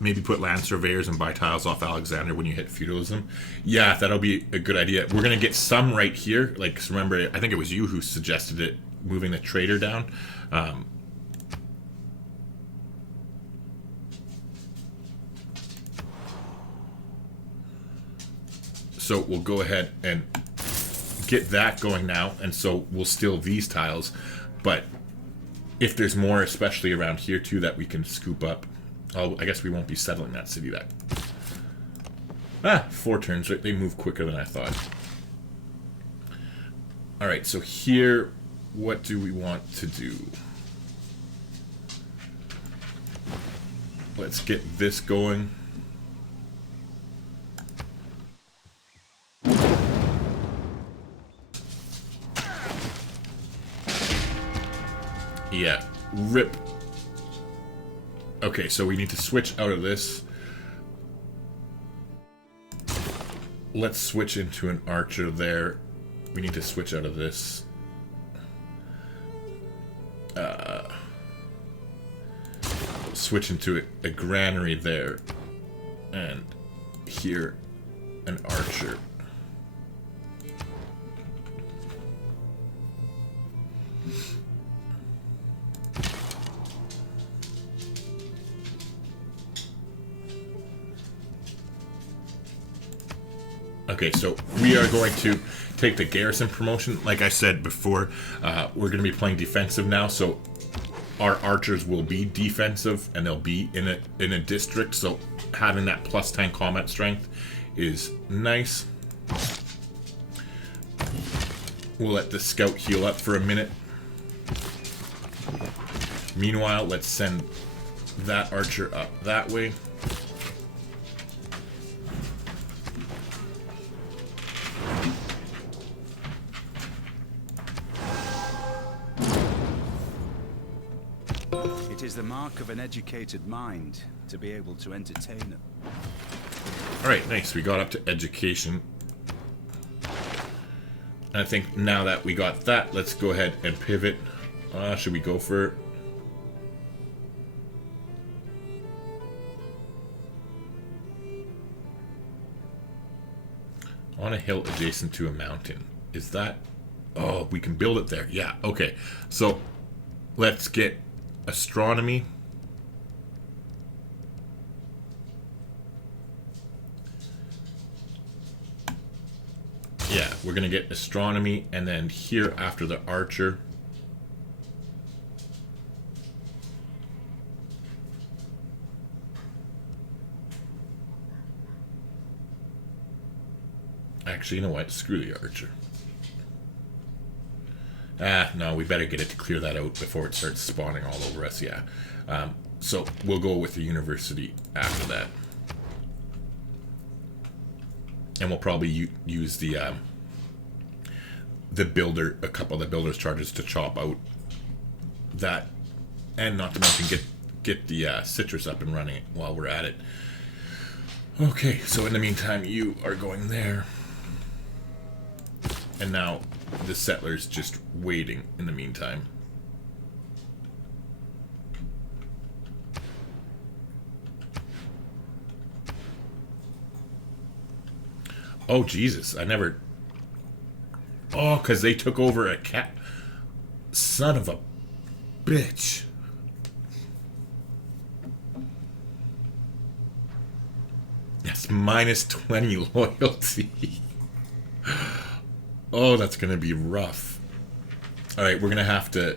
Maybe put land surveyors and buy tiles off Alexander when you hit feudalism. Yeah, that'll be a good idea. We're going to get some right here. Like, remember, I think it was you who suggested it, moving the trader down. So we'll go ahead and get that going now, and so we'll steal these tiles. But if there's more, especially around here too, that we can scoop up, I guess we won't be settling that city. 4 turns, right? They move quicker than I thought. Alright, so here, what do we want to do? Let's get this going. Yeah, rip. Okay, so we need to switch out of this. Let's switch into an archer there. We need to switch out of this. Switch into a granary there. And here, an archer. Okay, so we are going to take the garrison promotion. Like I said before, we're going to be playing defensive now, so our archers will be defensive, and they'll be in a district, so having that +10 combat strength is nice. We'll let the scout heal up for a minute. Meanwhile, let's send that archer up that way. It is the mark of an educated mind to be able to entertain them. Alright, nice. We got up to education. And I think now that we got that, let's go ahead and pivot. Should we go for... on a hill adjacent to a mountain. Is that... oh, we can build it there. Yeah, okay. So, let's get astronomy. Yeah, we're going to get astronomy, and then here after the archer. Actually, you know what? Screw the archer. No, we better get it to clear that out before it starts spawning all over us, yeah. So, we'll go with the university after that. And we'll probably use the builder, a couple of the builder's charges to chop out that. And not to mention get the citrus up and running while we're at it. Okay, so in the meantime, you are going there. And now the settler's just waiting in the meantime. Oh, Jesus. I never... oh, because they took over a cat. Son of a bitch. That's minus 20 loyalty. Oh, that's going to be rough. Alright, we're going to have to...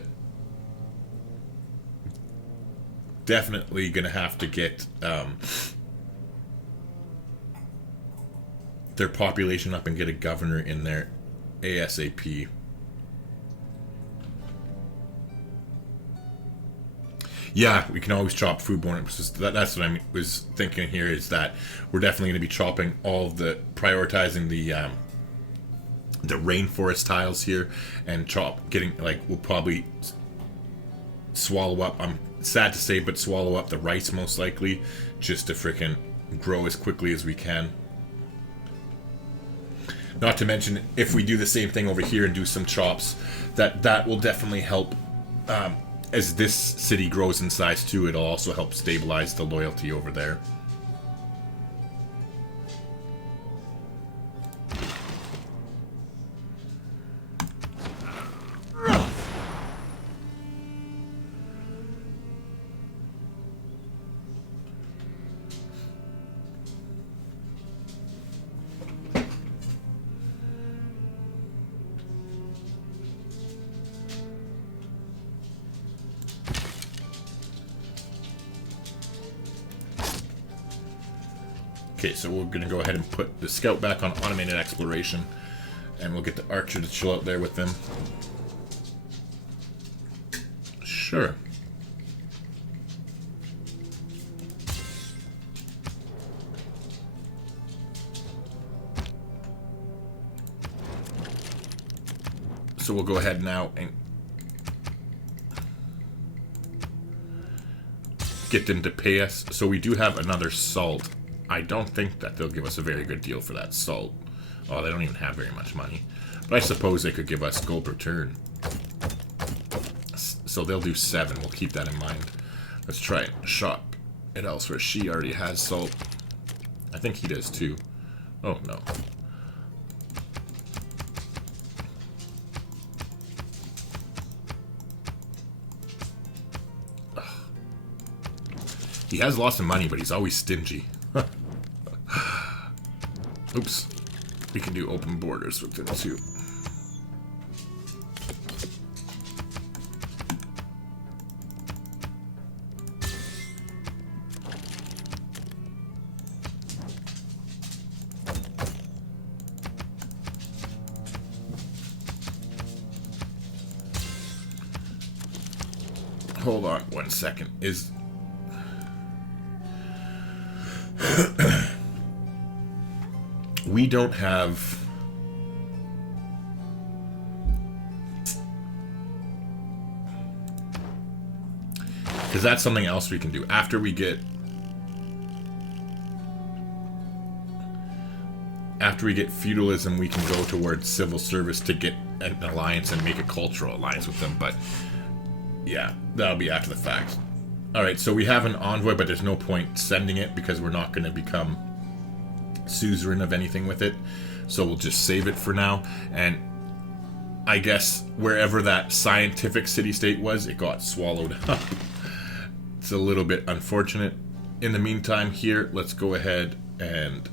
definitely going to have to get... their population up and get a governor in there ASAP. Yeah, we can always chop food bonuses. That's what I was thinking here, is that we're definitely going to be chopping all of prioritizing the rainforest tiles here, and we'll probably swallow up, I'm sad to say, but swallow up the rice most likely, just to frickin' grow as quickly as we can. Not to mention, if we do the same thing over here and do some chops, that will definitely help. As this city grows in size too, it'll also help stabilize the loyalty over there. Okay, so we're going to go ahead and put the scout back on automated exploration, and we'll get the archer to chill out there with them. Sure. So we'll go ahead now and get them to pay us. So we do have another salt. I don't think that they'll give us a very good deal for that salt. Oh, they don't even have very much money. But I suppose they could give us gold per turn. So they'll do 7. We'll keep that in mind. Let's try and shop it elsewhere. She already has salt. I think he does too. Oh, no. Ugh. He has lots of money, but he's always stingy. Oops. We can do open borders with them too. Hold on 1 second. We don't have... Because that's something else we can do. After we get feudalism, we can go towards civil service to get an alliance and make a cultural alliance with them. But yeah, that'll be after the fact. Alright, so we have an envoy, but there's no point sending it because we're not going to become suzerain of anything with it, so we'll just save it for now. And I guess wherever that scientific city-state was, it got swallowed up. It's a little bit unfortunate. In the meantime here, let's go ahead and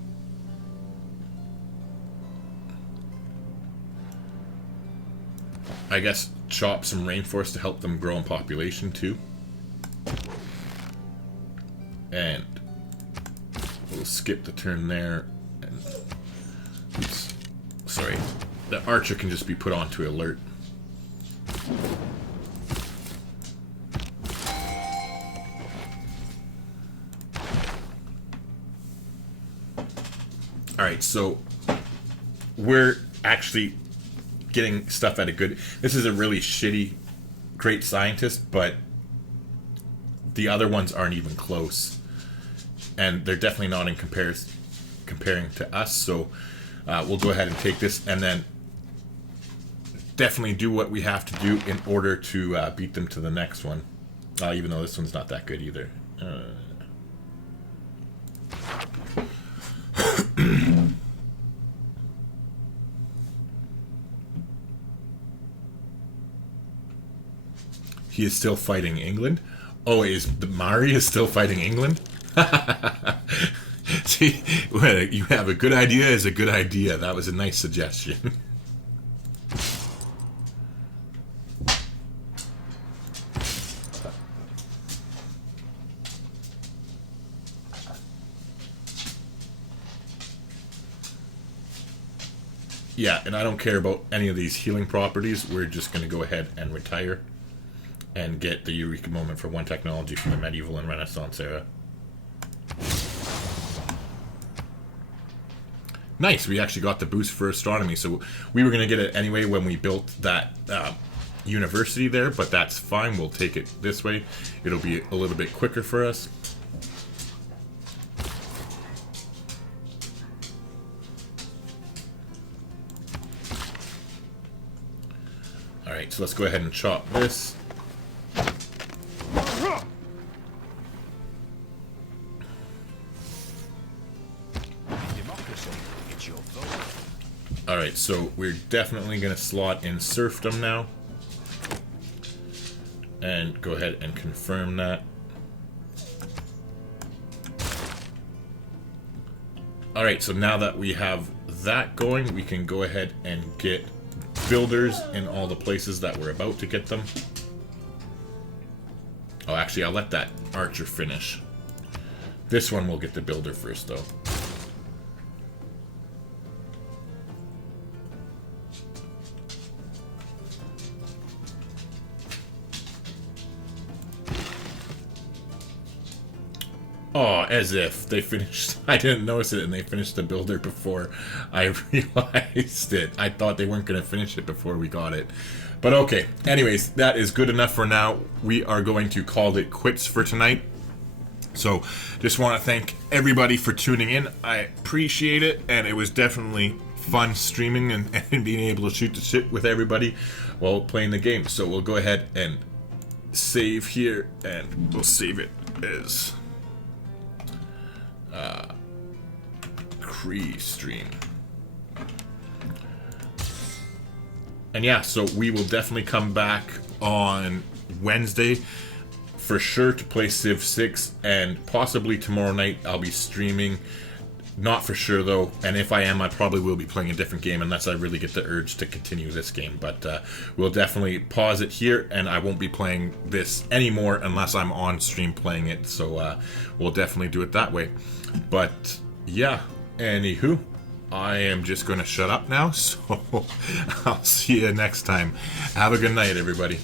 I guess chop some rainforest to help them grow in population too. And we'll skip the turn there. And, oops, sorry. The archer can just be put onto alert. Alright, so we're actually getting stuff at a good... This is a really shitty, great scientist, but the other ones aren't even close. And they're definitely not in comparing to us, so we'll go ahead and take this and then definitely do what we have to do in order to beat them to the next one, even though this one's not that good either. He is still fighting England? Oh, Mari is still fighting England? See, you have a good idea is a good idea. That was a nice suggestion. Yeah, and I don't care about any of these healing properties. We're just going to go ahead and retire and get the Eureka moment for one technology from the medieval and Renaissance era. Nice, we actually got the boost for astronomy. So we were going to get it anyway when we built that university there, but that's fine. We'll take it this way. It'll be a little bit quicker for us. Alright, so let's go ahead and chop this. Alright, so we're definitely going to slot in serfdom now. And go ahead and confirm that. Alright, so now that we have that going, we can go ahead and get builders in all the places that we're about to get them. Oh, actually, I'll let that archer finish. This one will get the builder first, though. Oh, as if they finished. I didn't notice it, and they finished the builder before I realized it. I thought they weren't going to finish it before we got it. But okay. Anyways, that is good enough for now. We are going to call it quits for tonight. So, just want to thank everybody for tuning in. I appreciate it, and it was definitely fun streaming and being able to shoot the shit with everybody while playing the game. So, we'll go ahead and save here, and we'll save it as Cree stream. And yeah, so we will definitely come back on Wednesday for sure to play Civ 6, and possibly tomorrow night I'll be streaming. Not for sure though, and if I am, I probably will be playing a different game unless I really get the urge to continue this game. But we'll definitely pause it here, and I won't be playing this anymore unless I'm on stream playing it. So we'll definitely do it that way. But yeah, anywho, I am just going to shut up now, so I'll see you next time. Have a good night, everybody.